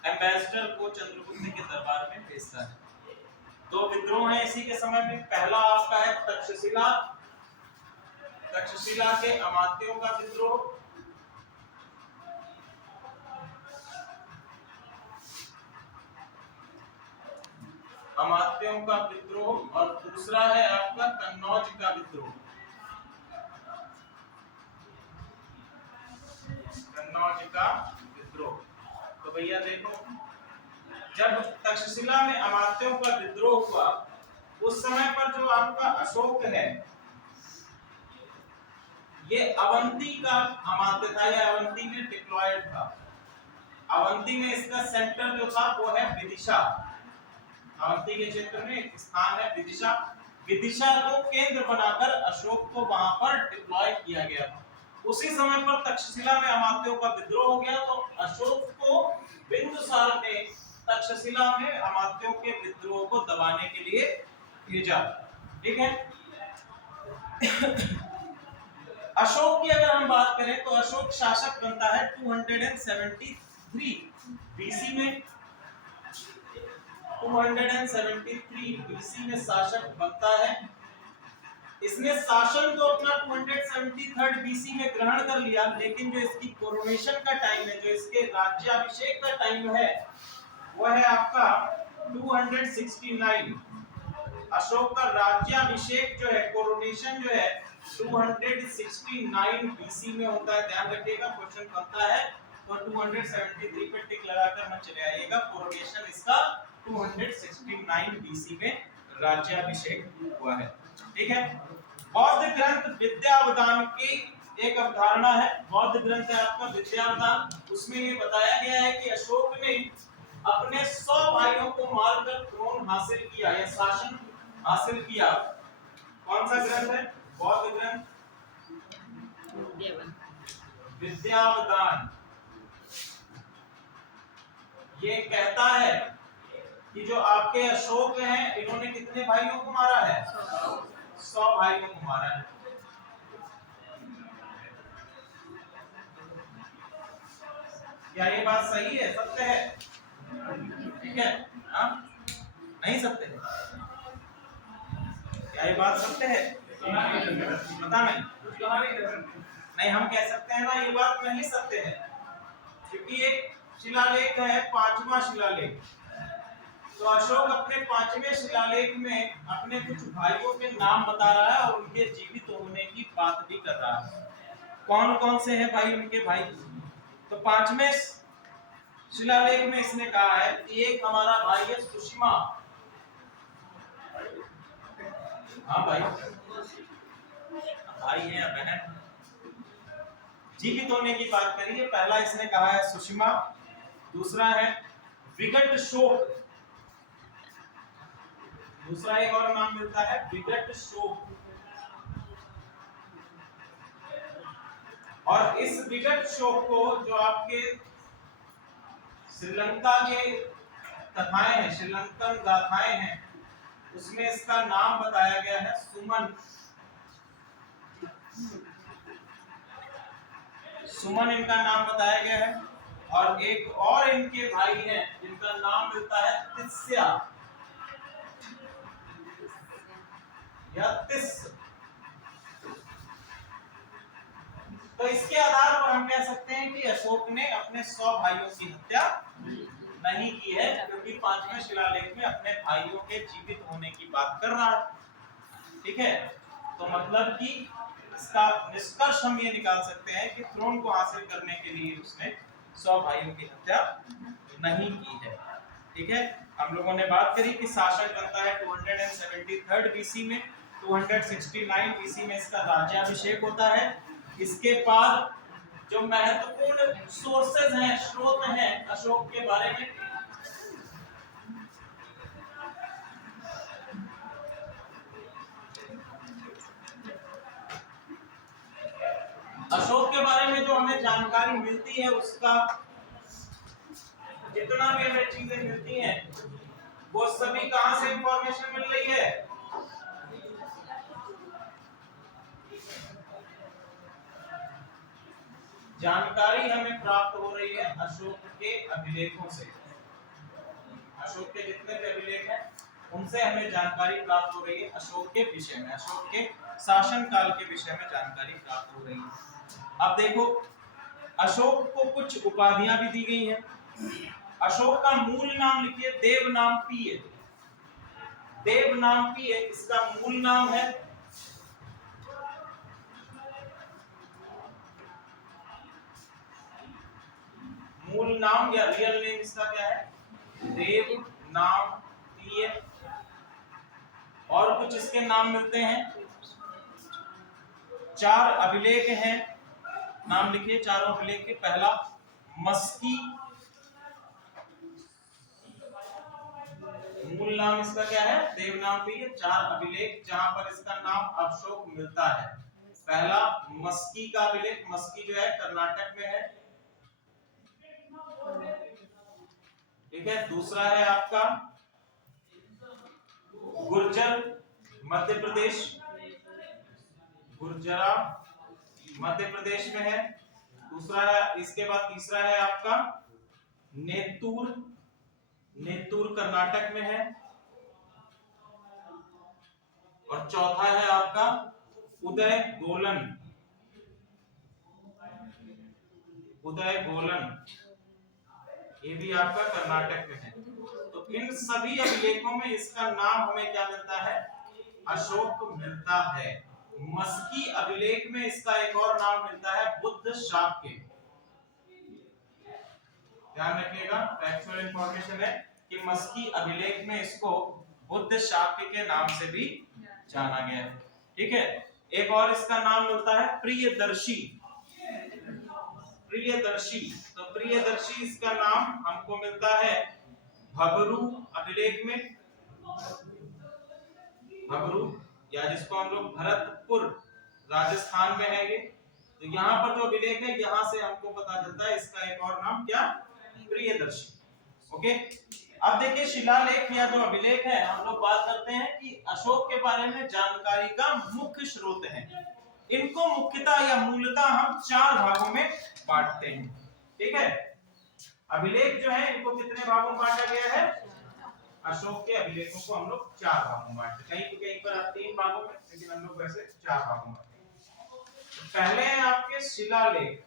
एम्बेसडर को चंद्रगुप्त के दरबार में भेजता है। 2 विद्रोह हैं इसी के समय में। पहला आपका है तक्षशिला, तक्षशिला के अमात्यों का विद्रोह। अमात्यों का विद्रोह, और दूसरा है आपका कन्नौज का विद्रोह, कन्नौज का विद्रोह। तो भैया देखो जब तक्षशिला में अमात्यों का विद्रोह हुआ उस समय पर जो आपका अशोक है ये अवंती का अमात्य था, या अवंती में डिप्लॉयड था। अवंती में इसका सेंटर जो था वो है विदिशा। अवंती के क्षेत्र में एक स्थान है विदिशा। विदिशा को केंद्र बनाकर अशोक को वहां पर डिप्लॉय किया गया था। उसी समय पर तक्षशिला में अमात्यों का विद्रोह हो गया तो अशोक को बिंदुसार ने तक्षशिला में अमात्यों के विद्रोह को दबाने के लिए भेजा। ठीक है। अशोक की अगर हम बात करें तो अशोक शासक बनता है 273 बीसी में। 273 बीसी में शासक बनता है। इसने शासन तो अपना 273 बीसी में ग्रहण कर लिया, लेकिन जो इसकी कोरोनेशन का टाइम है, जो इसके राज्याभिषेक का टाइम है, वो है आपका 269। अशोक का राज्याभिषेक जो है, कोरोनेशन जो है 269 बीसी में होता है। ध्यान रखिएगा, क्वेश्चन बनता है तो 273 पे टिक लगाकर मत चले आइएगा। कोरोनेशन इसका 269 बीसी में राज्याभिषेक हुआ है। ठीक है। बौद्ध ग्रंथ विद्यावदान की एक अवधारणा है। बौद्ध ग्रंथ है आपका विद्यावदान। उसमें ये बताया गया है कि अशोक ने अपने 100 भाइयों को मारकर थ्रोन हासिल किया या शासन हासिल किया। कौन सा ग्रंथ है? बौद्ध ग्रंथ विद्यावदान। ये कहता है कि जो आपके अशोक हैं, इन्होंने कितने भाइयों को मारा है? 100 भाइयों को मारा है। क्या ये बात सही है, सत्य है? ठीक है। हाँ, नहीं सत्य है? क्या ये बात सत्य है? पता नहीं। नहीं, हम कह सकते हैं ना ये बात नहीं सत्य है, क्योंकि एक शिलालेख है, 5वां शिलालेख। तो अशोक अपने 5वें शिलालेख में अपने कुछ भाइयों के नाम बता रहा है और उनके जीवित होने की बात भी कर रहा है। कौन कौन से हैं भाई उनके भाई? तो 5वें शिलालेख में इसने कहा है कि एक हमारा भाई है सुषमा। हाँ भाई, भाई है या बहन? जीवित होने की बात करिए। पहला इसने कहा है सुषमा, दूसरा है विकट शोक, दूसरा एक और नाम मिलता है विकट शोक। और इस विकट शोक को जो आपके श्रीलंका के कथाएं हैं, श्रीलंकन गाथाएं हैं, उसमें इसका नाम बताया गया है सुमन। सुमन इनका नाम बताया गया है। और एक और इनके भाई हैं जिनका नाम मिलता है तिस्या या तिस। तो इसके आधार पर हम कह सकते हैं कि अशोक ने अपने 100 भाइयों की हत्या नहीं की है, क्योंकि 5वें शिलालेख में अपने भाइयों के जीवित होने की बात कर रहा है। ठीक है। तो मतलब कि इसका निष्कर्ष हम ये निकाल सकते हैं कि थ्रोन को हासिल करने के लिए उसने 100 भाइयों की हत्या नहीं की है। ठीक है। हम लोगों ने बात करी कि शासक बनता है 273 बीसी में, 269 बीसी में इसका राज्याभिषेक होता है। इसके बाद जो महत्वपूर्ण सोर्सेज हैं, स्रोत हैं अशोक के बारे में, अशोक के बारे में जो हमें जानकारी मिलती है, उसका जितना भी हमें चीजें मिलती हैं वो सभी कहां से इंफॉर्मेशन मिल रही है? जानकारी हमें प्राप्त हो रही है अशोक के अभिलेखों से। अशोक के जितने भी अभिलेख हैं उनसे हमें जानकारी प्राप्त हो रही है अशोक के विषय में, अशोक के शासन काल के विषय में जानकारी प्राप्त हो रही है। अब देखो, अशोक को कुछ उपाधियां भी दी गई हैं। अशोक का मूल नाम लिखिए देवनामपीय। देवनामपीय इसका मूल नाम है। मूल नाम या रियल नेम इसका क्या है? देवनामप्रिय। और कुछ इसके नाम मिलते हैं। 4 अभिलेख हैं, नाम लिखिए चारों अभिलेख के। पहला मस्की, मूल नाम इसका क्या है? देवनामप्रिय। 4 अभिलेख जहां पर इसका नाम अशोक मिलता है। पहला मस्की का अभिलेख, मस्की जो है कर्नाटक में है, ठीक है। दूसरा है आपका गुर्जर, मध्य प्रदेश, गुर्जरा मध्य प्रदेश में है। दूसरा है, इसके बाद तीसरा है आपका नेतूर, नेतूर कर्नाटक में है। और चौथा है आपका उदय गोलन, उदय गोलन, ये भी आपका कर्नाटक में है। तो इन सभी अभिलेखों में इसका नाम हमें क्या मिलता है? अशोक मिलता है। मस्की अभिलेख में इसका एक और नाम मिलता है बुद्ध शाक्य। ध्यान रखिएगा, फैक्चुअल इंफॉर्मेशन है कि मस्की अभिलेख में इसको बुद्ध शाक्य के नाम से भी जाना गया है, ठीक है। एक और इसका नाम मिलता है प्रियदर्शी, प्रियदर्शी। तो प्रियदर्शी इसका नाम हमको मिलता है भबरू अभिलेख में, भबरू, या जिसको हम लोग भरतपुर राजस्थान में है ये। तो यहाँ पर जो अभिलेख है, यहाँ से हमको पता चलता है इसका एक और नाम क्या? प्रियदर्शी। ओके, अब देखिए शिलालेख या जो अभिलेख है, हम लोग बात करते हैं कि अशोक के बारे में जानकारी का मुख्य स्रोत है। इनको मुख्यतः या मूलतः हम 4 भागों में बांटते हैं, ठीक है। अभिलेख जो है इनको कितने भागों में बांटा गया है? अशोक के अभिलेखों को हम लोग 4 भागों में बांटते हैं। कहीं पर 3 भागों में, लेकिन हम लोग वैसे 4 भागों में। पहले हैं आपके शिलालेख,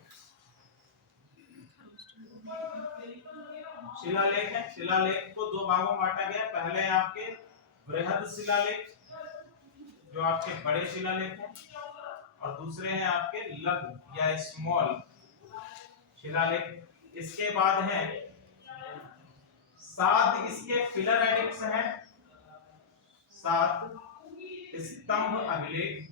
शिलालेख है। शिलालेख को 2 भागों में बांटा गया। पहले है आपके बृहद शिलालेख, जो आपके बड़े शिलालेख हैं, और दूसरे हैं आपके लघु या स्मॉल शिलालेख। इसके बाद है 7 इसके फिलर एडिक्ट्स हैं, 7 स्तंभ अभिलेख,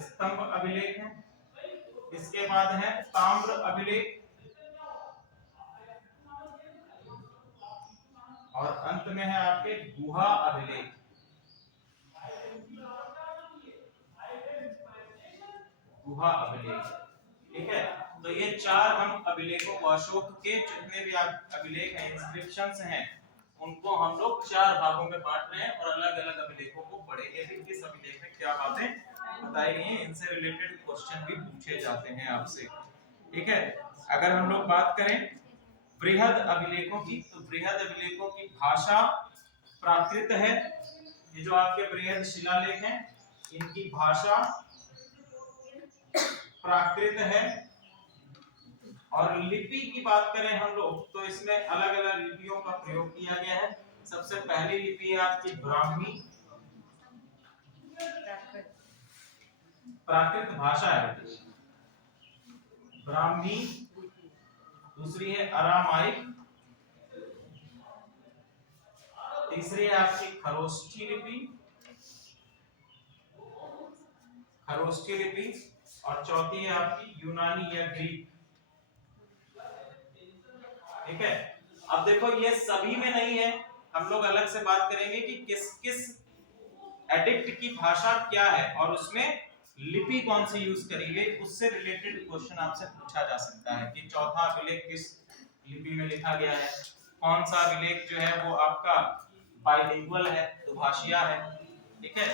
स्तंभ अभिलेख हैं। इसके बाद है ताम्र अभिलेख, और अंत में है आपके गुहा अभिलेख। गुहा अभिलेख, ठीक है। तो ये 4 हम अभिलेखों को, अशोक के जितने भी अभिलेख हैं, इंस्क्रिप्शंस हैं, उनको हम लोग 4 भागों में बांट रहे हैं और अलग अलग अभिलेखों को पढ़ेंगे कि किस अभिलेख में क्या बातें बताई गई हैं। इनसे रिलेटेड क्वेश्चन भी पूछे जाते हैं आपसे, ठीक है। अगर हम लोग बात करें बृहद अभिलेखों की, तो बृहद अभिलेखों की भाषा प्राकृत है। ये जो आपके बृहद शिलालेख हैं, इनकी भाषा प्राकृत है। और लिपि की बात करें हम लोग, तो इसमें अलग अलग लिपियों का प्रयोग किया गया है। सबसे पहली लिपि है आपकी ब्राह्मी, प्राकृत भाषा है ब्राह्मी। दूसरी है अरामाइक, तीसरी है आपकी खरोष्ठी लिपि, खरोष्ठी लिपि, और चौथी है आपकी यूनानी या ग्रीक, ठीक है। अब देखो ये सभी में नहीं है, हम लोग अलग से बात करेंगे कि किस किस एडिक्ट की भाषा क्या है और उसमें लिपि कौन सी यूज करी गई। उससे रिलेटेड क्वेश्चन आपसे पूछा जा सकता है कि चौथा अभिलेख किस लिपि में लिखा गया है, कौन सा अभिलेख जो है वो आपका बाइलिंगुअल है, दुभाषिया है, ठीक है।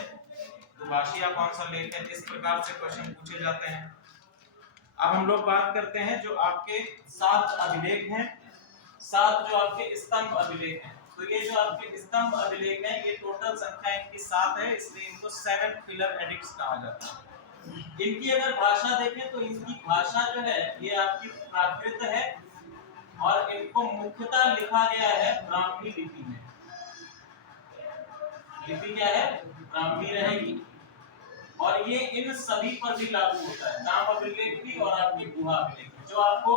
दुभाषिया कौन सा लेख है, इस प्रकार से क्वेश्चन पूछे जाते हैं। अब हम लोग बात करते हैं जो आपके 7 अभिलेख हैं, 7 जो आपके स्तंभ अभिलेख हैं। तो ये जो आपके स्तंभ अभिलेख हैं, ये टोटल संख्या इनकी 7 है, इसलिए इनको 7 फिलर एडिक्ट्स कहा जाता है। इनकी अगर भाषा देखें तो इनकी भाषा जो है ये आपकी प्राकृत है, और इनको मुख्यतः लिखा गया है ब्राह्मी लिपि में। लिपि क्या है? ब्राह्मी रहेगी, और ये इन सभी पर भी लागू होता है, नाम अभिलेख भी और आपकी गुहा अभिलेख। जो आपको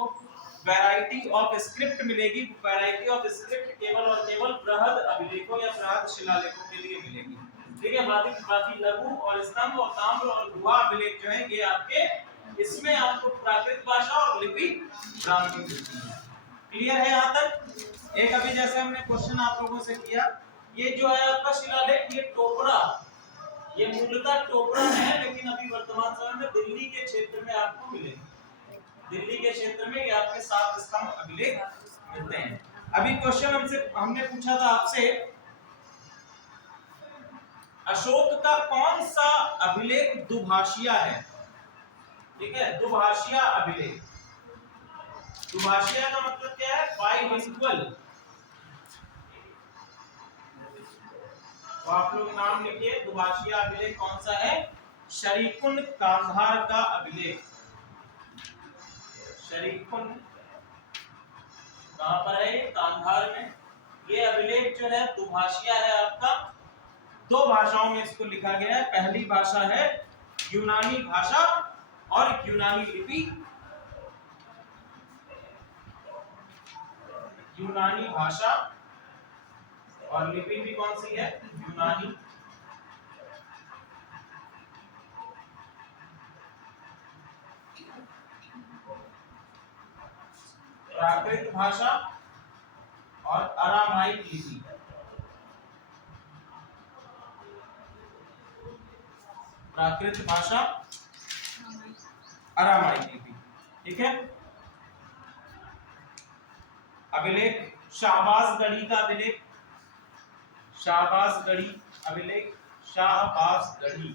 वैरायटी ऑफ स्क्रिप्ट मिलेगी, वैरायटी ऑफ स्क्रिप्ट केवल और केवल बृहद अभिलेखों या बृहद शिलालेखों के लिए मिलेगी। ठीक है, बाकी लघु और स्तंभ और ताम्र और गुहा अभिलेख जो है ये आपके, इसमें आपको प्राकृत भाषा और लिपि ब्राह्मी मिलती है। क्लियर है यहाँ तक? एक अभी जैसे हमने क्वेश्चन आप लोगों से किया, ये जो है आपका शिलालेख, ये टोपरा, ये मूलतः टोपरा है, लेकिन अभी वर्तमान समय में दिल्ली के क्षेत्र में आपको मिलेगा। दिल्ली के क्षेत्र में ये आपके 7 स्तंभ अभिलेख मिलते हैं। अभी क्वेश्चन हमने पूछा था आपसे, अशोक का कौन सा अभिलेख दुभाषिया है? ठीक है, दुभाषिया अभिलेख। दुभाषिया का मतलब क्या है? बाइलिंगुअल। तो आप लोग नाम लिखिए, दुभाषिया अभिलेख कौन सा है? शरीकुंड कांधार का अभिलेख। शरीकुंड कहां पर है? कांधार में। ये अभिलेख जो है दुभाषिया है आपका। 2 भाषाओं में इसको लिखा गया है। पहली भाषा है यूनानी भाषा और यूनानी लिपि। यूनानी भाषा और लिपि भी कौन सी है? यूनानी। प्राकृत भाषा और अरामाइक लिपि। प्राकृत भाषा, अरामाइक लिपि। ठीक है, अभिलेख शाहबाजगढ़ी का अभिलेख, शाहबाजगढ़ी अभिलेख, शाहबाजगढ़ी।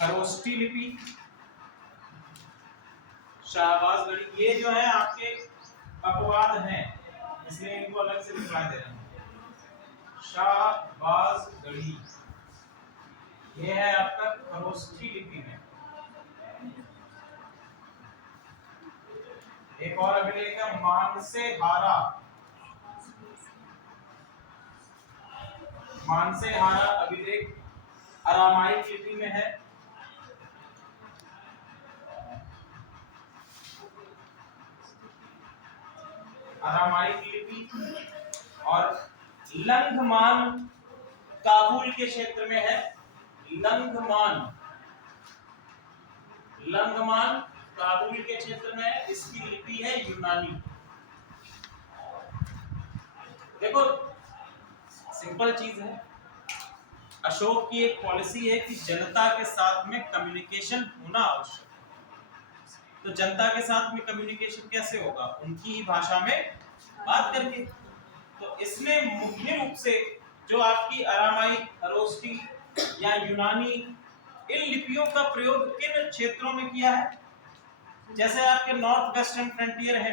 खरोष्टी लिपि, शाहबाजगढ़ी। ये जो है आपके अपवाद हैं, इसलिए इनको अलग से लिखवा दे रहे हैं। शाहबाजगढ़ी ये है आपका खरोष्टी लिपि में। एक और अभिलेख है मानसेहारा। मानसेहारा अभिलेख अरामाइक लिपि में है। अरामाइक लिपि। और लंघमान काबुल के क्षेत्र में है। लंघमान, लंघमान काबुल के क्षेत्र में है। इसकी लिपि है यूनानी। देखो सिंपल चीज है, अशोक की एक पॉलिसी है कि जनता के साथ में कम्युनिकेशन होना आवश्यक है। तो जनता के साथ में कम्युनिकेशन कैसे होगा? उनकी ही भाषा में बात करके। तो इसने मुख्य रूप से जो आपकी अरामाइक, खरोष्टी या यूनानी, इन लिपियों का प्रयोग किन क्षेत्रों में किया है? जैसे आपके नॉर्थ वेस्टर्न फ्रंटियर है,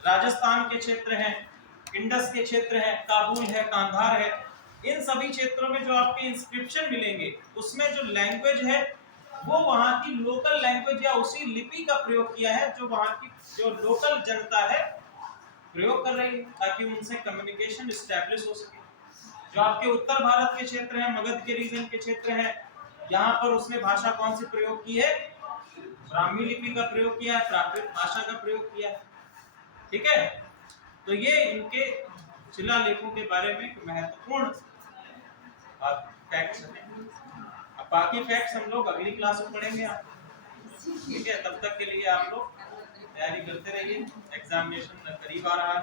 राजस्थान के क्षेत्र हैं, इंडस के क्षेत्र हैं, काबुल है, कांधार है। इन सभी क्षेत्रों में जो आपके इंस्क्रिप्शन मिलेंगे, उसमें जो लैंग्वेज है वो वहां की लोकल लैंग्वेज या उसी लिपि का प्रयोग किया है जो वहां की जो लोकल जनता है प्रयोग कर रही है, ताकि उनसे कम्युनिकेशन एस्टैब्लिश हो सके। जो आपके उत्तर भारत के क्षेत्र हैं, मगध के रीजन के क्षेत्र हैं, यहाँ पर उसने भाषा कौन सी प्रयोग की है? ब्राह्मी लिपि का प्रयोग किया है, प्राकृत भाषा का प्रयोग किया है। ठीक है, तो ये इनके शिलालेखों के बारे में एक महत्वपूर्ण फैक्ट्स हैं। अब बाकी फैक्ट्स हम लोग अगली क्लास में पढ़ेंगे आप। ठीक है, तब तक के लिए आप लोग तैयारी करते रहिए, एग्जामिनेशन करीब आ रहा है।